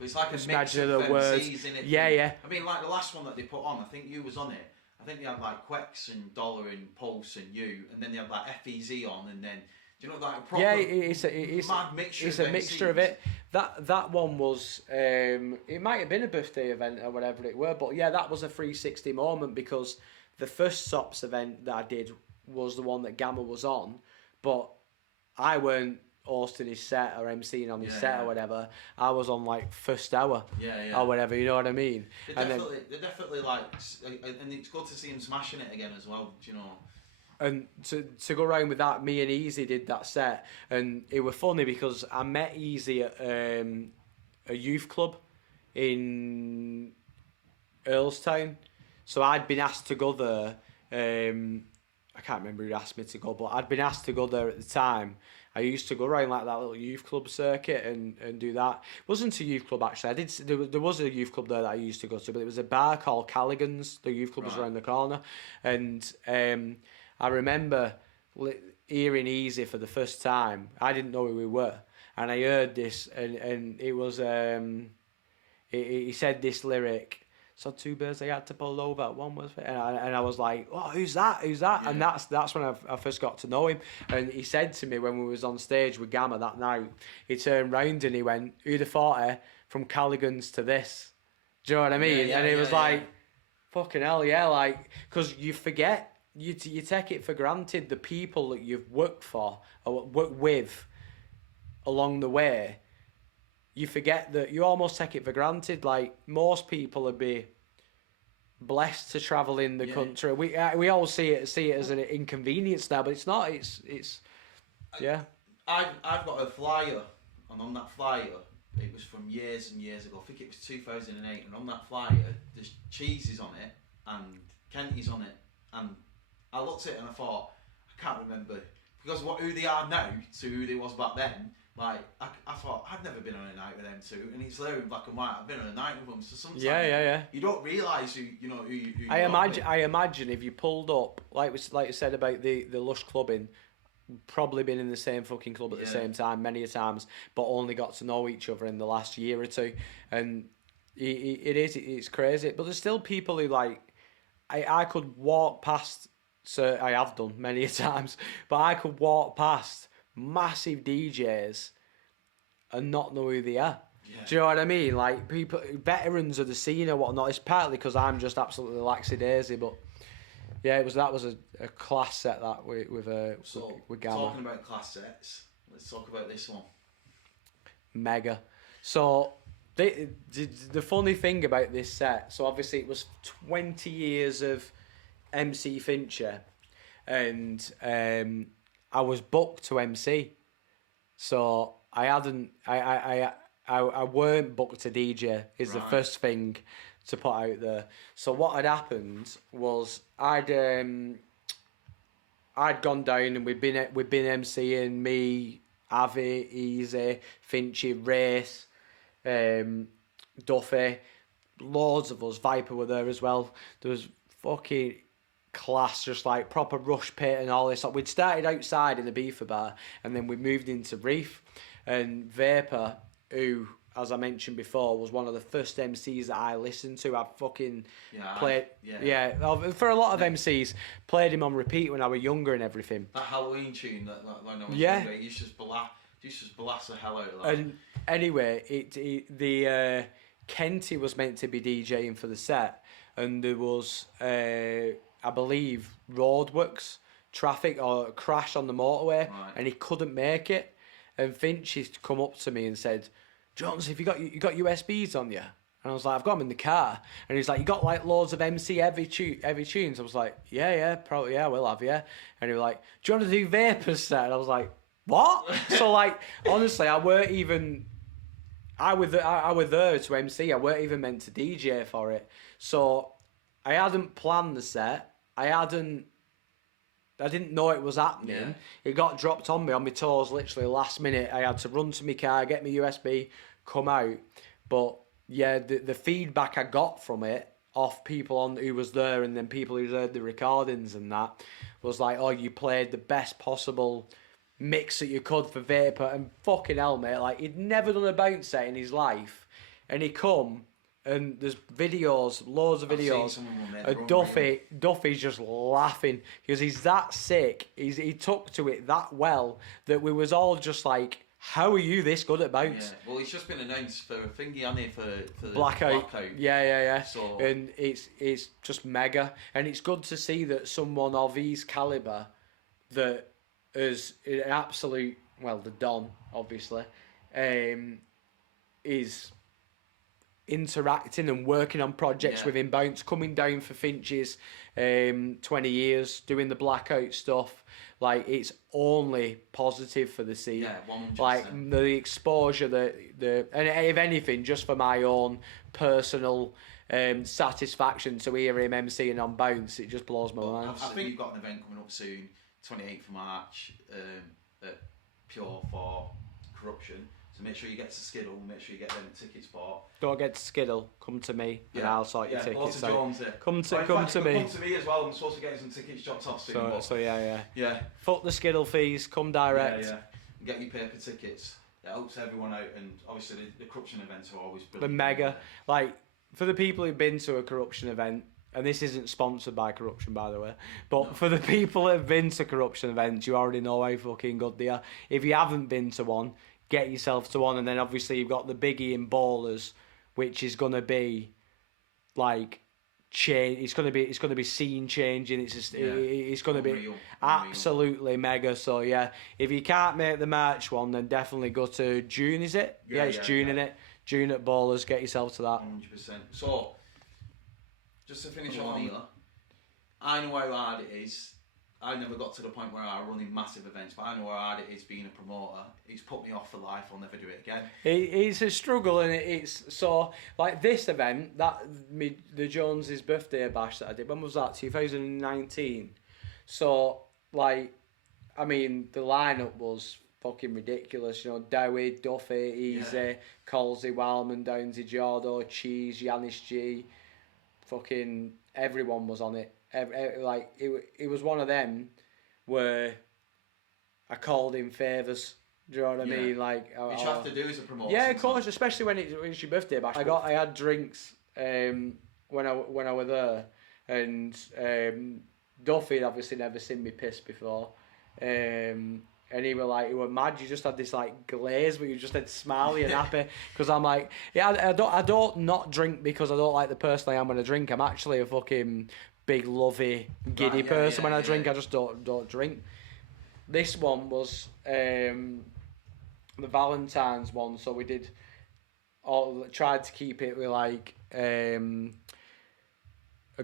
It's like a mix of MCs in it. Yeah. I mean, like the last one that they put on, I think you was on it. I think they had like Quex and Dollar and Pulse and you, and then they had like FEZ on, and then do you know like a proper it's mad mixture. It's a mixture of it. That one was it might have been a birthday event or whatever it were, but yeah, that was a 360 moment because the first Sops event that I did was the one that Gamma was on, but I weren't hosting his set or emceeing on his set or whatever. I was on like first hour or whatever, you know what I mean? They're definitely like, and it's good to see him smashing it again as well, do you know? And to go around with that, me and Easy did that set, and it was funny because I met Easy at a youth club in Earlstown. So I'd been asked to go there. I can't remember who asked me to go, but I'd been asked to go there at the time. I used to go around like that little youth club circuit and do that. It wasn't a youth club actually. There was a youth club there that I used to go to, but it was a bar called Callaghan's. The youth club was around the corner, and I remember hearing Easy for the first time. I didn't know who we were, and I heard this, and it was he said this lyric. So 2 birds I had to pull over. One was, and I was like, "Oh, who's that? Who's that?" Yeah. And that's when I first got to know him. And he said to me when we was on stage with Gamma that night, he turned round and he went, "Who'd have thought it? From Callaghan's to this." Do you know what I mean? And he was like, "Fucking hell, yeah!" Like, because you forget, you take it for granted the people that you've worked for or worked with along the way. You forget that you almost take it for granted. Like most people would be blessed to travel in the country. We all see it as an inconvenience now, but it's not. It's I've got a flyer, and on that flyer, it was from years and years ago. I think it was 2008, and on that flyer, there's Cheesy's on it and Kenty's on it, and I looked at it and I thought I can't remember because who they are now to who they was back then. Like, I thought, I've never been on a night with them two, and it's there in black and white, I've been on a night with them, so sometimes you don't realise who I imagine if you pulled up, like you said about the Lush clubbing, probably been in the same fucking club at the same time many a times, but only got to know each other in the last year or two, and it's crazy, but there's still people who like, I could walk past, so I have done many a times, but I could walk past massive DJs and not know who they are. Yeah. Do you know what I mean? Like people, veterans of the scene or whatnot. It's partly because I'm just absolutely laxy-daisy, but yeah, that was a class set that with Gamma. Talking about class sets, let's talk about this one. Mega. So the funny thing about this set, so obviously it was 20 years of MC Fincher, and I was booked to MC, so I weren't booked to DJ. Is the first thing to put out there. So what had happened was I'd gone down and we'd been MCing, me, Avi, Easy, Finchy, Race, Duffy, loads of us. Viper were there as well. There was fucking class, just like proper rush pit and all this. We'd started outside in the Beaver Bar, and then we moved into Reef. And Vapor, who, as I mentioned before, was one of the first MCs that I listened to. I fucking played, for a lot of MCs, played him on repeat when I was younger and everything. That Halloween tune that when I was younger, it used to just blast the hell out of that. And anyway, the Kenty was meant to be DJing for the set, and there was I believe roadworks, traffic or crash on the motorway, and he couldn't make it. And Finch come up to me and said, "Jones, have you got USBs on you?" And I was like, "I've got them in the car." And he's like, "You got like loads of MC heavy tunes?" I was like, "Yeah, probably, yeah, we'll have, yeah." And he was like, "Do you want to do Vapor's set?" And I was like, "What?" So like, honestly, I was there to MC. I weren't even meant to DJ for it. So I hadn't planned the set. I didn't know it was happening. Yeah. It got dropped on me on my toes literally last minute. I had to run to my car, get my USB, come out. But yeah, the feedback I got from it off people who was there and then people who heard the recordings and that was like, oh, you played the best possible mix that you could for Vapor. And fucking hell, mate, like he'd never done a bounce set in his life. And he come and there's videos, loads of videos. Duffy's just laughing because he's that sick. He took to it that well that we was all just like, how are you this good at bounce? Yeah. Well, he's just been announced for a thingy, hasn't he, for the Blackout. Yeah. So... And it's just mega. And it's good to see that someone of his calibre that is an absolute, well, the Don, obviously, is interacting and working on projects within bounce, coming down for Finch's 20 years, doing the Blackout stuff. Like, it's only positive for the scene. Yeah, 100%. Like, the exposure, and if anything, just for my own personal satisfaction to hear him emceeing on bounce, it just blows my mind. I think you've got an event coming up soon, 28th of March, at Pure for Corruption. So make sure you get to Skiddle, make sure you get them tickets bought. Don't get to Skiddle, come to me and I'll sort your tickets. To Jones, Come to me. Come to me as well. I'm supposed to get some tickets dropped off soon. So yeah. Yeah. Fuck the Skiddle fees, come direct. Yeah. Get your paper tickets. It helps everyone out, and obviously the Corruption events are always brilliant. The mega. Like, for the people who've been to a Corruption event, and this isn't sponsored by Corruption, by the way, but for the people that have been to Corruption events, you already know how fucking good they are. If you haven't been to one, get yourself to one. And then obviously you've got the Biggie and Ballers, which is going to be like change. It's going to be scene changing. It's going to be absolutely mega. So yeah, if you can't make the March one, then definitely go to June. Is it? Yeah, it's June in it. June at Ballers. Get yourself to that. 100%. So just to finish on here, I know how hard it is. I never got to the point where I run in massive events, but I know how hard it is being a promoter. It's put me off for life. I'll never do it again. It's a struggle, and it's so like this event the Jonesy's birthday bash that I did. When was that? 2019. So like, I mean, the lineup was fucking ridiculous. You know, Dowie, Duffy, Easy, Colsey, Wildman, Downsy, Jordo, Cheese, Yanis G. Fucking everyone was on it. Like it was one of them where I called in favours. Do you know what I mean? Like, which you have to do as a promoter. Yeah, of course, especially when it's your birthday bash. I had drinks when I was there, and Duffy had obviously never seen me piss before, and he were mad. You just had this like glaze, but you just had smiley and happy. Because I'm like, I don't not drink because I don't like the person I am when I drink. I'm actually a fucking big lovey giddy person when I drink. I just don't drink. This one was the Valentine's one, so we tried to keep it with like a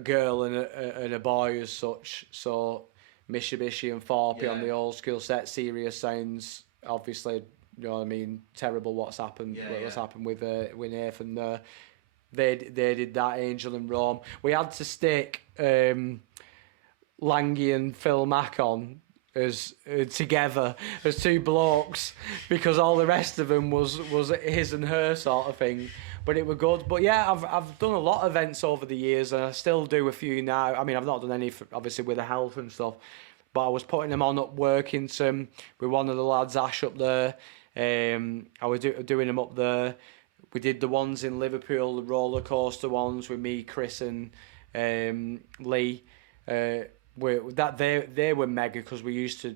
girl and a boy as such. So Mitsubishi and Forpy on the old school set. Serious sounds, obviously, you know what I mean, terrible what's happened with Nathan there. They did that, Angel and Rome. We had to stick Langy and Phil Mack on as together as two blokes because all the rest of them was his and her sort of thing. But it were good. But yeah, I've done a lot of events over the years, and I still do a few now. I mean, I've not done any obviously with the health and stuff, but I was putting them on up Workington with one of the lads, Ash, up there. I was doing them up there. We did the ones in Liverpool, the roller coaster ones with me, Chris, and Lee. They were mega because we used to.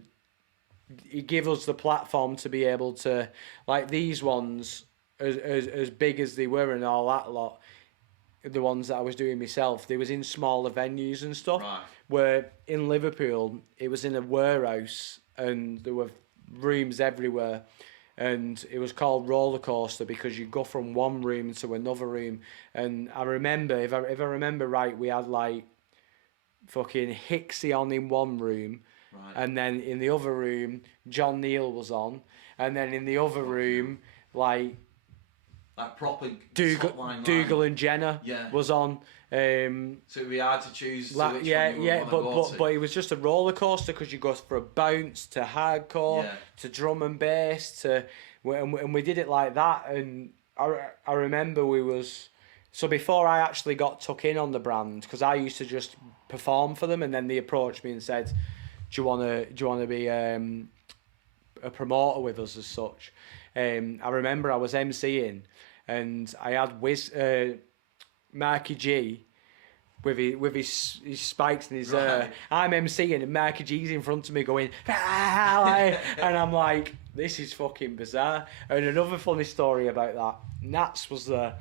It gave us the platform to be able to, like these ones, as big as they were and all that lot. The ones that I was doing myself, they was in smaller venues and stuff. Right. Where in Liverpool, it was in a warehouse and there were rooms everywhere. And it was called roller coaster because you go from one room to another room. And I remember, if I remember right, we had like fucking Hixie on in one room, and then in the other room, John Neal was on, and then in the other room, like like proper Dougal and Jenna was on. So it'd be hard to choose. Which one but it was just a roller coaster because you go from bounce to hardcore to drum and bass and we did it like that. And I remember so before I actually got took in on the brand, because I used to just perform for them, and then they approached me and said, "Do you wanna be a promoter with us as such?" I remember I was MCing, and I had Marky G with his spikes in his hair. I'm MCing and Marky G's in front of me going, and I'm like, this is fucking bizarre. And another funny story about that, Nats was there,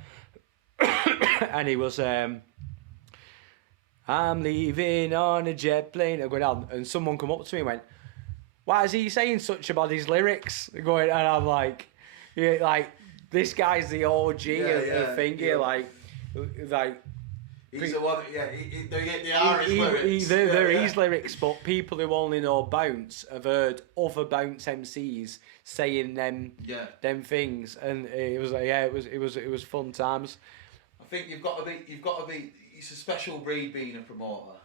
and he was, I'm leaving on a jet plane, going on, and someone come up to me and went, why is he saying such about his lyrics? And I'm like, this guy's the OG of thingy, like. He's the one, they get the Irish lyrics. They're his lyrics, but people who only know bounce have heard other bounce MCs saying them things, and it was fun times. I think you've got to be. It's a special breed being a promoter.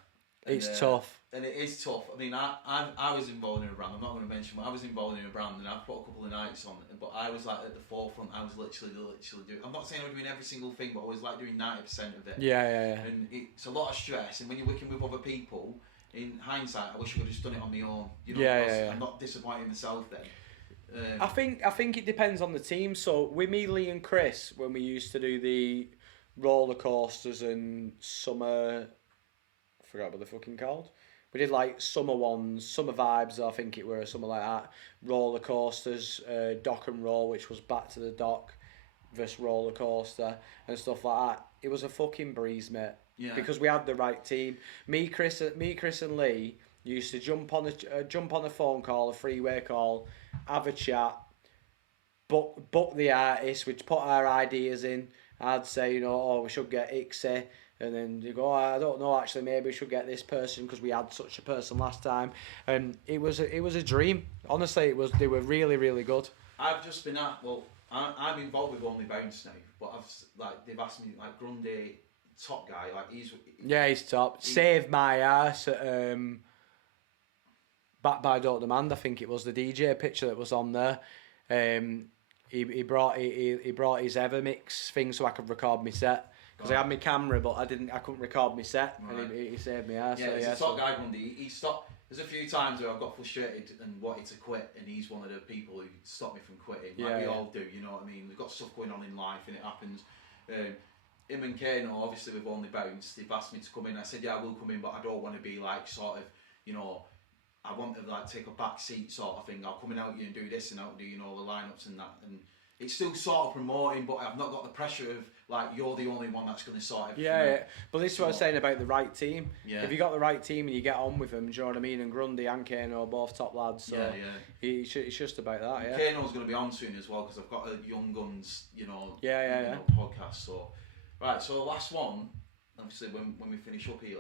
It's tough. And it is tough. I mean, I was involved in a brand. I'm not going to mention, but I was involved in a brand, and I put a couple of nights on. But I was like at the forefront. I was literally doing. I'm not saying I was doing every single thing, but I was like doing 90% of it. Yeah. And it's a lot of stress. And when you're working with other people, in hindsight, I wish I would have just done it on my own. You know, I'm not disappointing myself then. I think it depends on the team. So with me, Lee, and Chris, when we used to do the roller coasters and summer, I forgot what they're fucking called. We did like summer ones, summer vibes, I think it were, something like that. Roller coasters, dock and roll, which was back to the dock versus roller coaster and stuff like that. It was a fucking breeze, mate. Yeah. Because we had the right team. Me, Chris, and Lee used to jump on a phone call, a freeway call, have a chat, book the artist, we'd put our ideas in. I'd say, we should get Ixie. And then you go, I don't know, actually, maybe we should get this person because we had such a person last time. And it was a dream. Honestly, they were really, really good. I've just been I'm involved with Only Bounce now, but they've asked me, like, Grundy, top guy, like, he's top. Saved my ass at, Back by Don't Demand, I think it was the DJ picture that was on there. He brought his Evermix thing so I could record my set. Because I had my camera, but I couldn't record my set, and he saved me ass. Yeah, he's a top guy, Grundy. He stopped. There's a few times where I've got frustrated and wanted to quit, and he's one of the people who stopped me from quitting. Like we all do, you know what I mean? We've got stuff going on in life, and it happens. Him and Kano, obviously, we've only bounced. They've asked me to come in. I said, yeah, I will come in, but I don't want to be like sort of, I want to like take a back seat sort of thing. I'll come in out here and do this and out do the lineups and that. And it's still sort of promoting, but I've not got the pressure of like you're the only one that's going to sort everything out. But this is what I was saying about the right team. Yeah. If you got the right team and you get on with them, do you know what I mean? And Grundy and Kano are both top lads. So it's just about that. Yeah. Kano's going to be on soon as well because I've got a Young Guns, podcast. So right, so last one. Obviously, when we finish up here,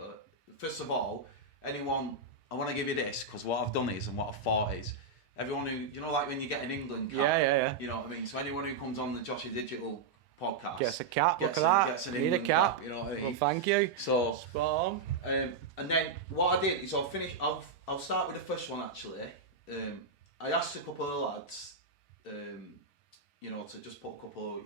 first of all, anyone, I want to give you this because what I've done is and what I've thought is. Everyone who, like when you get an England cap. Yeah. You know what I mean? So anyone who comes on the Joshy Digital podcast gets a cap. Look at that. Gets an Need England a cap. You know what I mean? Well, thank you. So spot on. And then what I did is I'll start with the first one actually. I asked a couple of lads, to just put a couple,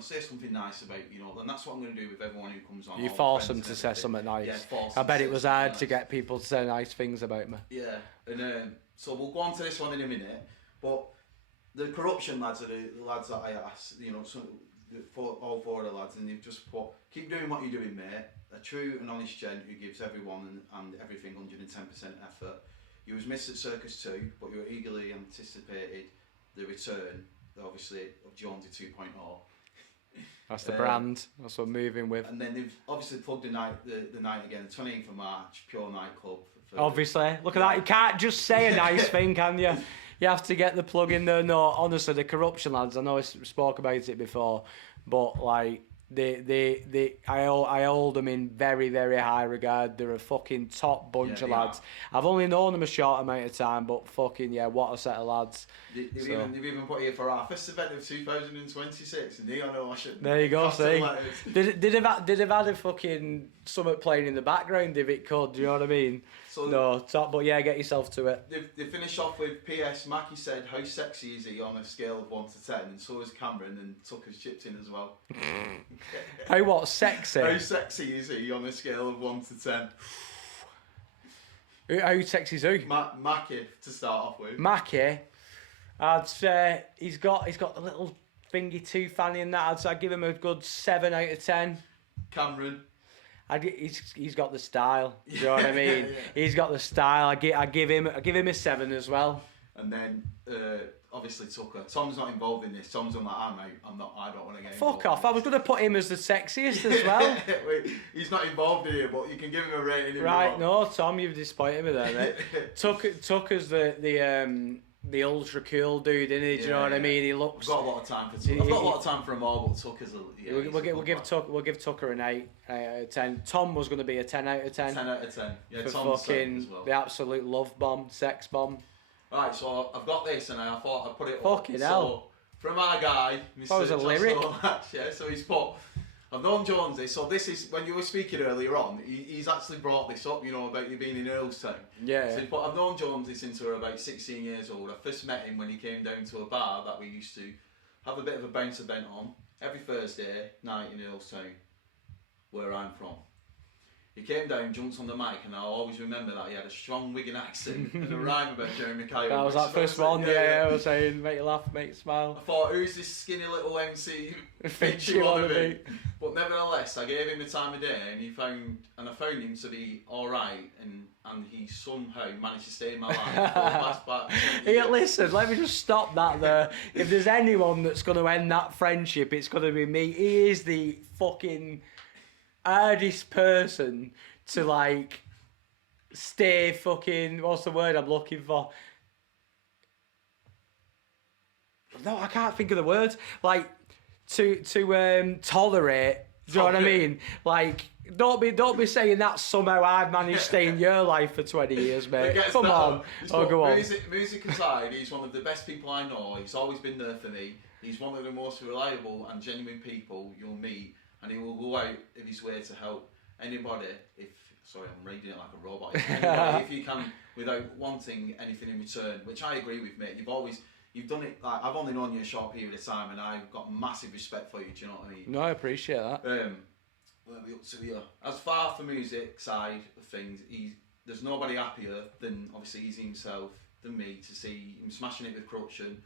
say something nice about, and that's what I'm going to do with everyone who comes on. You force them to say something nice. Yeah, I bet it was hard to get people to say nice things about me. Yeah, and so we'll go on to this one in a minute, but the corruption lads are the lads that I asked, all four of the lads, and they've just put, keep doing what you're doing, mate. A true and honest gent who gives everyone and everything 110% effort. You was missed at Circus 2, but you were eagerly anticipated the return, obviously, of JONESY 2.0. That's the brand. That's what we're moving with. And then they've obviously plugged the night again, the 28th of March, Pure Nightclub. Obviously, look at that. You can't just say a nice thing, can you? You have to get the plug in there. No, honestly, the corruption lads. I know I spoke about it before, but like I hold them in very, very high regard. They're a fucking top bunch of lads. I've only known them a short amount of time, but fucking what a set of lads. They've even put here for our first event of 2026, and they on Ocean. There you go, see. They'd have had a fucking something playing in the background if it could, do you know what I mean? So no, top, but yeah, get yourself to it. They finish off with P.S. Mackie said, how sexy is he on a scale of 1 to 10? And so is Cameron, and Tucker's chipped in as well. How what, sexy? How sexy is he on a scale of 1 to 10? How sexy is who? Mackie, to start off with. Mackie, I'd say he's got the little thingy tooth fanny and that. I'd give him a good 7 out of 10. Cameron. He's got the style. You know what I mean? He's got the style. I give him a 7 as well. And then obviously Tucker. Tom's not involved in this. Tom's on that. I don't want to get involved. Fuck off! I was going to put him as the sexiest as well. Wait, he's not involved in here, but you can give him a rating. If right? you want. No, Tom, you've disappointed me there, mate. Tucker's the ultra cool dude, isn't he? Do you know what I mean? He looks. I've got a lot of time for Tucker. I've got a lot of time for him all, but Tucker's we'll give Tucker an 8 out of 10. Tom was going to be a 10 out of 10. 10 out of 10. Yeah, for Tom's fucking as well. The absolute love bomb, sex bomb. Right, so I've got this, and I thought I'd put it fucking up. hell. So from our guy, Mr. That was a lyric. Yeah, so he's put. I've known Jonesy, so this is, when you were speaking earlier on, he's actually brought this up, about you being in Earlstown. Yeah. So he's put, I've known Jonesy since we were about 16 years old. I first met him when he came down to a bar that we used to have a bit of a bounce event on every Thursday night in Earlstown, where I'm from. He came down, jumped on the mic, and I'll always remember that he had a strong Wigan accent and a rhyme about Jeremy Kyle. That was that first one, I was saying, make you laugh, make you smile. I thought, who's this skinny little MC Finch you want to be? But nevertheless, I gave him the time of day, and I found him to be alright, and he somehow managed to stay in my life. Hey, listen, let me just stop that there. If there's anyone that's going to end that friendship, it's going to be me. He is the fucking hardest person to stay fucking, what's the word I'm looking for? No, I can't think of the words. To tolerate. Do you know what I mean? Don't be saying that somehow I've managed to stay in your life for 20 years, mate. Come on. Go on. Music aside, he's one of the best people I know. He's always been there for me. He's one of the most reliable and genuine people you'll meet, and he will go out of his way to help anybody. I'm reading it like a robot. If you can, without wanting anything in return, which I agree with, mate. You've done it. I've only known you a short period of time, and I've got massive respect for you. Do you know what I mean? No, I appreciate that. Where are we up to here? As far for music side of things, there's nobody happier than obviously he's himself, than me, to see him smashing it with Corruption,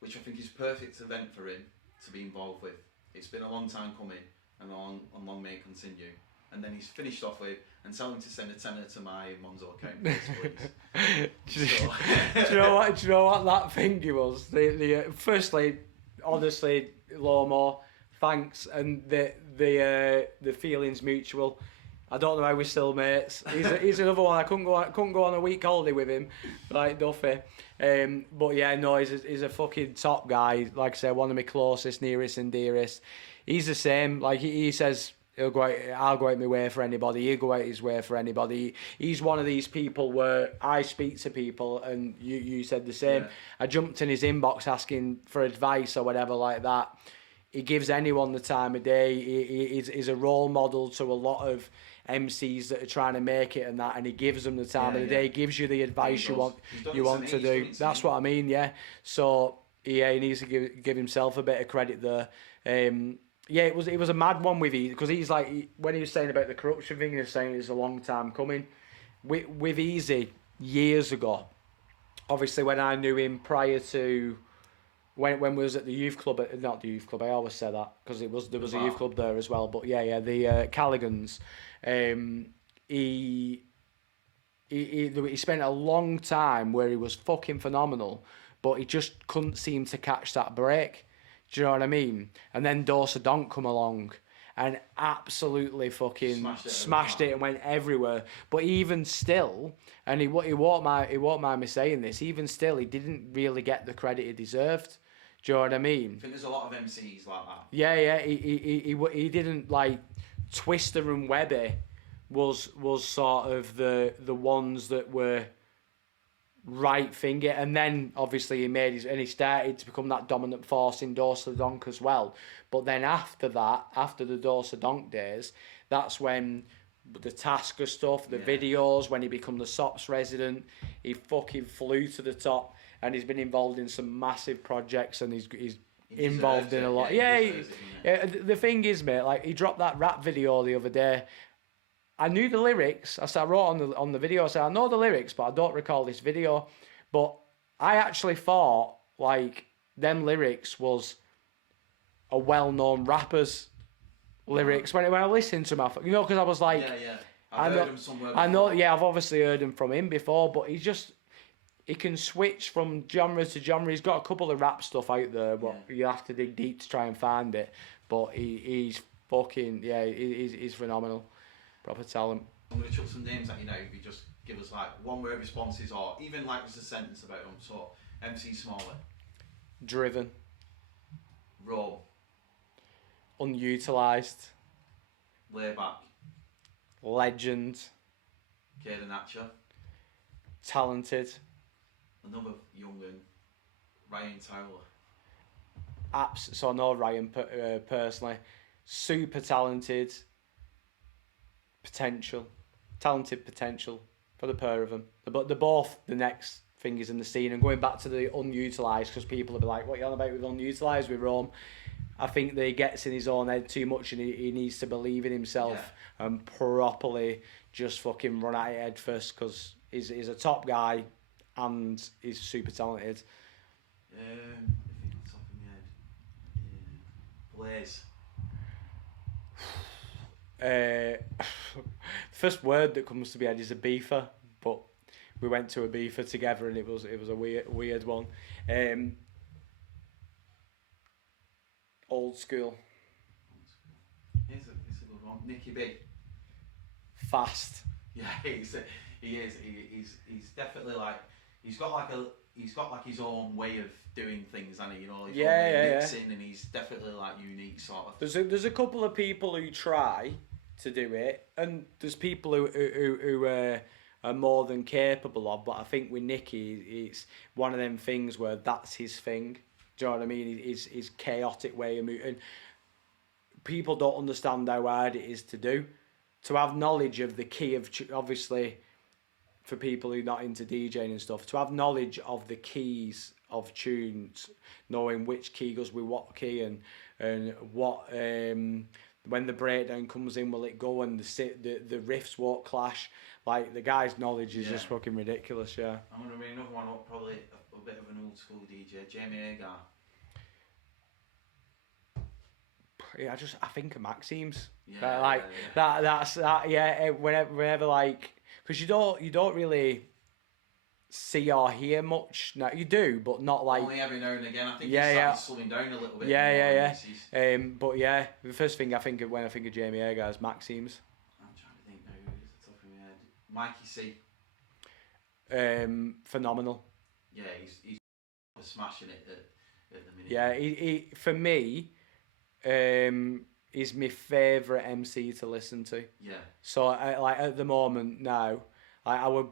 which I think is a perfect event for him to be involved with. It's been a long time coming, and long may it continue. And then he's finished off with, and tell him to send a tenner to my Monzo account, please. Do you know what that thing was? Firstly, honestly, Lomo, thanks, and the feeling's mutual. I don't know how we're still mates. He's another one. I couldn't go on a week holiday with him, like Duffy. But yeah, no, he's a fucking top guy. Like I said, one of my closest, nearest and dearest. He's the same. Like he says, I'll go out my way for anybody. He'll go out his way for anybody. He's one of these people where I speak to people, and you said the same. Yeah. I jumped in his inbox asking for advice or whatever like that. He gives anyone the time of day. He's a role model to a lot of MCs that are trying to make it and that, and he gives them the time of the day. He gives you the advice you want to do. That's what I mean, yeah. So yeah, he needs to give himself a bit of credit there. Yeah, it was a mad one with Easy, because he's like, when he was saying about the Corruption thing, he was saying it's a long time coming. With Easy, years ago, obviously when I knew him prior to when we was at the youth club, not the youth club, I always say that because there was a youth club there as well. But yeah, the Calligans. He spent a long time where he was fucking phenomenal, but he just couldn't seem to catch that break. Do you know what I mean? And then Dosa Donk come along and absolutely fucking smashed it and went everywhere. But even still, and he won't mind me saying this, even still, he didn't really get the credit he deserved. Do you know what I mean? I think there's a lot of MCs like that. Yeah. He didn't like Twister and Webby was sort of the ones that were right finger, and then obviously he started to become that dominant force in Dorsa Donk as well. But then after that, after the Dorsa Donk days, that's when the Tasker stuff, the videos, when he became the SOPS resident, he fucking flew to the top, and he's been involved in some massive projects, and he's involved in a lot. The thing is, mate, like he dropped that rap video the other day. I knew the lyrics. I wrote on the video. I said I know the lyrics, but I don't recall this video. But I actually thought like them lyrics was a well-known rapper's lyrics when I listened to him. You know, because I was like, I've heard him somewhere before. I know, I've obviously heard him from him before, but he can switch from genre to genre. He's got a couple of rap stuff out there, but you have to dig deep to try and find it. But he's fucking he's phenomenal. Proper talent. I'm going to chuck some names at you now if you just give us like one word responses or even like just a sentence about them. So, MC Smalley. Driven. Raw. Unutilised. Layback. Legend. Caden Atcher. Talented. Another young one. Ryan Tyler. So I know Ryan personally. Super talented. Talented potential for the pair of them. But they're both the next fingers in the scene. And going back to the unutilised, because people will be like, what are you on about with unutilised with Rome? I think that he gets in his own head too much, and he needs to believe in himself and properly just fucking run at it head first, because he's a top guy and he's super talented. I think on top of my head. Blaze. First word that comes to my head is a beefer, but we went to a beefer together and it was a weird one. Old school. It's a good one. Nicky B. Fast. Yeah, he is. He's definitely like he's got like his own way of doing things, and his own way of mixing, and he's definitely like unique sort of. There's a couple of people who try to do it, and there's people who are more than capable of. But I think with Nicky, it's one of them things where that's his thing. Do you know what I mean? His chaotic way of moving. People don't understand how hard it is to do. To have knowledge of the key of, obviously, for people who are not into DJing and stuff, to have knowledge of the keys of tunes, knowing which key goes with what key and what when the breakdown comes in, will it go, and the riffs won't clash. Like the guy's knowledge is just fucking ridiculous. Yeah. I'm gonna bring another one up, probably a bit of an old school DJ, Jamie Agar. Yeah, I think of Maxims. Yeah, That's that. Yeah, whenever like, because you don't really see or hear much. No, you do, but not like. Only every now and again. I think he's slowing down a little bit. Yeah. But yeah, the first thing I think of when I think of Jamie Agar is Maxims. I'm trying to think now. Who's the top of my head? Mikey C. Phenomenal. Yeah, he's smashing it at the minute. Yeah, he for me. Is my favourite MC to listen to. Yeah. So like at the moment now, I was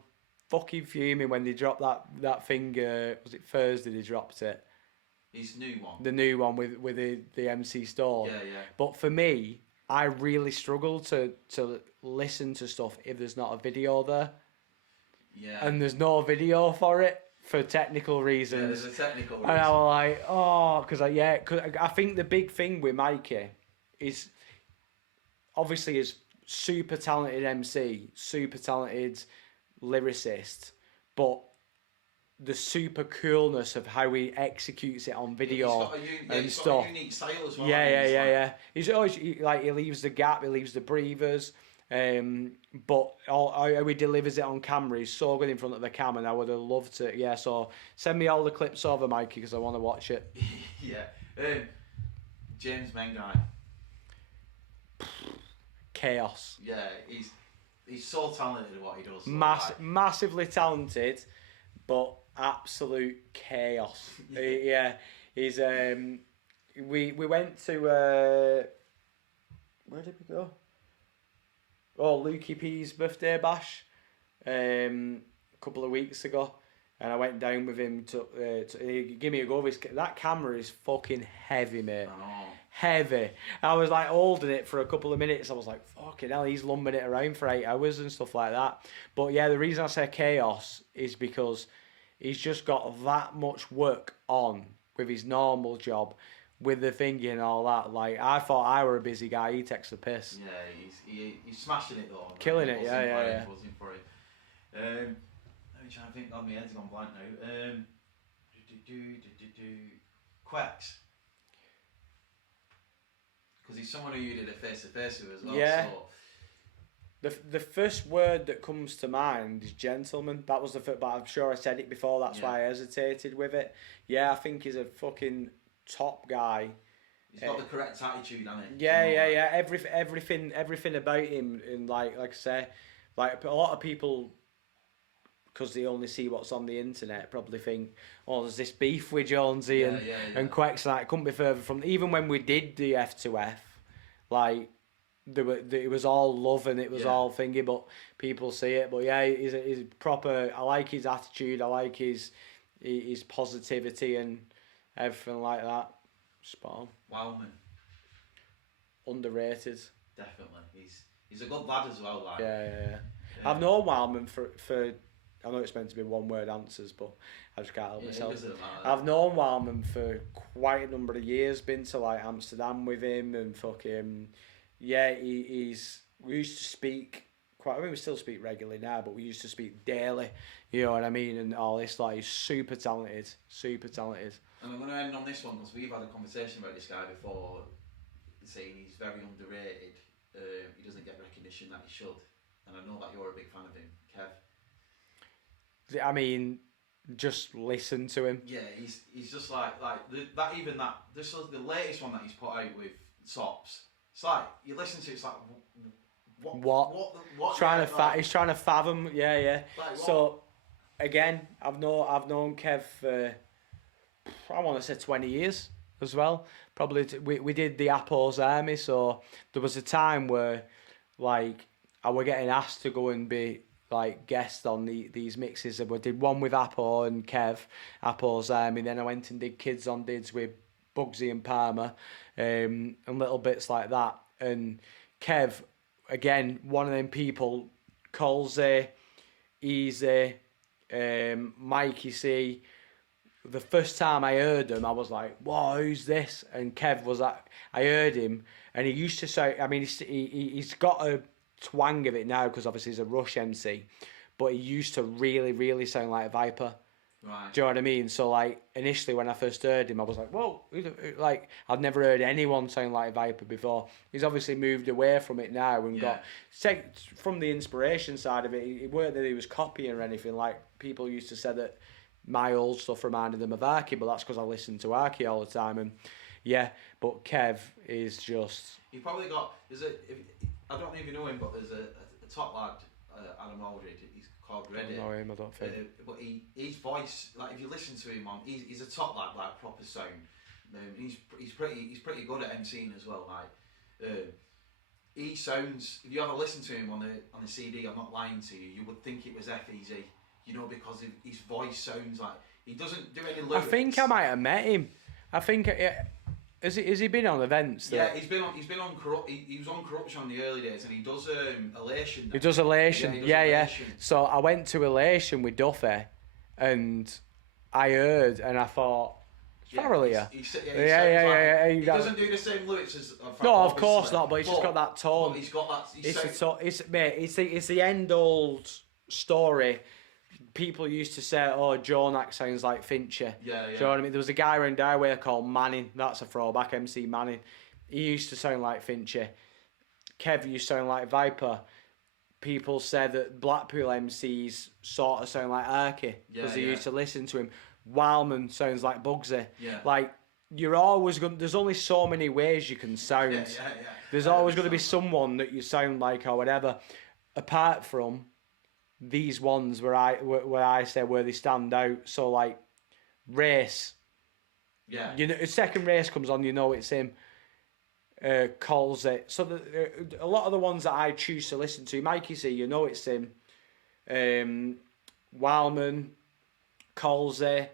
fucking fuming when they dropped that thing. Was it Thursday they dropped it? His new one. The new one with the MC Store. Yeah. But for me, I really struggle to listen to stuff if there's not a video there. Yeah. And there's no video for it. For technical reasons. Yeah, there's a technical reason. And I was like, because I think the big thing with Mikey is obviously he's super talented MC, super talented lyricist, but the super coolness of how he executes it on video and stuff. Got a unique style as well. Yeah. He's always he leaves the gap, he leaves the breathers. But how he delivers it on camera, he's so good in front of the camera, and I would have loved to. Yeah, so send me all the clips over, Mikey, because I want to watch it. Yeah. James Mengai. Chaos. Yeah, he's so talented at what he does. So Massively talented, but absolute chaos. Yeah, he's we went to where did we go? Oh, Lukey P's birthday bash, a couple of weeks ago, and I went down with him to give me a go. That camera is fucking heavy, mate. I know. Heavy. I was like holding it for a couple of minutes. I was like, fucking hell, he's lumbering it around for 8 hours and stuff like that. But yeah, the reason I say chaos is because he's just got that much work on with his normal job, with the thingy and all that. Like, I thought I were a busy guy. He takes the piss. Yeah, he's smashing it though. Killing it, yeah. Buzzing for it. Let me try and think. Oh, my head's gone blank now. Quex. Because he's someone who you did a face-to-face with as well. Yeah. So. The first word that comes to mind is gentleman. That was the first, but I'm sure I said it before. That's why I hesitated with it. Yeah, I think he's a fucking top guy. He's got the correct attitude, hasn't he? Yeah. Everything about him, and like I say, like a lot of people, because they only see what's on the internet, probably think, oh, there's this beef with Jonesy and Quex, and it couldn't be further from. Even when we did the F2F, like it was all love and it was all thingy, but people see it. But yeah, he's proper. I like his attitude. I like his positivity and everything like that. Spot on. Wowman. Underrated. Definitely. He's a good lad as well. Like. Yeah. I've known Wildman for I know it's meant to be one word answers, but I just can't help myself. I've known Wildman for quite a number of years. Been to like Amsterdam with him and fucking we used to speak quite. I mean, we still speak regularly now, but we used to speak daily. You know what I mean? And all this, like, he's super talented. And I'm going to end on this one because we've had a conversation about this guy before, saying he's very underrated. He doesn't get recognition that he should, and I know that you're a big fan of him, Kev. I mean, just listen to him. Yeah, he's just like this was the latest one that he's put out with Sops. It's like you listen to it, it's like what he's trying to fathom. Yeah. Like, so again, I've known Kev for I want to say 20 years as well. Probably we did the Apple's Army, so there was a time where like I were getting asked to go and be like guest on these mixes. I did one with Apple and Kev, Apple's Army. Then I went and did Kids on Dids with Bugsy and Palmer, and little bits like that. And Kev, again, one of them people, Colsey, Easy, Mikey C. The first time I heard him, I was like, "Whoa, who's this?" And Kev was like, I heard him, and he used to say, I mean, he's got a twang of it now because obviously he's a Rush MC, but he used to really, really sound like Viper. Right. Do you know what I mean? So like initially when I first heard him, I was like, whoa, like I've never heard anyone sound like Viper before. He's obviously moved away from it now and got from the inspiration side of it. It weren't that he was copying or anything. Like people used to say that my old stuff reminded them of Arky, but that's because I listened to Arky all the time. And yeah, but Kev is just. He probably got. I don't even know him, but there's a top lad, Adam Aldridge. He's called Reddit. I don't know him, I don't think. But his voice, like if you listen to him, he's a top lad, like proper sound. He's pretty good at MCing as well. Like he sounds. If you ever listen to him on the CD, I'm not lying to you. You would think it was FEZ. You know, because his voice sounds like he doesn't do any lyrics. I think I might have met him. I think. Has he been on events? Yeah, he's been on he was on Corruption in the early days, and he does Elation now. He does Elation. Yeah, Elation. So I went to Elation with Duffy, and I heard, and I thought, Farrell here. He doesn't do the same lyrics as. No, of course not. But he's just got that tone. He's got that. It's the end old story. People used to say, "Oh, Jonak sounds like Fincher." Yeah. Do you know what I mean? There was a guy around our way called Manning. That's a throwback, MC Manning. He used to sound like Fincher. Kev used to sound like Viper. People said that Blackpool MCs sort of sound like Arky because they used to listen to him. Wildman sounds like Bugsy. Yeah. Like you're always going. There's only so many ways you can sound. Yeah. There's always going to be someone that you sound like or whatever. Apart from these ones where I say where they stand out. So like race, you know, a second race comes on, you know it's him. Calls it. So a lot of the ones that I choose to listen to, Mikey C, you know it's him. Wildman, Colsey,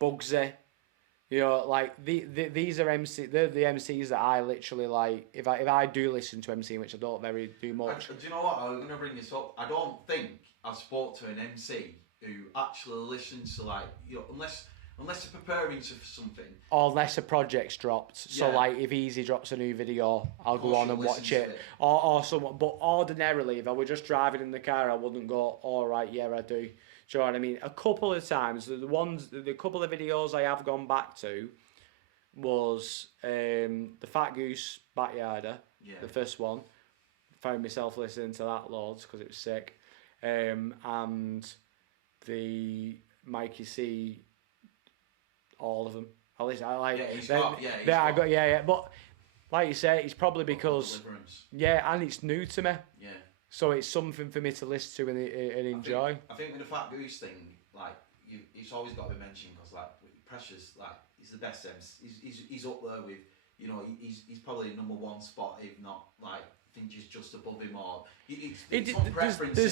Bugsy. You know, like these are they're the MCs that I literally like. If I do listen to MC, which I don't very do much. Do you know what? I'm going to bring this up. I don't think I've spoke to an MC who actually listens to, like, you know, unless they're preparing for something. Or unless a project's dropped. So like if Easy drops a new video, I'll go on and watch it. Or someone. But ordinarily, if I were just driving in the car, I wouldn't go, all right, yeah, I do. Do you know what I mean? A couple of times, the couple of videos I have gone back to was the Fat Goose Backyarder, the first one. Found myself listening to that loads because it was sick. And the Mikey C, all of them. I like. But like you say, it's probably because and it's new to me. Yeah. So it's something for me to listen to and enjoy. I think with the Fat Goose thing, like, it's always got to be mentioned because, like, Pressure's, like, he's the best MC. He's up there with, you know, he's probably number one spot, if not, like, I think just above him, or there's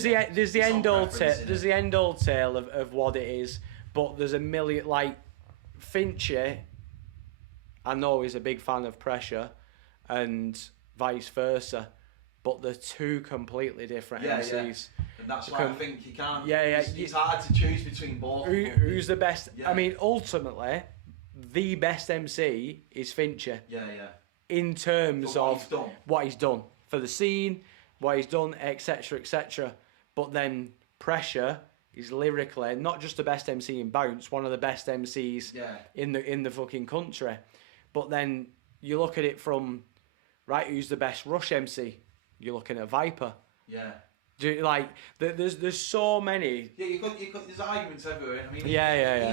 the end all tale of what it is, but there's a million, like, Fincher, I know he's a big fan of Pressure, and vice versa. But they're two completely different MCs. Yeah. And that's why I think you can't. It's hard to choose between both. Who's the best? Yeah. I mean, ultimately, the best MC is Fincher. Yeah. In terms of what he's done for the scene, what he's done, etc., etc. But then Pressure is lyrically not just the best MC in Bounce, one of the best MCs in the fucking country. But then you look at it from, right, who's the best Rush MC? You're looking at Viper. Yeah. There's so many. Yeah, you could. There's arguments everywhere. I mean,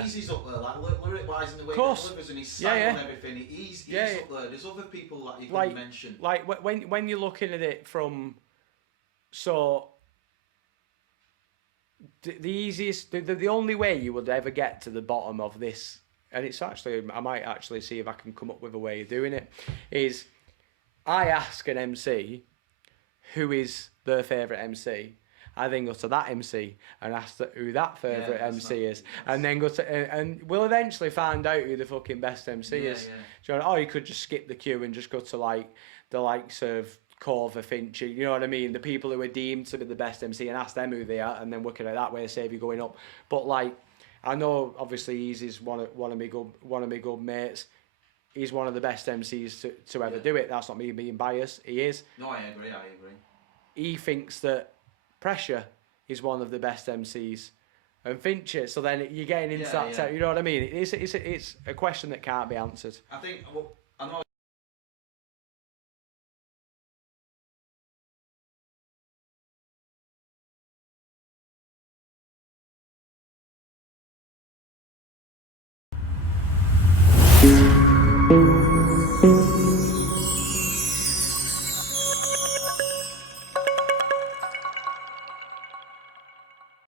Easy's up there, like lyric wise, and the way he delivers and his style and everything. He's up there. There's other people that you can mention. Like when you're looking at it from, so the easiest, the only way you would ever get to the bottom of this, and it's actually, I might actually see if I can come up with a way of doing it, is I ask an MC who is their favourite MC. I then go to that MC and ask who that favourite MC is, and then go to and we'll eventually find out who the fucking best MC is. Do you know, or you could just skip the queue and just go to like the likes of Corver, Fincher, you know what I mean? The people who are deemed to be the best MC, and ask them who they are, and then work it out that way, save you going up. But like, I know obviously Easy's one of my good mates. He's one of the best MCs to ever do it. That's not me being biased. He is. No, I agree. He thinks that Pressure is one of the best MCs, and Fincher. So then you're getting into that. You know what I mean? It's a question that can't be answered. I think. Well, I know.